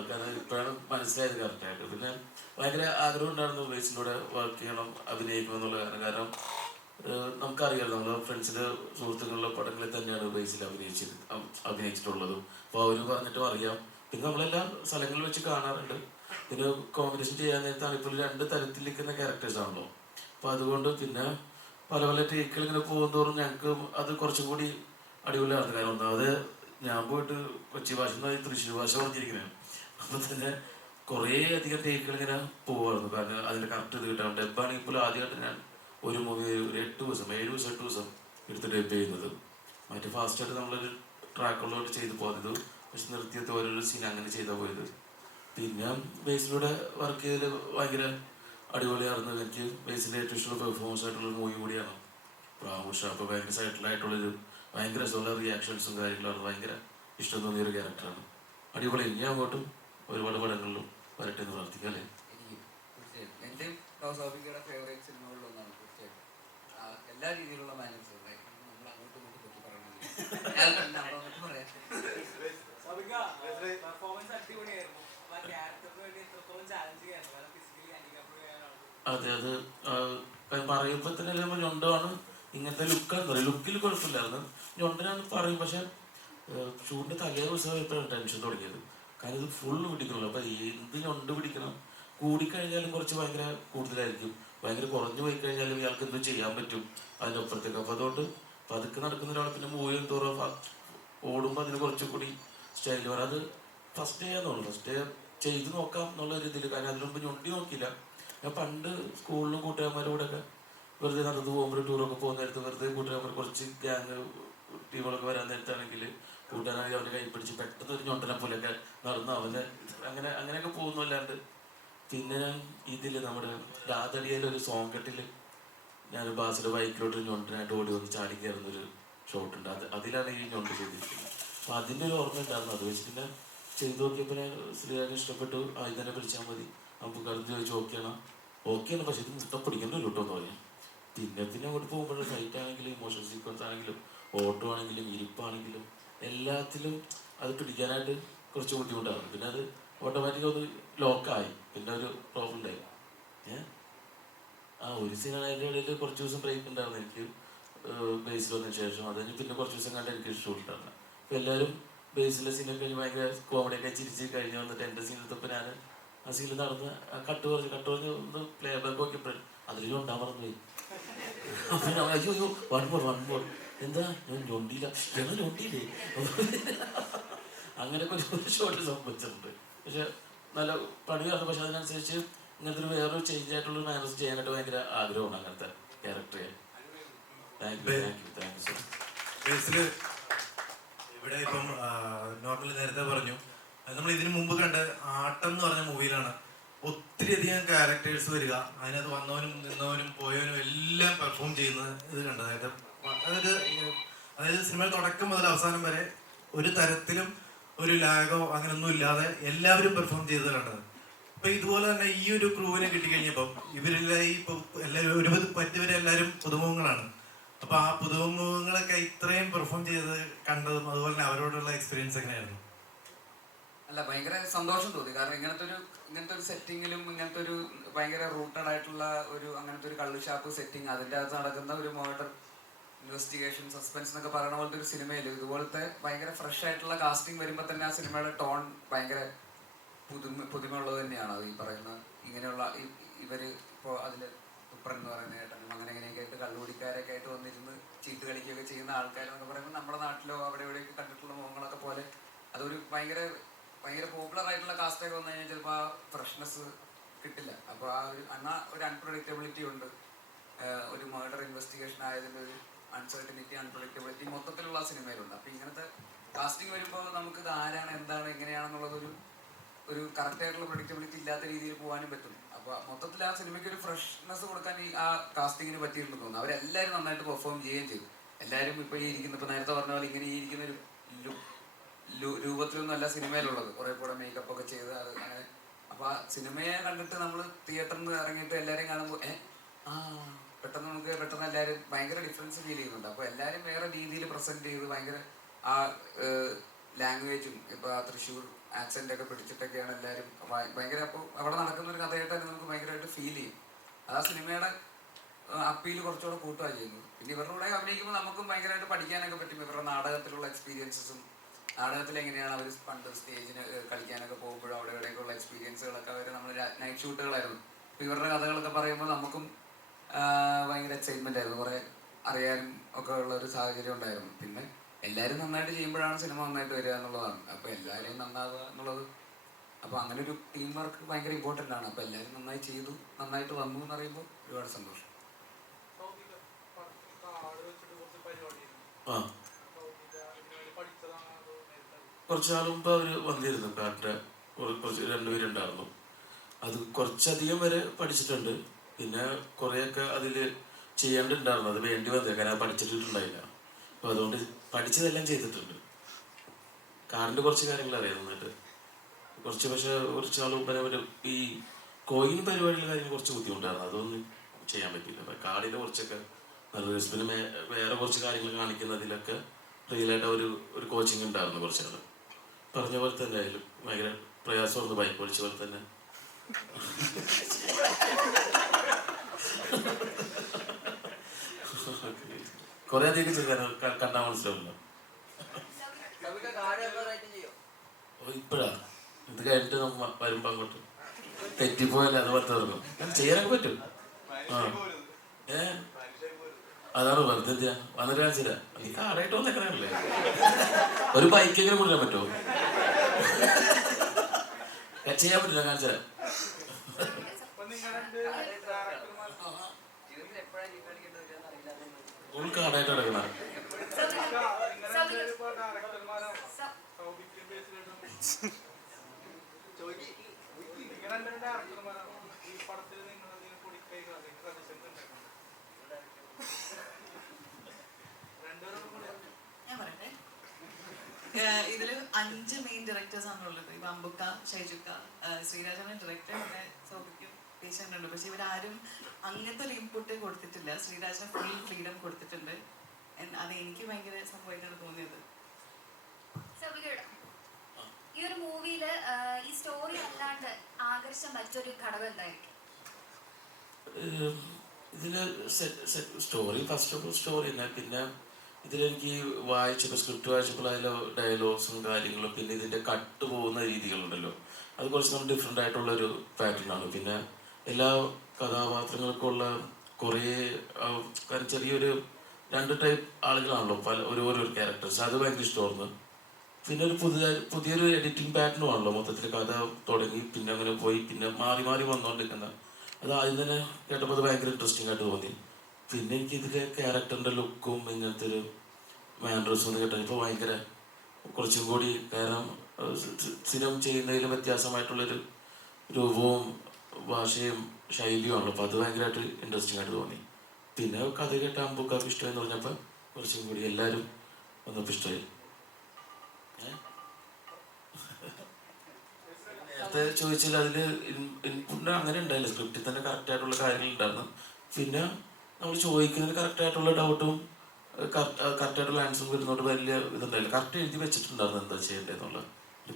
കാരണം ഇപ്പോഴാണ് മനസ്സിലായത് കറക്റ്റായിട്ട്. പിന്നെ ഭയങ്കര ആഗ്രഹം ഉണ്ടായിരുന്നു ബേസിലൂടെ വർക്ക് ചെയ്യണം, അഭിനയിക്കണം എന്നുള്ള കാരണം നമുക്കറിയാലോ നമ്മളെ ഫ്രണ്ട്സിൻ്റെ സുഹൃത്തുക്കളുടെ പടങ്ങളിൽ തന്നെയാണ് ബേസിൽ അഭിനയിച്ചിട്ടുള്ളതും. അപ്പോൾ അവർ പറഞ്ഞിട്ടും അറിയാം. പിന്നെ നമ്മളെല്ലാ സ്ഥലങ്ങളിൽ വെച്ച് കാണാറുണ്ട്. പിന്നെ കോമ്പിനേഷൻ ചെയ്യാൻ നേരത്താണ് ഇപ്പോൾ 2 തരത്തിലിരിക്കുന്ന ക്യാരക്ടേഴ്സാണല്ലോ. അപ്പോൾ അതുകൊണ്ട് പിന്നെ പല പല ടേക്കുകൾ ഇങ്ങനെ പോകുന്തോറും ഞങ്ങൾക്ക് അത് കുറച്ചും കൂടി അടിപൊളിയാണ്. കാരണം ഒന്നാമത് ഞാൻ പോയിട്ട് കൊച്ചി ഭാഷ എന്നായി തൃശ്ശൂർ ഭാഷ പറഞ്ഞിരിക്കുന്നതാണ്. അപ്പോൾ തന്നെ കുറേ അധികം ടേക്കുകൾ ഇങ്ങനെ പോകുമായിരുന്നു. കാരണം അതിൻ്റെ കറക്റ്റ് ഇത് കിട്ടാൻ ഡബ്ബാണെങ്കിൽ ഇപ്പോൾ ആദ്യമായിട്ട് ഞാൻ ഒരു മൂവി ഒരു 8 ദിവസം 8 ദിവസം എടുത്ത് ഡബ് ചെയ്യുന്നത്. മറ്റേ ഫാസ്റ്റായിട്ട് നമ്മളൊരു ട്രാക്കുള്ളതുകൊണ്ട് ചെയ്ത് പോകുന്നത്, പക്ഷെ നിർത്തിയത് ഓരോരോ സീൻ അങ്ങനെ ചെയ്താൽ പോയത്. പിന്നെ ബേസിലൂടെ വർക്ക് ചെയ്തതിൽ ഭയങ്കര അടിപൊളിയായിരുന്നു. എനിക്ക് ബേസിൻ്റെ ഏറ്റവും ഇഷ്ടമുള്ള പെർഫോമൻസ് ആയിട്ടുള്ളൊരു മൂവി കൂടിയാണ് പ്രാമുഷ. അപ്പോൾ ഭയങ്കര സൈറ്റിലായിട്ടുള്ളൊരു ഭയങ്കര രസമുള്ള റിയാക്ഷൻസും കാര്യങ്ങളാണ്. ഭയങ്കര ഇഷ്ടം തോന്നിയൊരു ക്യാരക്ടറാണ്. അടിപൊളി. ഇനി അങ്ങോട്ടും ഒരുപാട് പടങ്ങളിലും വരട്ടെ എന്ന് പ്രാർത്ഥിക്കാം അല്ലേ. എൻ്റെ ടോസോഫിക്കയുടെ ഫേവറേറ്റ് സിനിമകളിലൊന്നാണ് തീർച്ചയായിട്ടും. എല്ലാ രീതിയിലുള്ള മാനേഴ്സ് നമ്മൾ അങ്ങോട്ടും ഇങ്ങോട്ടും പറ്റി പറയണമെങ്കിൽ അവിടെ വന്നിട്ട് പറയാം. അതെ, അത് പറയുമ്പോൾ തന്നെ നമ്മൾ ഞൊണ്ടാണ് ഇങ്ങനത്തെ ലുക്കാന്ന് പറയും. ലുക്കിൽ കുഴപ്പമില്ലായിരുന്നു, ഞൊണ്ടനാണ് പറയും. പക്ഷെ ഷൂട്ടിൻ്റെ തലേ ദിവസം ഇപ്പോഴാണ് ടെൻഷൻ തുടങ്ങിയത്. കാരണം ഇത് ഫുള്ള് പിടിക്കണമല്ലോ. അപ്പം എന്ത് ഞൊണ്ട് പിടിക്കണം. കൂടിക്കഴിഞ്ഞാലും കുറച്ച് ഭയങ്കര കൂടുതലായിരിക്കും, ഭയങ്കര കുറഞ്ഞു പോയി കഴിഞ്ഞാലും ഇയാൾക്ക് എന്തും ചെയ്യാൻ പറ്റും അതിനപ്പുറത്തേക്ക്. അപ്പോൾ അതുകൊണ്ട് പതുക്കെ നടക്കുന്ന ഒരാൾ പിന്നെ മൂവിയും തോറും ഓടുമ്പോൾ അതിന് കുറച്ചും കൂടി സ്റ്റൈൽ വരാം. അത് ഫസ്റ്റ് ഡേ ആണെന്നുള്ളൂ. ഫസ്റ്റ് ഡേ ചെയ്ത് നോക്കാം എന്നുള്ള ഒരു ഇതിൽ. കാരണം അതിന് മുമ്പ് ഞൊണ്ടി നോക്കിയില്ല. ഞാൻ പണ്ട് സ്കൂളിലും കൂട്ടുകാരന്മാരുടെ കൂടെയൊക്കെ വെറുതെ നടന്നു പോകുമ്പോൾ ടൂറൊക്കെ പോകുന്ന നേരത്ത് വെറുതെ കൂട്ടുകാരന്മാർ കുറച്ച് ഗ്യാങ് ടീമുകളൊക്കെ വരാൻ നേരത്താണെങ്കിൽ കൂട്ടുകാരാണെങ്കിൽ അവൻ്റെ കൈ പിടിച്ച് പെട്ടെന്ന് ഒരു ഞൊണ്ടനെ പോലെയൊക്കെ നടന്ന് അവന് അങ്ങനെയൊക്കെ പോകുന്നല്ലാണ്ട്. പിന്നെ ഞാൻ ഇതിൽ നമ്മുടെ രാധടിയിലൊരു സോങ് കെട്ടിൽ ഞാൻ ബാസിലെ ബൈക്കിലോട്ട് ഞൊണ്ടനായിട്ട് ഓടി വന്ന് ചാടി കയറുന്നൊരു ഷോട്ടുണ്ട്. അതിലാണ് ഈ ഞൊണ്ട് ചെയ്തിരിക്കുന്നത്. അപ്പോൾ അതിൻ്റെ ഒരു ഓർമ്മ ഉണ്ടായിരുന്നു. അത് വെച്ച് പിന്നെ ചെയ്ത് നോക്കിയപ്പോൾ ഞാൻ ശ്രീരാജന് ഇഷ്ടപ്പെട്ടു. ഇതിനെ പിടിച്ചാൽ മതി, നമുക്ക് കടന്ന് ചോദിച്ചു ഓക്കെയാണ്. പക്ഷെ ഇത് മുട്ട പിടിക്കേണ്ട ഒരു കേട്ടോ എന്ന് പറയാം. പിന്നെ അങ്ങോട്ട് പോകുമ്പോൾ ഫൈറ്റ് ആണെങ്കിലും ഇമോഷണൽ സീക്വൻസ് ആണെങ്കിലും ഓട്ടോ ആണെങ്കിലും ഇരിപ്പാണെങ്കിലും എല്ലാത്തിലും അത് പിടിക്കാനായിട്ട് കുറച്ച് ബുദ്ധിമുട്ടാണ്. പിന്നെ അത് ഓട്ടോമാറ്റിക് ഒന്ന് ലോക്കായി. പിന്നെ ഒരു പ്രോബ്ലം ഉണ്ടായി. ഒരു സീനാണ്. അതിൻ്റെ ഇടയിൽ കുറച്ച് ദിവസം ബ്രേക്ക് ഉണ്ടായിരുന്നു എനിക്ക് ബേസിൽ വന്നതിന് ശേഷം. അത് കഴിഞ്ഞ് പിന്നെ കുറച്ച് ദിവസം കണ്ട് എനിക്ക് ഷൂട്ടുണ്ടായിരുന്നു. അപ്പോൾ എല്ലാവരും ബേസിലെ സീനൊക്കെ കഴിഞ്ഞ് ഭയങ്കര കോമഡിയൊക്കെ ചിരിച്ച് കഴിഞ്ഞ് വന്നിട്ട് എൻ്റെ സീൻ എടുത്തപ്പോൾ ഞാൻ ആ സീനിൽ നടന്ന് കട്ട് പറഞ്ഞ് ഒന്ന് പ്ലേ ബാക്ക് നോക്കിയപ്പോഴും അതിലും ഉണ്ടാകാൻ മറന്നുപോയി. അപ്പം ഞാൻ അയ്യോ വൺ മോർ എന്താ ഞാൻ ഞൊണ്ടിയില്ല, ഞങ്ങൾ ഞൊണ്ടിയില്ലേ. അങ്ങനെയൊക്കെ ഒരു ഷോട്ട് സംഭവിച്ചിട്ടുണ്ട്. പക്ഷെ നല്ല പണിയാണ്. പക്ഷെ അതിനനുസരിച്ച് ഇങ്ങനത്തെ ഒരു വേറൊരു ചേഞ്ച് ആയിട്ടുള്ള മാനേജ് ചെയ്യാനായിട്ട് ഭയങ്കര ആഗ്രഹമാണ് അങ്ങനത്തെ ക്യാരക്ടറെ. Thank you so much. ഇവിടെ ഇപ്പം നോർമലി നേരത്തെ പറഞ്ഞു, നമ്മൾ ഇതിനു മുമ്പ് കണ്ട ആട്ടം എന്ന് പറഞ്ഞ മൂവിയിലാണ് ഒത്തിരി അധികം ക്യാരക്ടേഴ്സ് വരിക. അതിനകത്ത് വന്നവനും നിന്നവനും പോയവനും എല്ലാം പെർഫോം ചെയ്യുന്ന ഇത് കണ്ടത്. അതായത് സിനിമയിൽ തുടക്കം മുതൽ അവസാനം വരെ ഒരു തരത്തിലും ഒരു ലാഗോ അങ്ങനെയൊന്നും ഇല്ലാതെ എല്ലാവരും പെർഫോം ചെയ്തത് കണ്ടത്. അപ്പൊ ഇതുപോലെ തന്നെ ഈ ഒരു ക്രൂവിനെ കിട്ടിക്കഴിഞ്ഞപ്പം ഇവരെല്ലാം ഇപ്പൊ എല്ലാവരും ഒരു പറ്റുവരെ എല്ലാവരും പുതുമുഖങ്ങളാണ്. അപ്പൊ ആ പുതുമുഖങ്ങളൊക്കെ ഇത്രയും പെർഫോം ചെയ്ത് കണ്ടതും അതുപോലെ തന്നെ അവരോടുള്ള എക്സ്പീരിയൻസ് എങ്ങനെയായിരുന്നു? അല്ല, ഭയങ്കര സന്തോഷം തോന്നി. കാരണം ഇങ്ങനത്തെ ഒരു സെറ്റിങ്ങിലും ഇങ്ങനത്തെ ഒരു ഭയങ്കര റൂട്ടഡ് ആയിട്ടുള്ള അങ്ങനത്തെ ഒരു കള്ളുഷാപ്പ് സെറ്റിങ്, അതിൻ്റെ അകത്ത് നടക്കുന്ന ഒരു മർഡർ ഇൻവെസ്റ്റിഗേഷൻ സസ്പെൻസ് എന്നൊക്കെ പറയുന്ന പോലത്തെ ഒരു സിനിമയിൽ ഇതുപോലത്തെ ഭയങ്കര ഫ്രഷ് ആയിട്ടുള്ള കാസ്റ്റിംഗ് വരുമ്പോൾ തന്നെ ആ സിനിമയുടെ ടോൺ ഭയങ്കര പുതുമയുള്ളത് തന്നെയാണ്. അത് ഈ പറയുന്ന ഇങ്ങനെയുള്ള ഇവര് ഇപ്പോൾ അതിൽ തുപ്രൻ എന്ന് പറയുന്ന ഏട്ടനും അങ്ങനെ എങ്ങനെയൊക്കെ ആയിട്ട് കള്ളുകുടിക്കാരൊക്കെ ആയിട്ട് വന്നിരുന്ന് ചീട്ട് കളിക്കുകയൊക്കെ ചെയ്യുന്ന ആൾക്കാരെന്നൊക്കെ പറയുമ്പോൾ നമ്മുടെ നാട്ടിലോ അവിടെ എവിടെയൊക്കെ കണ്ടിട്ടുള്ള മുഖങ്ങളൊക്കെ പോലെ അതൊരു ഭയങ്കര പോപ്പുലർ ആയിട്ടുള്ള കാസ്റ്റൊക്കെ വന്നു കഴിഞ്ഞാൽ ചിലപ്പോൾ ആ ഫ്രഷ്നെസ് കിട്ടില്ല. അപ്പോൾ ആ ഒരു അൺപ്രഡിക്റ്റബിലിറ്റി ഉണ്ട്. ഒരു മർഡർ ഇൻവെസ്റ്റിഗേഷൻ ആയതിൻ്റെ ഒരു അൺസർട്ടനിറ്റി അൺപ്രഡിക്റ്റബിലിറ്റി മൊത്തത്തിലുള്ള സിനിമയിലുണ്ട്. അപ്പോൾ ഇങ്ങനത്തെ കാസ്റ്റിംഗ് വരുമ്പോൾ നമുക്ക് ഇത് ആരാണ് എന്താണ് എങ്ങനെയാണെന്നുള്ളതൊരു കറക്റ്റായിട്ടുള്ള പ്രഡിക്റ്റബിലിറ്റി ഇല്ലാത്ത രീതിയിൽ പോകാനും പറ്റും. അപ്പോൾ മൊത്തത്തിൽ ആ സിനിമയ്ക്ക് ഒരു ഫ്രഷ്നെസ് കൊടുക്കാൻ ആ കാസ്റ്റിങ്ങിന് പറ്റിയിട്ടുണ്ടെന്ന് തോന്നുന്നു. അവരെല്ലാവരും നന്നായിട്ട് പെർഫോം ചെയ്യുകയും ചെയ്തു. എല്ലാവരും ഇപ്പോൾ ഇപ്പോൾ നേരത്തെ പറഞ്ഞ പോലെ ഇങ്ങനെ ഇരിക്കുന്ന ഒരു രൂപത്തിലൊന്നും അല്ല സിനിമയിലുള്ളത്. കുറേ കൂടെ മേക്കപ്പ് ഒക്കെ ചെയ്ത് അത് അങ്ങനെ അപ്പോൾ ആ സിനിമയെ കണ്ടിട്ട് നമ്മൾ തിയേറ്ററിൽ നിന്ന് ഇറങ്ങിയിട്ട് എല്ലാവരെയും കാണുമ്പോൾ പെട്ടെന്ന് നമുക്ക് പെട്ടെന്ന് എല്ലാവരും ഭയങ്കര ഡിഫറൻസ് ഫീൽ ചെയ്യുന്നുണ്ട്. അപ്പോൾ എല്ലാവരും വേറെ രീതിയിൽ പ്രസൻറ്റ് ചെയ്ത് ഭയങ്കര ആ ലാംഗ്വേജും ഇപ്പോൾ ആ തൃശ്ശൂർ ആക്സെൻ്റൊക്കെ പിടിച്ചിട്ടൊക്കെയാണ് എല്ലാവരും ഭയങ്കര. അപ്പോൾ അവിടെ നടക്കുന്നൊരു കഥയായിട്ട് തന്നെ നമുക്ക് ഭയങ്കരമായിട്ട് ഫീൽ ചെയ്യും. ആ സിനിമയുടെ അപ്പീൽ കുറച്ചുകൂടെ കൂട്ടുകയാണ് ചെയ്യുന്നത്. പിന്നെ ഇവരുടെ കൂടെ അഭിനയിക്കുമ്പോൾ നമുക്കും ഭയങ്കരമായിട്ട് പഠിക്കാനൊക്കെ പറ്റും. ഇവരുടെ നാടകത്തിലുള്ള എക്സ്പീരിയൻസസും നാടകത്തിൽ എങ്ങനെയാണ് അവർ പണ്ട് സ്റ്റേജിന് കളിക്കാനൊക്കെ പോകുമ്പോഴും അവിടെ ഇവിടെയൊക്കെയുള്ള എക്സ്പീരിയൻസുകളൊക്കെ അവർ നമ്മൾ നൈറ്റ് ഷൂട്ടുകളായിരുന്നു. അപ്പോൾ ഇവരുടെ കഥകളൊക്കെ പറയുമ്പോൾ നമുക്കും ഭയങ്കര എക്സൈറ്റ്മെൻ്റ് ആയിരുന്നു. കുറേ അറിയാനും ഒക്കെ ഉള്ളൊരു സാഹചര്യം ഉണ്ടായിരുന്നു. പിന്നെ എല്ലാവരും നന്നായിട്ട് ചെയ്യുമ്പോഴാണ് സിനിമ നന്നായിട്ട് വരിക എന്നുള്ളതാണ്. അപ്പോൾ എല്ലാവരെയും നന്നാവുക എന്നുള്ളത്, അപ്പോൾ അങ്ങനെ ഒരു ടീം വർക്ക് ഭയങ്കര ഇമ്പോർട്ടൻ്റ് ആണ്. അപ്പോൾ എല്ലാവരും നന്നായി ചെയ്തു, നന്നായിട്ട് വന്നു എന്ന് പറയുമ്പോൾ ഒരുപാട് സന്തോഷം. ആ കുറച്ച് നാൾ മുമ്പ് അവർ വന്നിരുന്നു. കാറ്റ കുറച്ച് 2 പേരുണ്ടായിരുന്നു. അത് കുറച്ചധികം വരെ പഠിച്ചിട്ടുണ്ട്. പിന്നെ കുറേയൊക്കെ അതിൽ ചെയ്യേണ്ടിണ്ടായിരുന്നു. അത് വേണ്ടി വന്നത് കാരണം പഠിച്ചിട്ടുണ്ടായില്ല. അപ്പോൾ അതുകൊണ്ട് പഠിച്ചതെല്ലാം ചെയ്തിട്ടുണ്ട്. കാറിൻ്റെ കുറച്ച് കാര്യങ്ങൾ അറിയാം നന്നായിട്ട്. കുറച്ച് പക്ഷേ കുറച്ച് നാൾ മുമ്പ് ഒരു ഈ കോയിൻ പരിപാടിയുള്ള കാര്യം കുറച്ച് ബുദ്ധിമുട്ടായിരുന്നു. അതൊന്നും ചെയ്യാൻ പറ്റില്ല. അപ്പോൾ കാടിൻ്റെ കുറച്ചൊക്കെ നല്ല. പിന്നെ വേറെ കുറച്ച് കാര്യങ്ങൾ കാണിക്കുന്നതിലൊക്കെ റിയലായിട്ട് ഒരു കോച്ചിങ് ഉണ്ടായിരുന്നു കുറച്ച് നാൾ. പറഞ്ഞ പോലെ തന്നെ ആയാലും ഭയങ്കര പ്രയാസമായിരുന്നു. ബൈക്ക് ഓടിച്ച പോലെ തന്നെ. കുറേ അധികം ചെയ്യാൻ കണ്ടാൽ മനസ്സിലാവില്ല. ഇപ്പഴാ ഇത് കഴിഞ്ഞിട്ട് നമ്മ വരുമ്പോ അങ്ങോട്ട് തെറ്റിപ്പോയല്ലേ അത് പത്ത് ഇറങ്ങും. ചെയ്യാനൊക്കെ പറ്റും. അതാണ് വെറുതെ എന്തിനാ വന്നിട്ട് കാണിച്ചില്ല. നീ കാറായിട്ട് വന്നേക്കണല്ലേ. ഒരു ബൈക്കെങ്കിലും കൊണ്ടുവരാൻ പറ്റുമോ? ചെയ്യാൻ പറ്റില്ല, കാണിച്ചാ. കാടായിട്ട് കിടക്കണ ഞാൻ പറയട്ടെ. ഇതിൽ 5 മെയിൻ ഡയറക്ടേഴ്സ് ആണുള്ളത്. ഇപ്പൊ അമ്പുക്ക, ഷൈജുക്ക, ശ്രീരാജാണ് ഡയറക്ടർ, പിന്നെ സൗഭിക്കും പേഷ്യൻ്റുണ്ട്. പക്ഷെ ഇവരാരും അങ്ങനത്തെ ഒരു ഇൻപുട്ട് കൊടുത്തിട്ടില്ല. ശ്രീരാജിന് ഫുൾ ഫ്രീഡം കൊടുത്തിട്ടുണ്ട്. അത് എനിക്ക് ഭയങ്കര സംഭവമായിട്ടാണ് തോന്നിയത്. ഈ ഒരു മൂവിയില് ഈ സ്റ്റോറി അല്ലാണ്ട് ആകർഷിച്ച മറ്റൊരു ഘടകം എന്തായിരിക്കും? ഇതില് story first of all story തന്നെ. പിന്നെ ഇതിലെനിക്ക് വായിച്ചപ്പോൾ സ്ക്രിപ്റ്റ് വായിച്ചപ്പോൾ അതിലെ ഡയലോഗ്സും കാര്യങ്ങളും പിന്നെ ഇതിൻ്റെ കട്ട് പോകുന്ന രീതികളുണ്ടല്ലോ, അത് കുറച്ച് നമ്മൾ ഡിഫറെൻ്റ് ആയിട്ടുള്ളൊരു പാറ്റേൺ ആണ്. പിന്നെ എല്ലാ കഥാപാത്രങ്ങൾക്കുള്ള കുറേ ചെറിയൊരു 2 ടൈപ്പ് ആളുകളാണല്ലോ ഓരോരോ ക്യാരക്ടേഴ്സ്. അത് ഭയങ്കര ഇഷ്ടമായിരുന്നു. പിന്നെ ഒരു പുതിയൊരു എഡിറ്റിംഗ് പാറ്റേണും ആണല്ലോ. മൊത്തത്തിൽ കഥ തുടങ്ങി പിന്നെ അങ്ങനെ പോയി പിന്നെ മാറി മാറി വന്നുകൊണ്ടിരിക്കുന്ന അത് ആദ്യം തന്നെ കേട്ടപ്പോൾ അത് ഭയങ്കര ഇൻട്രസ്റ്റിംഗ് ആയിട്ട് തോന്നി. പിന്നെ എനിക്ക് ഇതിലെ ക്യാരക്ടറിൻ്റെ ലുക്കും ഇങ്ങനത്തെ ഒരു മാനറിസം എന്ന് കേട്ടാൽ ഇപ്പോൾ ഭയങ്കര കുറച്ചും കൂടി, കാരണം സ്ഥിരം ചെയ്യുന്നതിലും വ്യത്യാസമായിട്ടുള്ളൊരു രൂപവും ഭാഷയും ശൈലിയുമാണല്ലോ. അപ്പോൾ അത് ഭയങ്കരമായിട്ട് ഇൻട്രസ്റ്റിംഗ് ആയിട്ട് തോന്നി. പിന്നെ കഥ കേട്ട അമ്പുക്കാർക്ക് ഇഷ്ടമെന്ന് പറഞ്ഞപ്പോൾ കുറച്ചും കൂടി എല്ലാവരും വന്നപ്പോൾ ഇഷ്ടമായി. നേരത്തെ ചോദിച്ചാൽ അതിൽ ഇൻപുട്ടിന് അങ്ങനെ ഉണ്ടായില്ല. സ്ക്രിപ്റ്റിൽ തന്നെ കറക്റ്റായിട്ടുള്ള കാര്യങ്ങളുണ്ടായിരുന്നു. പിന്നെ നമ്മൾ ചോദിക്കുന്നതിന് കറക്റ്റായിട്ടുള്ള ഡൗട്ടും കറക്റ്റായിട്ടുള്ള ആൻസറും വരുന്നോട്ട് വലിയ ഇതുണ്ടായില്ല. കറക്റ്റ് എഴുതി വെച്ചിട്ടുണ്ടായിരുന്നു എന്താ ചെയ്യേണ്ടതെന്നുള്ളത്.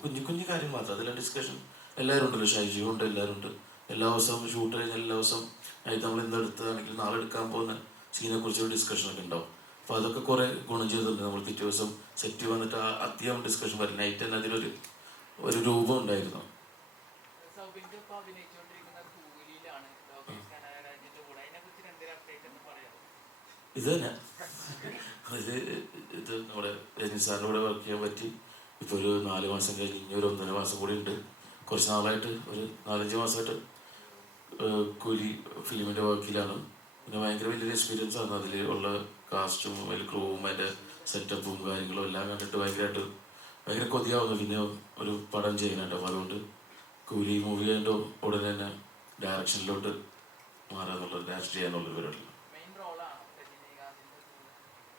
കുഞ്ഞു കുഞ്ഞു കാര്യം മാത്രം. അതിലെ ഡിസ്കഷൻ എല്ലാവരും ഉണ്ടല്ലോ, ഷൈജു ഉണ്ട്, എല്ലാവരും ഉണ്ട്. എല്ലാ ദിവസവും ഷൂട്ട് കഴിഞ്ഞാൽ എല്ലാ ദിവസവും ആയിട്ട് നമ്മൾ ഇന്ന് എടുത്തതാണെങ്കിൽ നാളെ എടുക്കാൻ പോകുന്ന സീനെ കുറിച്ചൊരു ഡിസ്കഷനൊക്കെ ഉണ്ടാവും. അപ്പോൾ അതൊക്കെ കുറേ ഗുണം ചെയ്തിട്ടുണ്ട്. നമ്മൾ പിറ്റേ ദിവസം സെറ്റ് വന്നിട്ട് അധികം ഡിസ്കഷൻ വരും. നൈറ്റ് തന്നെ അതിലൊരു രൂപം ഉണ്ടായിരുന്നു. ഇത് തന്നെ ഇത് നമ്മുടെ രഞ്ജിത് സാറിൻ്റെ കൂടെ വർക്ക് ചെയ്യാൻ പറ്റി. ഇപ്പോൾ ഒരു 4 മാസം കഴിഞ്ഞ് ഇനി ഒരു 1.5 മാസം കൂടി ഉണ്ട്. കുറച്ച് നാളായിട്ട് ഒരു 4-5 മാസമായിട്ട് കൂലി ഫിലിമിൻ്റെ വർക്കിലാണ്. പിന്നെ ഭയങ്കര വലിയൊരു എക്സ്പീരിയൻസ് ആണ്. അതിൽ ഉള്ള കാസ്റ്റും അതിൽ ക്രൂവും അതിൻ്റെ സെറ്റപ്പും കാര്യങ്ങളും എല്ലാം കണ്ടിട്ട് ഭയങ്കര കൊതിയാവുന്നു പിന്നെ ഒരു പടം ചെയ്യാനായിട്ട്. അപ്പോൾ അതുകൊണ്ട് കൂലി മൂവി അതിൻ്റെ ഉടനെ തന്നെ ഡയറക്ഷനിലോട്ട് മാറാന്നുള്ളത്, ഡയറക്റ്റ് ചെയ്യാനുള്ളൊരു പരിപാടി.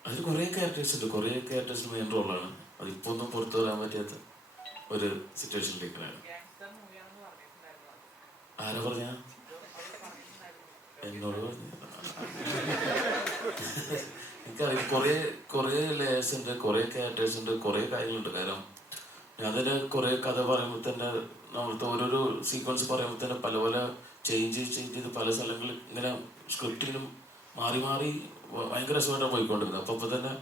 അതിൽ കുറേ ക്യാരക്ടേഴ്സ് ഉണ്ട്. കുറേ ക്യാരക്ടേഴ്സിന് മെയിൻ റോളാണ്. അതിപ്പോൾ ഒന്നും പുറത്തു വരാൻ പറ്റാത്ത ഒരു സിറ്റുവേഷനിലേക്കാണ്. ആരാ പറഞ്ഞ എന്നോട് പറഞ്ഞു എനിക്കറിയാം കുറേ ലേയേഴ്സ് ഉണ്ട്, കുറേ ക്യാരക്ടേഴ്സ് ഉണ്ട്, കുറേ കാര്യങ്ങളുണ്ട്. കാരണം ഞാൻ തന്നെ കുറേ കഥ പറയുമ്പോൾ തന്നെ നമ്മളത്തെ ഓരോരോ സീക്വൻസ് പറയുമ്പോൾ തന്നെ പല പല ചേഞ്ച് ചെയ്ത് പല സ്ഥലങ്ങളിൽ ഇങ്ങനെ സ്ക്രിപ്റ്റിനും മാറി മാറി ഭയങ്കര രസമായിട്ടാണ് പോയിക്കൊണ്ടിരുന്നത്. അപ്പോൾ തന്നെ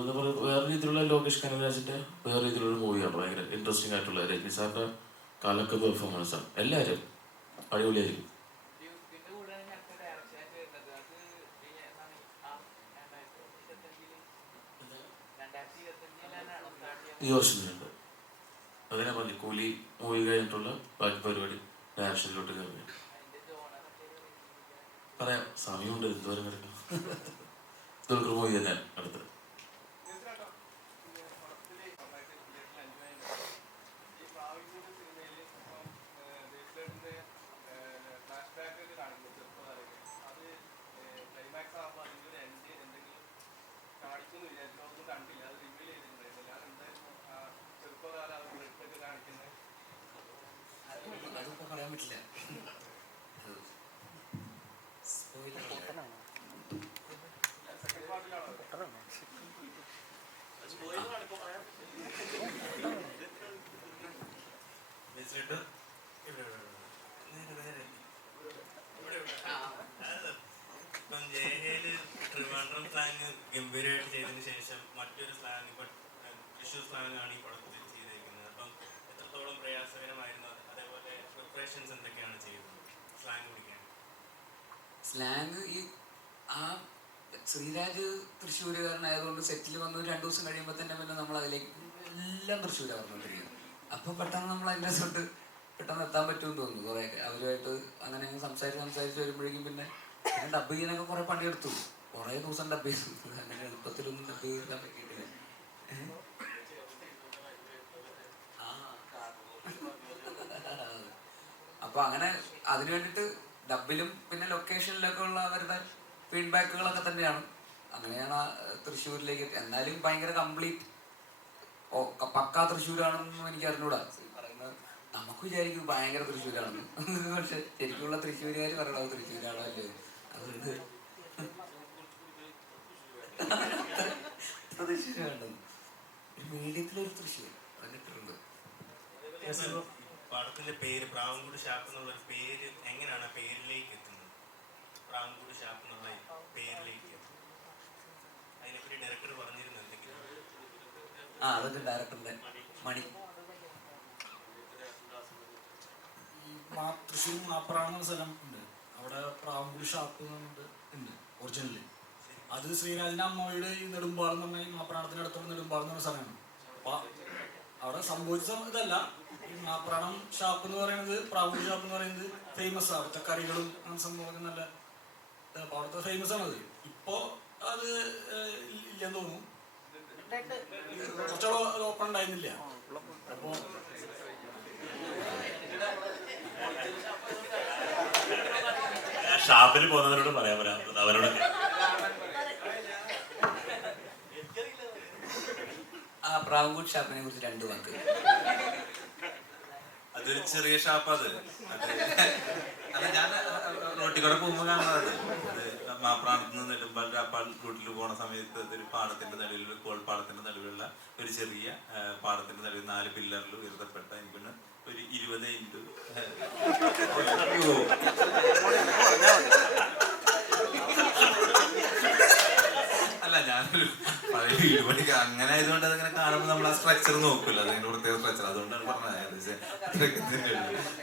എന്താ പറയുക, വേറെ രീതിയിലുള്ള ലോകേഷ് കനകരാജിൻ്റെ വേറെ രീതിയിലുള്ള മൂവിയാണ്. ഭയങ്കര ഇൻട്രസ്റ്റിംഗ് ആയിട്ടുള്ള രജനി സാറിൻ്റെ കാലൊക്കെ പെർഫോമൻസാണ്. എല്ലാവരും അടിപൊളിയായിരിക്കും. ഈ വർഷത്തിലുണ്ട്. അതിനെ പറഞ്ഞു കൂലി മൂവി കഴിഞ്ഞിട്ടുള്ള ബാക്കി പരിപാടി ഡയറക്ഷനിലോട്ട് കയറി പറയാം. സമയമുണ്ട്, എന്തോരം കിടക്കും. ദുൽഖർ മൂവി തന്നെ അടുത്ത്. അതിപ്പോ പറയാൻ പറ്റില്ല. ഇപ്പം ജയഹേല് ട്രിവാൻഡ്രം സ്ലാങ് ഗംഭീരമായിട്ട് ചെയ്തതിന് ശേഷം മറ്റൊരു സ്ലാങ് ഇപ്പം തൃശ്ശൂർ സ്ലാങ് ആണ് ഈ പടത്തിൽ ചെയ്തിരിക്കുന്നത്. അപ്പം എത്രത്തോളം പ്രയാസകരമായിരുന്നു, അതേപോലെ പ്രിപ്പറേഷൻസ് എന്തൊക്കെയാണ് ചെയ്യുന്നത് സ്ലാങ് പിടിക്കാൻ? സ്ലാങ് ഈ ആ ശ്രീരാജ് തൃശ്ശൂരുകാരനായതുകൊണ്ട് സെറ്റിൽ വന്ന് 2 ദിവസം കഴിയുമ്പോൾ തന്നെ പിന്നെ നമ്മൾ അതിലേക്ക് എല്ലാം തൃശ്ശൂരാണ് പറഞ്ഞുകൊണ്ടിരിക്കുന്നത്. അപ്പോൾ പെട്ടെന്ന് നമ്മൾ അതിൻ്റെ തൊട്ട് പെട്ടെന്ന് എത്താൻ പറ്റുമെന്ന് തോന്നുന്നു. കുറേ അവരുമായിട്ട് അങ്ങനെ സംസാരിച്ച് വരുമ്പോഴേക്കും പിന്നെ ഡബ് ചെയ്യാനൊക്കെ കുറേ പണിയെടുത്തു. കുറേ ദിവസം ഡബ് ചെയ്തു. അങ്ങനെ എളുപ്പത്തിലൊന്നും ഡബ് ചെയ്താൽ പറ്റിയിട്ടില്ല. അപ്പോൾ അങ്ങനെ അതിന് വേണ്ടിയിട്ട് ഡബിലും പിന്നെ ലൊക്കേഷനിലൊക്കെ ഉള്ള അവരുടെ ഫീഡ്ബാക്കുകളൊക്കെ തന്നെയാണ്. അങ്ങനെയാണ് തൃശ്ശൂരിലേക്ക്. എന്നാലും ഭയങ്കര കംപ്ലീറ്റ് പക്കാ തൃശ്ശൂരാണെന്നും എനിക്ക് അറിഞ്ഞൂടാ. പറയുന്നത് നമുക്ക് വിചാരിക്കും ഭയങ്കര തൃശ്ശൂരാണെന്ന്. പക്ഷെ ശരിക്കുള്ള തൃശ്ശൂരുകാർ പറയണത് തൃശ്ശൂരാണോ അല്ലേ. അതുകൊണ്ട് തൃശ്ശൂരാണ് മീഡിയത്തിലൊരു തൃശ്ശൂർ വന്നിട്ടുണ്ട്. പടത്തിന്റെ പേര് പ്രാവൻകൂട് ഷാപ്പ് എന്നുള്ള പേര് എങ്ങനെയാണ് പേരിലേക്ക് എത്തുന്നത്? പ്രാവൻകൂട് ഷാപ്പ് എന്നുള്ള പേരിലേക്ക് അതിനെപ്പറ്റി ഡയറക്ടർ പറഞ്ഞിരുന്നു എന്തെങ്കിലും? അതൊക്കെ ഡയറക്ടറിന്റെ മണി. തൃശ്ശൂർ മാപ്രാണം എന്ന സ്ഥലം ഉണ്ട്. അവിടെ പ്രാവൻകൂട് ഷാപ്പ് ഉണ്ട് ഒറിജിനല്. അത് ശ്രീരാജിന്റെ അമ്മയുടെ ഈ നെടുമ്പാളം എന്ന് പറഞ്ഞാൽ ഈ മാപ്രാണത്തിന്റെ അടുത്തുള്ള നെടുമ്പാളം എന്ന് പറഞ്ഞ സ്ഥലമാണ്. അപ്പൊ അവിടെ സംഭവിച്ച ഇതല്ല. ഈ മാപ്രാണം ഷാപ്പ് എന്ന് പറയുന്നത്, പ്രാവൻകൂട് ഷാപ്പ് എന്ന് പറയുന്നത് ഫേമസ്. അവിടുത്തെ കറികളും അങ്ങനെ സംഭവമൊക്കെ നല്ല അവിടുത്തെ ഫേമസ് ആണത്. ഇപ്പോ അത് ഇല്ലെന്ന് തോന്നുന്നു. കുറച്ചോളം ഓപ്പൺ ഉണ്ടായിരുന്നില്ല. അപ്പോ ഷാപ്പിൽ പോകുന്നവരോട് പറയാൻ പറ്റാം അവരോട്. പ്രാവൻകൂട് ഷാപ്പിനെ കുറിച്ച് 2 വാക്ക്. അതൊരു ചെറിയ ഷാപ്പ്. അത് അല്ല, ഞാൻ റോട്ടിൽ കൂടെ പോകുമ്പോൾ കാണുന്നത് അത് മാപ്രാണത്ത് നിന്ന് നെടുമ്പാൽ രാപ്പാൽ റൂട്ടിൽ പോണ സമയത്ത് അതൊരു പാടത്തിന്റെ നടുവിൽ, കോൾപ്പാടത്തിന്റെ നടുവിലുള്ള ഒരു ചെറിയ പാടത്തിന്റെ നടുവിൽ 4 പില്ലറിൽ ഉയർത്തപ്പെട്ട എനിക്കൊന്ന് ഒരു 20 ഇഞ്ച് അല്ല, ഞാനൊരു പഴയ വീട് പണിക്ക് അങ്ങനെ ആയതുകൊണ്ട് അതങ്ങനെ കാണുമ്പോൾ നമ്മൾ ആ സ്ട്രക്ചർ നോക്കില്ല. അതിന്റെ പ്രത്യേക സ്ട്രക്ചർ. അതുകൊണ്ടാണ് പറഞ്ഞത്.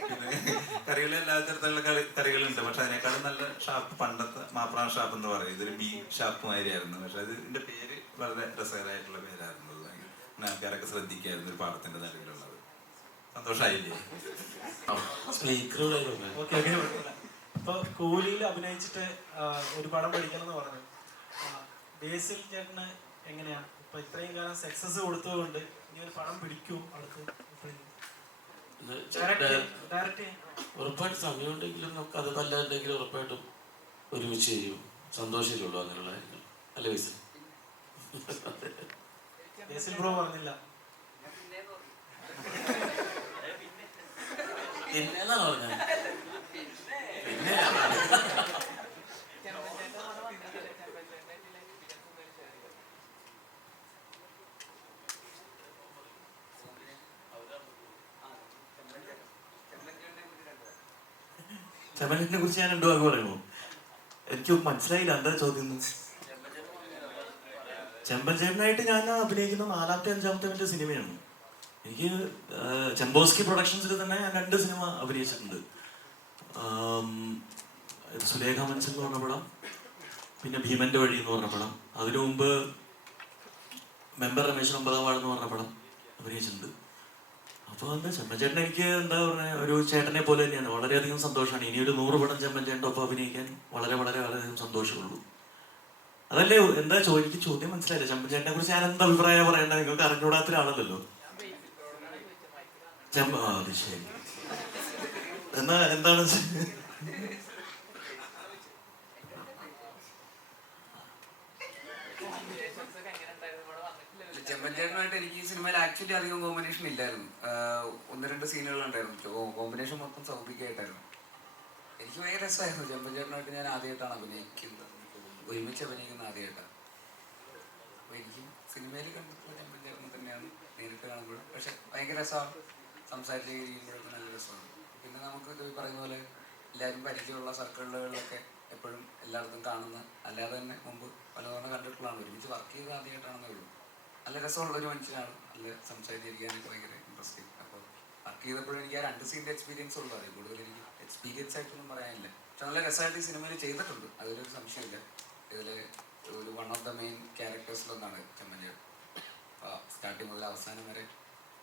പിന്നെ കറികൾ എല്ലാ തരത്തിലുള്ള കറികളുണ്ട്. പക്ഷെ അതിനേക്കാളും നല്ല ഷാപ്പ് പണ്ടത്തെ മാപ്രാൺ ഷാപ്പ് എന്ന് പറയും. ഇതൊരു ബി ഷാപ്പ് മാതിരിയായിരുന്നു. പക്ഷെ ഇതിന്റെ പേര് വളരെ രസകരമായിട്ടുള്ള പേരായിരുന്നു. ആൾക്കാരൊക്കെ ശ്രദ്ധിക്കായിരുന്നു ഒരു പാടത്തിന്റെ നടുവിലുള്ളത്. സന്തോഷമായില്ലേ? ഇപ്പൊ കൂലിയിൽ അഭിനയിച്ചിട്ട് ഒരു പടം പഠിക്കണം എന്ന് പറഞ്ഞു. ബേസിൽ ചേട്ടന് എങ്ങനെയാ ഇപ്പൊ ഇത്രയും കാലം സക്സസ് കൊടുത്തതുകൊണ്ട് ഇനി ഒരു പടം പിടിക്കൂ അടുത്ത്? ഉറപ്പായിട്ട് സമയമുണ്ടെങ്കിലും നമുക്ക് അത് നല്ലതുണ്ടെങ്കിലും ഉറപ്പായിട്ടും ഒരുമിച്ച് ചെയ്യും. സന്തോഷമില്ലുള്ളൂ അങ്ങനെയുള്ള കാര്യങ്ങൾ. അല്ല ബേസിൽ ബ്രോ പറഞ്ഞില്ല. പിന്നെന്നാണ് പറഞ്ഞത്. പിന്നെ ചെമ്പഞ്ചേട്ടനെ കുറിച്ച് ഞാൻ 2 വാക്ക് പറയുമോ? എനിക്ക് മനസ്സിലായില്ല എന്താ ചോദ്യം. ചെമ്പഞ്ചേട്ടനായിട്ട് ഞാൻ അഭിനയിക്കുന്ന 4ാമത്തെ 5ാമത്തെ എൻ്റെ സിനിമയാണ്. എനിക്ക് ചെമ്പോസ്കി പ്രൊഡക്ഷൻസിൽ തന്നെ ഞാൻ 2 സിനിമ അഭിനയിച്ചിട്ടുണ്ട്. സുലേഖ മനസ്സിൽ എന്ന് പറഞ്ഞ പടം, പിന്നെ ഭീമന്റെ വഴി എന്ന് പറഞ്ഞ പടം. അതിനു മുമ്പ് മെമ്പർ രമേശ് 9ാം വാർഡ് എന്ന് പറഞ്ഞ പടം അഭിനയിച്ചിട്ടുണ്ട്. അപ്പോൾ എന്താ ചെമ്പഞ്ചേട്ടൻ എനിക്ക് എന്താ പറയുക, ഒരു ചേട്ടനെ പോലെ തന്നെയാണ്. വളരെയധികം സന്തോഷമാണ്. ഇനി ഒരു 100 പടം ചെമ്പഞ്ചേട്ടൻ്റെ ഒപ്പം അഭിനയിക്കാൻ വളരെയധികം സന്തോഷമുള്ളൂ. അതല്ലേ എന്താ എനിക്ക് ചോദ്യം മനസ്സിലായില്ല. ചെമ്പഞ്ചേട്ടനെ കുറിച്ച് ഞാൻ എന്താ അഭിപ്രായം പറയേണ്ടത്? നിങ്ങൾക്ക് അറിഞ്ഞൂടാത്ത ഒരാളല്ലല്ലോ. അത് ശരി. എന്താണ് ചെമ്പഞ്ചേട്ടനുമായിട്ട് എനിക്ക് ഈ സിനിമയിൽ ആക്ച്വലി അധികം കോമ്പിനേഷൻ ഇല്ലായിരുന്നു. 1-2 സീനുകളുണ്ടായിരുന്നു. കോമ്പിനേഷൻ മൊത്തം സൗഭികമായിട്ടായിരുന്നു. എനിക്ക് ഭയങ്കര രസമായിരുന്നു. ചെമ്പഞ്ചേട്ടനായിട്ട് ഞാൻ ആദ്യമായിട്ടാണ് അഭിനയിക്കുന്നത്, ഒരുമിച്ച് അഭിനയിക്കുന്ന ആദ്യമായിട്ടാണ്. അപ്പോൾ എനിക്ക് സിനിമയിൽ കണ്ടിട്ടുള്ള ചെമ്പഞ്ചേട്ടൻ തന്നെയാണ് നേരിട്ട് കാണുമ്പോൾ. പക്ഷെ ഭയങ്കര രസമാണ്, സംസാരിച്ചിരിക്കുമ്പോഴൊക്കെ നല്ല രസമാണ്. പിന്നെ നമുക്ക് ഇത് പറയുന്ന പോലെ എല്ലാവരും പരിചയമുള്ള സർക്കിളുകളിലൊക്കെ എപ്പോഴും എല്ലായിടത്തും കാണുന്ന, അല്ലാതെ തന്നെ മുമ്പ് പലതവണ കണ്ടിട്ടുള്ളതാണ്. ഒരുമിച്ച് വർക്ക് ചെയ്ത് ആദ്യമായിട്ടാണെന്നേ ഉള്ളൂ. നല്ല രസമുള്ളൊരു മനുഷ്യനാണ്, നല്ല സംസാരിച്ചിരിക്കാനൊക്കെ ഭയങ്കര ഇൻട്രസ്റ്റിംഗ്. അപ്പോൾ വർക്ക് ചെയ്തപ്പോഴും എനിക്ക് ആ 2 സീൻ്റെ എക്സ്പീരിയൻസ് ഉള്ളൂ. അതിൽ കൂടുതൽ എനിക്ക് എക്സ്പീരിയൻസ് ആയിട്ടൊന്നും പറയാനില്ല. പക്ഷെ നല്ല രസമായിട്ട് ഈ സിനിമയിൽ ചെയ്തിട്ടുണ്ട്, അതിലൊരു സംശയമില്ല. ഇതിൽ ഒരു വൺ ഓഫ് ദ മെയിൻ ക്യാരക്ടേഴ്സിലൊന്നാണ് ചെമ്മഞ്ചേട്ടൻ. സ്റ്റാർട്ടിങ് മുതൽ അവസാനം വരെ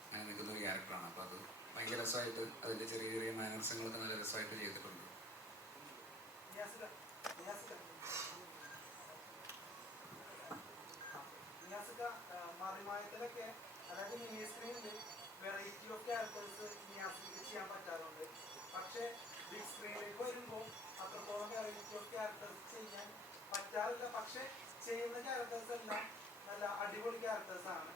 അങ്ങനെ നിൽക്കുന്ന ഒരു ക്യാരക്ടറാണ്. അപ്പോൾ അത് ഭയങ്കര രസമായിട്ട്, അതിൻ്റെ ചെറിയ ചെറിയ മാനർസങ്ങളൊക്കെ നല്ല രസമായിട്ട് ചെയ്തിട്ടുണ്ട്. മറിമായത്തിലൊക്കെ അതായത് മിനി സ്ക്രീനിൽ വെറൈറ്റി ഓഫ് ക്യാരക്ടേഴ്സ് നിയാസിക്ക് ചെയ്യാൻ പറ്റാറുണ്ട്. പക്ഷേ ബിഗ് സ്ക്രീനിലേക്ക് വരുമ്പോൾ അത്രത്തോളം വെറൈറ്റി ഓഫ് ക്യാരക്ടേഴ്സ് ചെയ്യാൻ പറ്റാറില്ല. പക്ഷെ ചെയ്യുന്ന ക്യാരക്ടേഴ്സ് എല്ലാം നല്ല അടിപൊളി ക്യാരക്ടേഴ്സാണ്.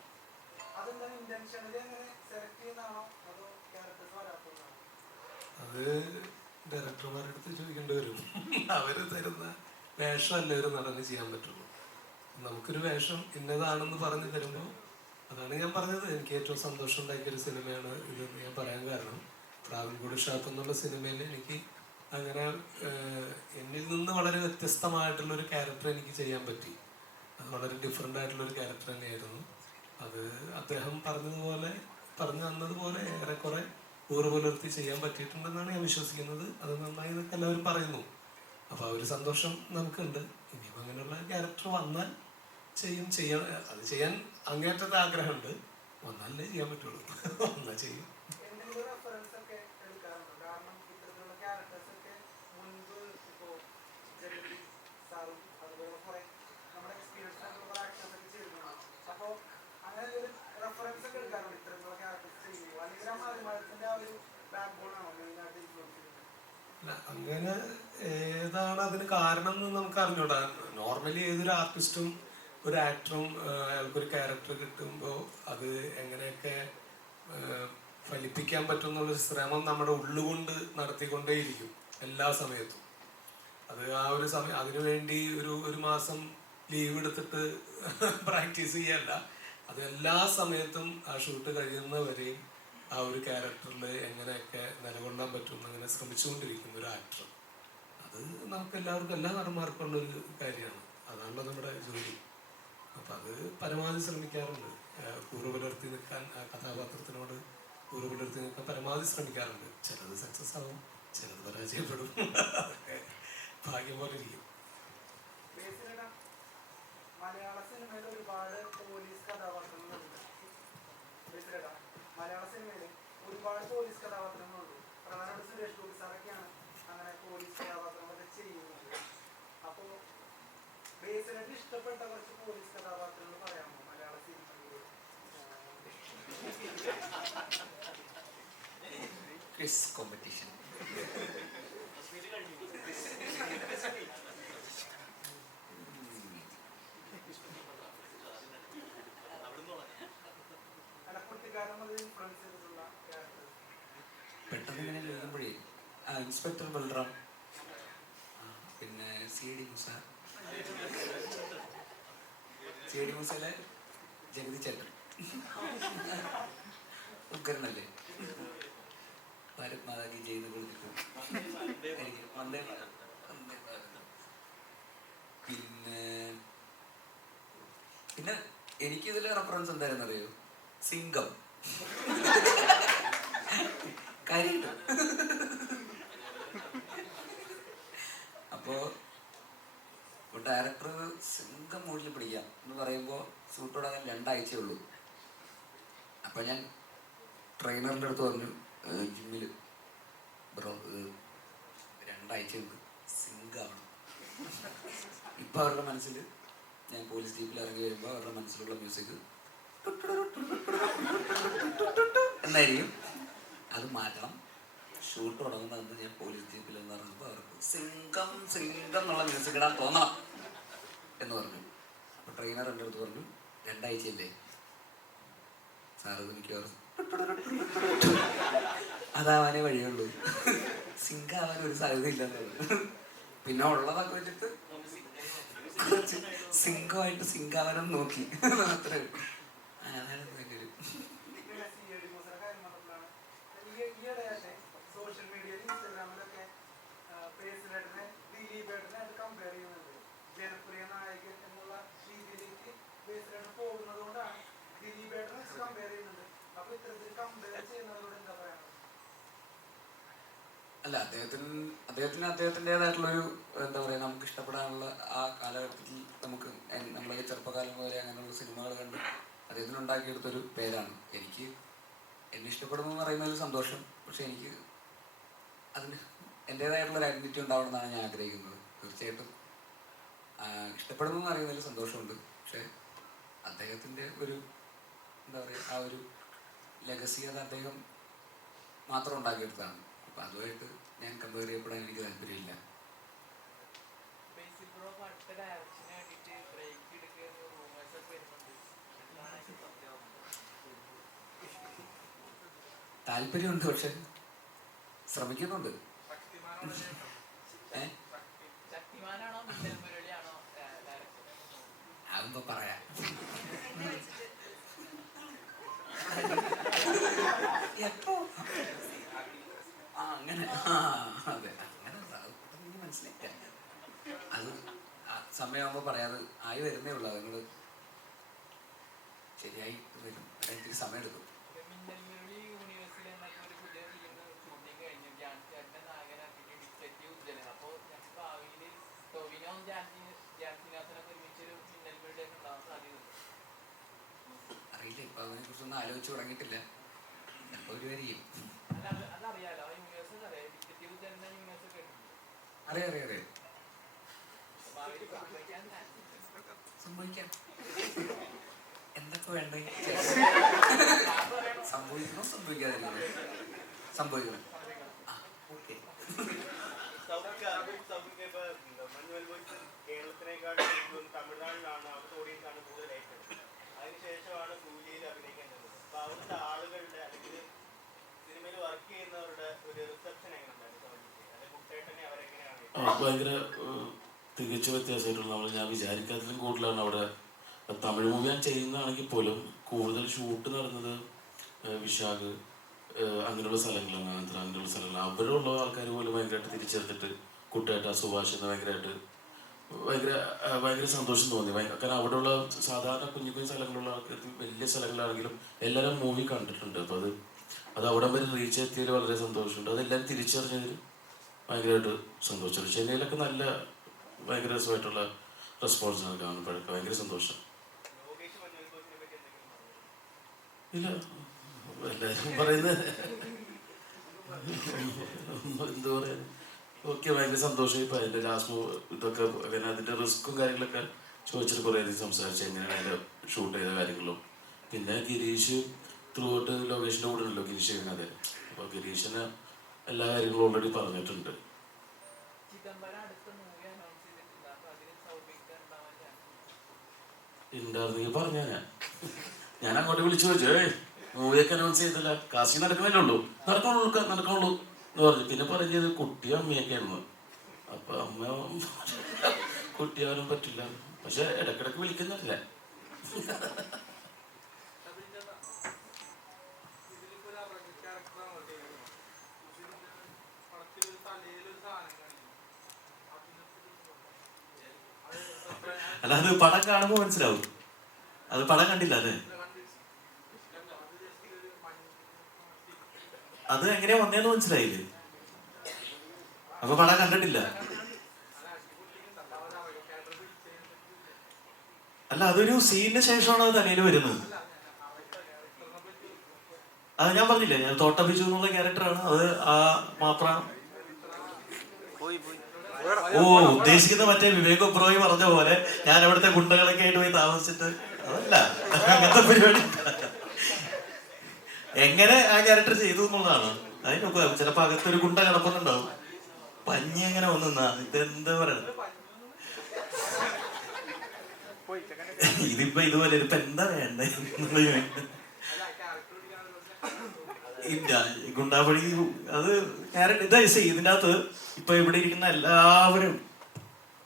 അതെന്താണ് ഇന്റൻഷനിൽ എങ്ങനെ സെലക്ട് ചെയ്യുന്നതാണോ അതോ ക്യാരക്ടേഴ്സ് വരാത്തതാണോ? അത് ഡയറക്ടർമാരുടെ അടുത്ത് ചോദിക്കേണ്ടി വരും. അവർ തരുന്ന വേഷമല്ലേ ഒരു നടന് ചെയ്യാൻ പറ്റുള്ളൂ. നമുക്കൊരു വേഷം ഇന്നതാണെന്ന് പറഞ്ഞു തരുമ്പോൾ, അതാണ് ഞാൻ പറഞ്ഞത്, എനിക്ക് ഏറ്റവും സന്തോഷം ഉണ്ടാക്കിയൊരു സിനിമയാണ് ഇതെന്ന് ഞാൻ പറയാൻ കാരണം. പ്രാവൻകൂട് ഷാപ്പ് എന്നുള്ള സിനിമയിൽ എനിക്ക് അങ്ങനെ എന്നിൽ നിന്ന് വളരെ വ്യത്യസ്തമായിട്ടുള്ളൊരു ക്യാരക്ടർ എനിക്ക് ചെയ്യാൻ പറ്റി. അത് വളരെ ഡിഫറെൻ്റ് ആയിട്ടുള്ളൊരു ക്യാരക്ടർ തന്നെയായിരുന്നു. അത് അദ്ദേഹം പറഞ്ഞു തന്നതുപോലെ ഏറെക്കുറെ ഊറുപുലർത്തി ചെയ്യാൻ പറ്റിയിട്ടുണ്ടെന്നാണ് ഞാൻ വിശ്വസിക്കുന്നത്. അത് നന്നായി എന്നൊക്കെ എല്ലാവരും പറയുന്നു. അപ്പോൾ ആ ഒരു സന്തോഷം നമുക്കുണ്ട്. ഇനിയിപ്പോൾ അങ്ങനെയുള്ള ക്യാരക്ടർ വന്നാൽ ചെയ്യണം. അത് ചെയ്യാൻ അങ്ങേറ്റത്തെ ആഗ്രഹമുണ്ട്. വന്നാലേ ചെയ്യാൻ പറ്റുള്ളൂ. വന്നാൽ ചെയ്യും. അങ്ങനെ ഏതാണ് അതിന് കാരണം എന്ന് നമുക്ക് അറിഞ്ഞൂടാ. നോർമലി ഏതൊരു ആർട്ടിസ്റ്റും ഒരു ആക്ടറും അയാൾക്കൊരു ക്യാരക്ടർ കിട്ടുമ്പോൾ അത് എങ്ങനെയൊക്കെ ഫലിപ്പിക്കാൻ പറ്റും എന്നുള്ളൊരു ശ്രമം നമ്മുടെ ഉള്ളുകൊണ്ട് നടത്തിക്കൊണ്ടേയിരിക്കും എല്ലാ സമയത്തും. അത് ആ ഒരു സമയം അതിനുവേണ്ടി ഒരു മാസം ലീവ് എടുത്തിട്ട് പ്രാക്ടീസ് ചെയ്യല്ല. അത് എല്ലാ സമയത്തും ആ ഷൂട്ട് കഴിയുന്നവരെയും ആ ഒരു ക്യാരക്ടറിൽ എങ്ങനെയൊക്കെ നിലകൊള്ളാൻ പറ്റും അങ്ങനെ ശ്രമിച്ചുകൊണ്ടിരിക്കുന്ന ഒരു ആക്ടർ. അത് നമുക്ക് എല്ലാവർക്കും, എല്ലാ നടന്മാർക്കും ഉള്ളൊരു കാര്യമാണ്. അതാണല്ലോ നമ്മുടെ ജോലി. അപ്പം അത് പരമാവധി ശ്രമിക്കാറുണ്ട്. കൂറുപുലർത്തി നിൽക്കാൻ, ആ കഥാപാത്രത്തിനോട് കൂറുപുലർത്തി നിൽക്കാൻ പരമാവധി ശ്രമിക്കാറുണ്ട്. ചിലത് സക്സസ് ആവും, ചിലത് പരാജയപ്പെടും. അതൊക്കെ ഭാഗ്യം പോലെ ഇരിക്കും. മലയാള സിനിമയിൽ ഒരുപാട് പോലീസ് കഥാപാത്രങ്ങളുണ്ട്. മലയാള സിനിമയിൽ ഒരുപാട് പോലീസ് കഥാപാത്രങ്ങളുണ്ട്. പ്രധാനമായിട്ട് സുരേഷ് ഗോപി സാറൊക്കെയാണ് അങ്ങനെ പോലീസ് കഥാപാത്രങ്ങളൊക്കെ ചെയ്യുന്നത്. അപ്പോൾ ബേസിലായിട്ട് ഇഷ്ടപ്പെട്ട കുറച്ച് പോലീസ് കഥാപാത്രങ്ങൾ പറയാമോ മലയാള സിനിമയിൽ? Quiz competition. പെട്ടെന്ന് ഞാനിങ്ങനെ എഴുതുമ്പോഴേ ഇൻസ്പെക്ടർ ബൽറാം, പിന്നെ CID മൂസ, CID മൂസയിലെ ജഗതി ചേട്ടൻ ഉഗ്രനല്ലേ, ഭാരത് മാതാക്കി ചെയ്ത് കൊടുത്തിട്ടു. പിന്നെ എനിക്കിതിലെ റെഫറൻസ് എന്തായിരുന്നു അറിയോ? സിംഗം. കാര്യമായിട്ട്. അപ്പോൾ ഡയറക്ടർ സിംഗം മൂഡിൽ പിടിക്കാം എന്ന് പറയുമ്പോൾ ഷൂട്ട് തുടങ്ങാൻ 2 ആഴ്ചയേ ഉള്ളൂ. അപ്പം ഞാൻ ട്രെയിനറിൻ്റെ അടുത്ത് പറഞ്ഞു, ജിമ്മിൽ ബ്രോ 2 ആഴ്ചയുണ്ട്, സിംഗാവണം. ഇപ്പം അവരുടെ മനസ്സിൽ ഞാൻ പോലീസ് ജീപ്പിൽ ഇറങ്ങി വരുമ്പോൾ അവരുടെ മനസ്സിലുള്ള മ്യൂസിക് എന്നായിരിക്കും. അത് മാറ്റണം. ഷൂട്ട് തുടങ്ങുന്നതെന്ന് ഞാൻ പോലീസ് ജീപ്പിൽ എന്ന് പറഞ്ഞപ്പോൾ അവർക്ക് സിംഗം സിംഗം എന്നുള്ള മ്യൂസിക് ഇടാൻ തോന്നണം എന്ന് പറഞ്ഞു. അപ്പോൾ ട്രെയിനർ എൻ്റെ അടുത്ത് പറഞ്ഞു, 2 ആഴ്ചയല്ലേ സാറ്, മിക്കവാറും അതാവാനേ വഴിയുള്ളൂ, സിംഗാവാൻ ഒരു സാധ്യതയില്ലെന്ന് പറഞ്ഞു. പിന്നെ ഉള്ളതൊക്കെ വെച്ചിട്ട് സിംഗമായിട്ട് സിംഗാവനം നോക്കി അത്രേ. അതാണ് എൻ്റെ ഒരു സോഷ്യൽ മീഡിയയിൽ ഇൻസ്റ്റാഗ്രാമിലൊക്കെ പേഴ്സണായിട്ടിനെ ദിലീപേട്ടനെ കമ്പയർ ചെയ്യുന്നുണ്ട്. ജനപ്രിയ നായകൻ എന്നുള്ള രീതിയിലേക്ക് പേഴ്സണായിട്ട് പോകുന്നത് കൊണ്ടാണ് ദിലീപേട്ടനെ കമ്പയർ ചെയ്യുന്നുണ്ട്. അപ്പൊ ഇത്തരത്തിൽ കമ്പയർ ചെയ്യുന്നവരോട് എന്താ പറയാനുള്ളത്? അല്ല, അദ്ദേഹത്തിന് അദ്ദേഹത്തിൻ്റെതായിട്ടുള്ളൊരു എന്താ പറയുക, നമുക്ക് ഇഷ്ടപ്പെടാനുള്ള ആ കാലഘട്ടത്തിൽ നമുക്ക് നമ്മളെ ചെറുപ്പകാലം മുതലേ അങ്ങനെയുള്ള സിനിമകൾ കണ്ട് അദ്ദേഹത്തിന് ഉണ്ടാക്കിയെടുത്തൊരു പേരാണ്. എനിക്ക് എന്നെ ഇഷ്ടപ്പെടുന്നു എന്ന് പറയുന്നതിൽ സന്തോഷം. പക്ഷെ എനിക്ക് അതിന് എൻ്റേതായിട്ടുള്ളൊരു ഐഡൻറ്റിറ്റി ഉണ്ടാവണം എന്നാണ് ഞാൻ ആഗ്രഹിക്കുന്നത്. തീർച്ചയായിട്ടും ഇഷ്ടപ്പെടുന്നു എന്ന് പറയുന്നതിൽ സന്തോഷമുണ്ട്. പക്ഷെ അദ്ദേഹത്തിൻ്റെ ഒരു എന്താ പറയുക, ആ ഒരു ലെഗസി അത് അദ്ദേഹം മാത്രം ഉണ്ടാക്കിയെടുത്തതാണ്. അപ്പം അതുമായിട്ട് ഞാൻ കമ്പയർ ചെയ്യപ്പെടാൻ എനിക്ക് താല്പര്യമില്ല. താല്പര്യമുണ്ട്, പക്ഷെ ശ്രമിക്കുന്നുണ്ട്. ആകുമ്പോ പറയാം. എപ്പോ അങ്ങനെ അതെ, അങ്ങനെ മനസ്സിലായില്ല. അത് സമയമാകുമ്പോ പറയാതെ ആയി വരുന്നേ ഉള്ളൂ. അതുങ്ങൾ ശരിയായി വരും. അതിന് സമയം എടുക്കും. അറിയില്ല, ഇപ്പൊ അതിനെ കുറിച്ചൊന്നും ആലോചിച്ച് തുടങ്ങിയിട്ടില്ല. ചിലപ്പോൾ ഒരു വരികയും അറിയാം സംഭവിക്കാം. എന്തൊക്കെ വേണ്ടേ സംഭവിക്കണോ സംഭവിക്കാതിരിക്കണോ? സംഭവിക്കണം. ഓക്കെ. തമിഴ്നാട്ടിലാണ് അവിടുത്തെ ഓഡിയൻസാണ് കൂടുതലായിട്ട്. അതിനുശേഷമാണ് കൂലിയിൽ അഭിനയിക്കാൻ ചെന്നത്. അപ്പൊ അവിടുത്തെ ആളുകളുടെ അല്ലെങ്കിൽ സിനിമയിൽ വർക്ക് ചെയ്യുന്നവരുടെ ഒരു റിസപ്ഷൻ എങ്ങനെ ഉണ്ടായിരുന്നു? അല്ലെങ്കിൽ കുട്ടേട്ടനെ അവരെങ്ങനെയാണ്? ഭയങ്കര തികച്ചു വ്യത്യാസമായിട്ടുള്ള, ഞാൻ വിചാരിക്കാത്തതിലും കൂടുതലാണ് അവിടെ. തമിഴ് മൂവി ഞാൻ ചെയ്യുന്നതാണെങ്കിൽ പോലും കൂടുതൽ ഷൂട്ട് നടന്നത് വിശാഖ് അങ്ങനെയുള്ള സ്ഥലങ്ങളാണ്, ആന്ധ്ര അങ്ങനെയുള്ള സ്ഥലങ്ങളാണ്. അവിടെയുള്ള ആൾക്കാർ പോലും ഭയങ്കരമായിട്ട് തിരിച്ചെടുത്തിട്ട് കുട്ടേട്ട സുഭാഷ് എന്ന് ഭയങ്കര സന്തോഷം തോന്നി. കാരണം അവിടെയുള്ള സാധാരണ കുഞ്ഞു കുഞ്ഞു സ്ഥലങ്ങളുള്ള ആൾക്കാർക്ക് വലിയ സ്ഥലങ്ങളാണെങ്കിലും എല്ലാവരും മൂവി കണ്ടിട്ടുണ്ട്. അപ്പോൾ അത് അവിടെ വരെ റീച്ച് എത്തിയതിൽ വളരെ സന്തോഷമുണ്ട്. അതെല്ലാം തിരിച്ചറിഞ്ഞതിൽ ഭയങ്കരമായിട്ട് സന്തോഷമുണ്ട്. ചെന്നൈയിലൊക്കെ നല്ല ഭയങ്കര രസമായിട്ടുള്ള റെസ്പോൺസാണ് കാണുമ്പോഴൊക്കെ ഭയങ്കര സന്തോഷം. ഇല്ല, എല്ലാവരും പറയുന്നത് എന്താ പറയാ, ഓക്കെ, ഭയങ്കര സന്തോഷം. ഇപ്പം അതിൻ്റെ ലാസ്റ്റ് ഇതൊക്കെ അങ്ങനെ അതിൻ്റെ റിസ്ക്കും കാര്യങ്ങളൊക്കെ ചോദിച്ചിട്ട് കുറേ അധികം സംസാരിച്ചു, എങ്ങനെയാണ് അതിൻ്റെ ഷൂട്ട് ചെയ്ത കാര്യങ്ങളും. പിന്നെ ഗിരീഷ് ത്രൂ ഔട്ട് ലൊക്കേഷൻ്റെ കൂടെ ഉണ്ടല്ലോ, ഗിരീഷ് അതെ. അപ്പോൾ ഗിരീഷിന് എല്ലാ കാര്യങ്ങളും ഓൾറെഡി പറഞ്ഞിട്ടുണ്ട്. ഉണ്ടായിരുന്നെങ്കിൽ പറഞ്ഞാ ഞാൻ അങ്ങോട്ട് വിളിച്ചു ചോദിച്ചു, മൂവിയൊക്കെ അനൗൺസ് ചെയ്തില്ല, കാസ്റ്റിംഗ് നടക്കുന്നല്ലേ ഉള്ളൂ, നടക്കണുള്ളൂ എന്ന് പറഞ്ഞു. പിന്നെ പറഞ്ഞത് കുട്ടി അമ്മയൊക്കെയായിരുന്നു. അപ്പൊ അമ്മ കുട്ടിയാവാനും പറ്റില്ല, പക്ഷെ ഇടക്കിടക്ക് വിളിക്കുന്നില്ല. അല്ല, അത് പടം കാണുമ്പോ മനസ്സിലാവും. അത് പടം കണ്ടില്ല അല്ലേ? അത് എങ്ങനെയാ വന്നേന്ന് മനസ്സിലായില്ലേ? അപ്പൊ പടം കണ്ടിട്ടില്ല. അല്ല, അതൊരു സീനിന് ശേഷമാണ് അത് തലയിൽ വരുന്നത്. അത് ഞാൻ പറഞ്ഞില്ലേ, ഞാൻ തോട്ടബിജു എന്നുള്ള ക്യാരക്ടറാണ് അത്. ആ മാപ്രാണം ഉദ്ദേശിക്കുന്ന മറ്റേ വിവേക് ഒബ്രോയി പറഞ്ഞ പോലെ ഞാൻ അവിടുത്തെ ഗുണ്ടകളൊക്കെ ആയിട്ട് പോയി താമസിച്ചിട്ട് അതല്ല, അങ്ങനത്തെ പരിപാടി. എങ്ങനെ ആ ക്യാരക്ടർ ചെയ്തു എന്നുള്ളതാണ്. അതിനൊക്കെ ചിലപ്പോ അകത്തൊരു ഗുണ്ട കിടപ്പുന്നുണ്ടാവും, പഞ്ഞി എങ്ങനെ വന്നാ ഇതെന്താ പറയണത്. ഇതിപ്പോ ഇതുപോലെ ഇപ്പൊ എന്താ വേണ്ടേ ഇല്ല. ഗുണ്ടാപ്പണി അത് ക്യാരക്ടർ ഇതാ. ഇതിൻ്റെ അകത്ത് ഇപ്പൊ ഇവിടെ ഇരിക്കുന്ന എല്ലാവരും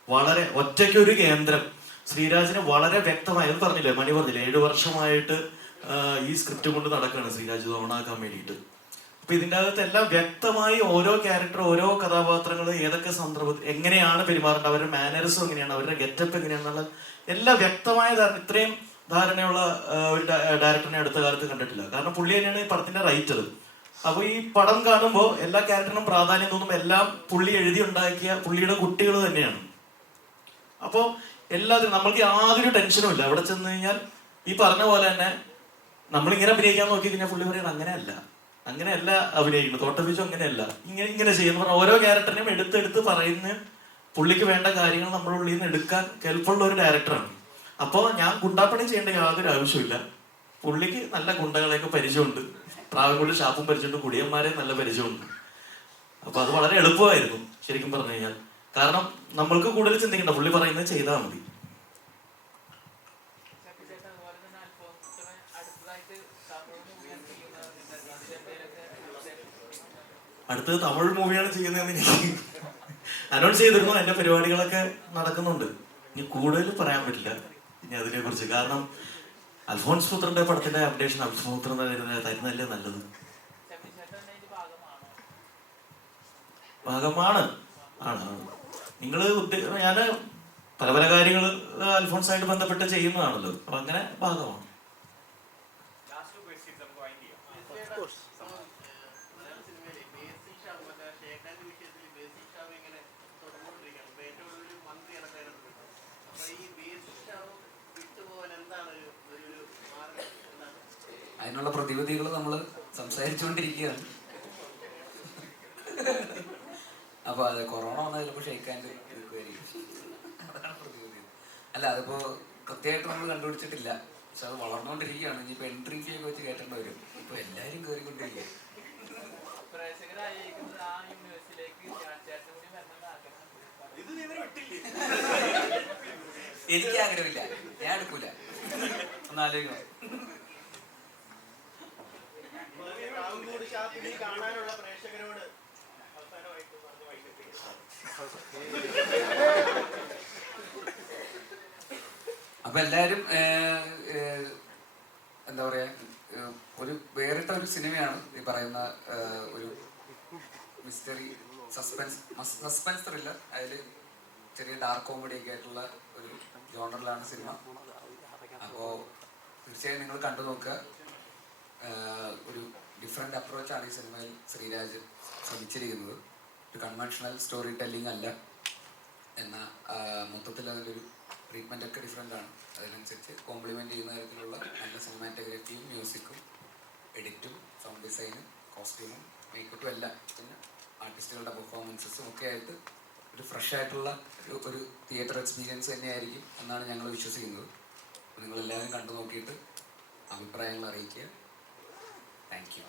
വളരെ ഒറ്റയ്ക്കൊരു കേന്ദ്രം. ശ്രീരാജിന് വളരെ വ്യക്തമായി അത് പറഞ്ഞില്ലേ, മണി പറഞ്ഞില്ലേ, 7 വർഷമായിട്ട് ഈ സ്ക്രിപ്റ്റ് കൊണ്ട് നടക്കുകയാണ് ശ്രീരാജ് ഓണാക്കാൻ വേണ്ടിയിട്ട്. അപ്പൊ ഇതിൻ്റെ അകത്ത് എല്ലാം വ്യക്തമായി ഓരോ ക്യാരക്ടർ, ഓരോ കഥാപാത്രങ്ങൾ ഏതൊക്കെ സന്ദർഭത്തിൽ എങ്ങനെയാണ് പെരുമാറേണ്ടത്, അവരുടെ മാനറിസം എങ്ങനെയാണ്, അവരുടെ ഗെറ്റപ്പ് എങ്ങനെയാണെന്നുള്ള എല്ലാം വ്യക്തമായ ധാരണ. ഇത്രയും ധാരണയുള്ള ഒരു ഡയറക്ടറിനെ അടുത്ത കാലത്ത് കണ്ടിട്ടില്ല. കാരണം പുള്ളി തന്നെയാണ് ഈ പടത്തിന്റെ റൈറ്റർ. അപ്പൊ ഈ പടം കാണുമ്പോൾ എല്ലാ ക്യാരക്ടറിനും പ്രാധാന്യം തോന്നും. എല്ലാം പുള്ളി എഴുതി ഉണ്ടാക്കിയ പുള്ളിയുടെ കുട്ടികൾ തന്നെയാണ്. അപ്പോൾ എല്ലാത്തിനും നമ്മൾക്ക് യാതൊരു ടെൻഷനും ഇല്ല. അവിടെ ചെന്ന് കഴിഞ്ഞാൽ ഈ പറഞ്ഞ പോലെ തന്നെ നമ്മളിങ്ങനെ അഭിനയിക്കാൻ നോക്കി കഴിഞ്ഞാൽ പുള്ളി പറയുന്നത് അങ്ങനെയല്ല അഭിനയിക്കുന്നത്, തോട്ടബിജു അങ്ങനെയല്ല, ഇങ്ങനെ ചെയ്യുന്ന പറഞ്ഞാൽ ഓരോ ക്യാരക്ടറിനെയും എടുത്തെടുത്ത് പറയുന്ന പുള്ളിക്ക് വേണ്ട കാര്യങ്ങൾ നമ്മുടെ ഉള്ളിൽ നിന്ന് എടുക്കാൻ കെൽപ്പുള്ള ഒരു ഡയറക്ടറാണ്. അപ്പോൾ ഞാൻ ഗുണ്ടാപ്പണി ചെയ്യേണ്ട യാതൊരു ആവശ്യമില്ല. പുള്ളിക്ക് നല്ല ഗുണ്ടകളെയൊക്കെ പരിചയമുണ്ട്, പ്രാവൻകൂടി ഷാപ്പും പരിചയമുണ്ട്, കുടിയന്മാരെ നല്ല പരിചയമുണ്ട്. അപ്പൊ അത് വളരെ എളുപ്പമായിരുന്നു ശരിക്കും പറഞ്ഞു കഴിഞ്ഞാൽ. കാരണം നമ്മൾക്ക് കൂടുതൽ ചിന്തിക്കണ്ട, പുള്ളി പറയുന്നത് ചെയ്താൽ മതി. അടുത്തത് തമിഴ് മൂവിയാണ് ചെയ്യുന്നതെന്ന് എനിക്ക് അനൗൺസ് ചെയ്തിരുന്നു. എന്റെ പരിപാടികളൊക്കെ നടക്കുന്നുണ്ട്. ഇനി കൂടുതൽ പറയാൻ പറ്റില്ല ഇനി അതിനെ കുറിച്ച്. കാരണം അൽഫോൺസ് പുത്രന്റെ പടത്തിന്റെ അപ്ഡേഷൻ അൽഫോൺസ് പുത്രൻ തരുന്നതല്ലേ നല്ലത്. ഭാഗമാണ് ആണ് നിങ്ങള് ഞാന് പല കാര്യങ്ങൾ അൽഫോൺസായിട്ട് ബന്ധപ്പെട്ട് ചെയ്യുന്നതാണല്ലോ. അപ്പൊ അങ്ങനെ ഭാഗമാണ്. അതിനുള്ള പ്രതിവിധികൾ നമ്മൾ സംസാരിച്ചുകൊണ്ടിരിക്കുകയാണ്. അപ്പൊ അത് കൊറോണ വന്നാൽ ചിലപ്പോൾ ഷെയ്ക്കാൻ അതാണ് പ്രതിവിധി. അല്ല, അതിപ്പോ കൃത്യമായിട്ട് നമ്മൾ കണ്ടുപിടിച്ചിട്ടില്ല. പക്ഷെ അത് വളർന്നുകൊണ്ടിരിക്കുകയാണ്. ഇനിയിപ്പോ എൻട്രി ഫീ ഒക്കെ വെച്ച് കയറ്റേണ്ടി വരും. ഇപ്പൊ എല്ലാരും കയറിക്കൊണ്ടിരിക്കുക. എനിക്ക് ആഗ്രഹമില്ല, ഞാൻ എടുക്കൂല. ഒന്നാലോചിക്കണം. കാണാനുള്ള പ്രേക്ഷകരോട് അവസാനമായിട്ട് പറഞ്ഞു വൈകിട്ട് അപ്പൊ എല്ലാരും എന്താ പറയാ, ഒരു വേറിട്ട ഒരു സിനിമയാണ് ഈ പറയുന്ന ഒരു മിസ്റ്ററി സസ്പെൻസ് ത്രില്ലർ. അതിൽ ചെറിയ ഡാർക്ക് കോമഡി ഒക്കെ ആയിട്ടുള്ള ഒരു ജോണറിലാണ് സിനിമ. അപ്പോൾ തീർച്ചയായും നിങ്ങൾ കണ്ടു നോക്കുക. ഒരു ഡിഫറെൻ്റ് അപ്രോച്ചാണ് ഈ സിനിമയിൽ ശ്രീരാജ് ശ്രമിച്ചിരിക്കുന്നത്. ഒരു കൺവെൻഷണൽ സ്റ്റോറി ടെല്ലിംഗ് അല്ല, എന്നാൽ മൊത്തത്തിൽ അതിലൊരു ട്രീറ്റ്മെൻ്റ് ഒക്കെ ഡിഫറെൻ്റ് ആണ്. അതിനനുസരിച്ച് കോംപ്ലിമെൻ്റ് ചെയ്യുന്ന തരത്തിലുള്ള നല്ല സിനിമാറ്റോഗ്രഫിയും മ്യൂസിക്കും എഡിറ്റും സൗണ്ട് ഡിസൈനും കോസ്റ്റ്യൂമും മേക്കപ്പും എല്ലാം, പിന്നെ ആർട്ടിസ്റ്റുകളുടെ പെർഫോമൻസസും ഒക്കെ ആയിട്ട് ഒരു ഫ്രഷ് ആയിട്ടുള്ള ഒരു തിയേറ്റർ എക്സ്പീരിയൻസ് തന്നെയായിരിക്കും എന്നാണ് ഞങ്ങൾ വിശ്വസിക്കുന്നത്. നിങ്ങളെല്ലാവരും കണ്ടു നോക്കിയിട്ട് അഭിപ്രായങ്ങൾ അറിയിക്കുക. Thank you.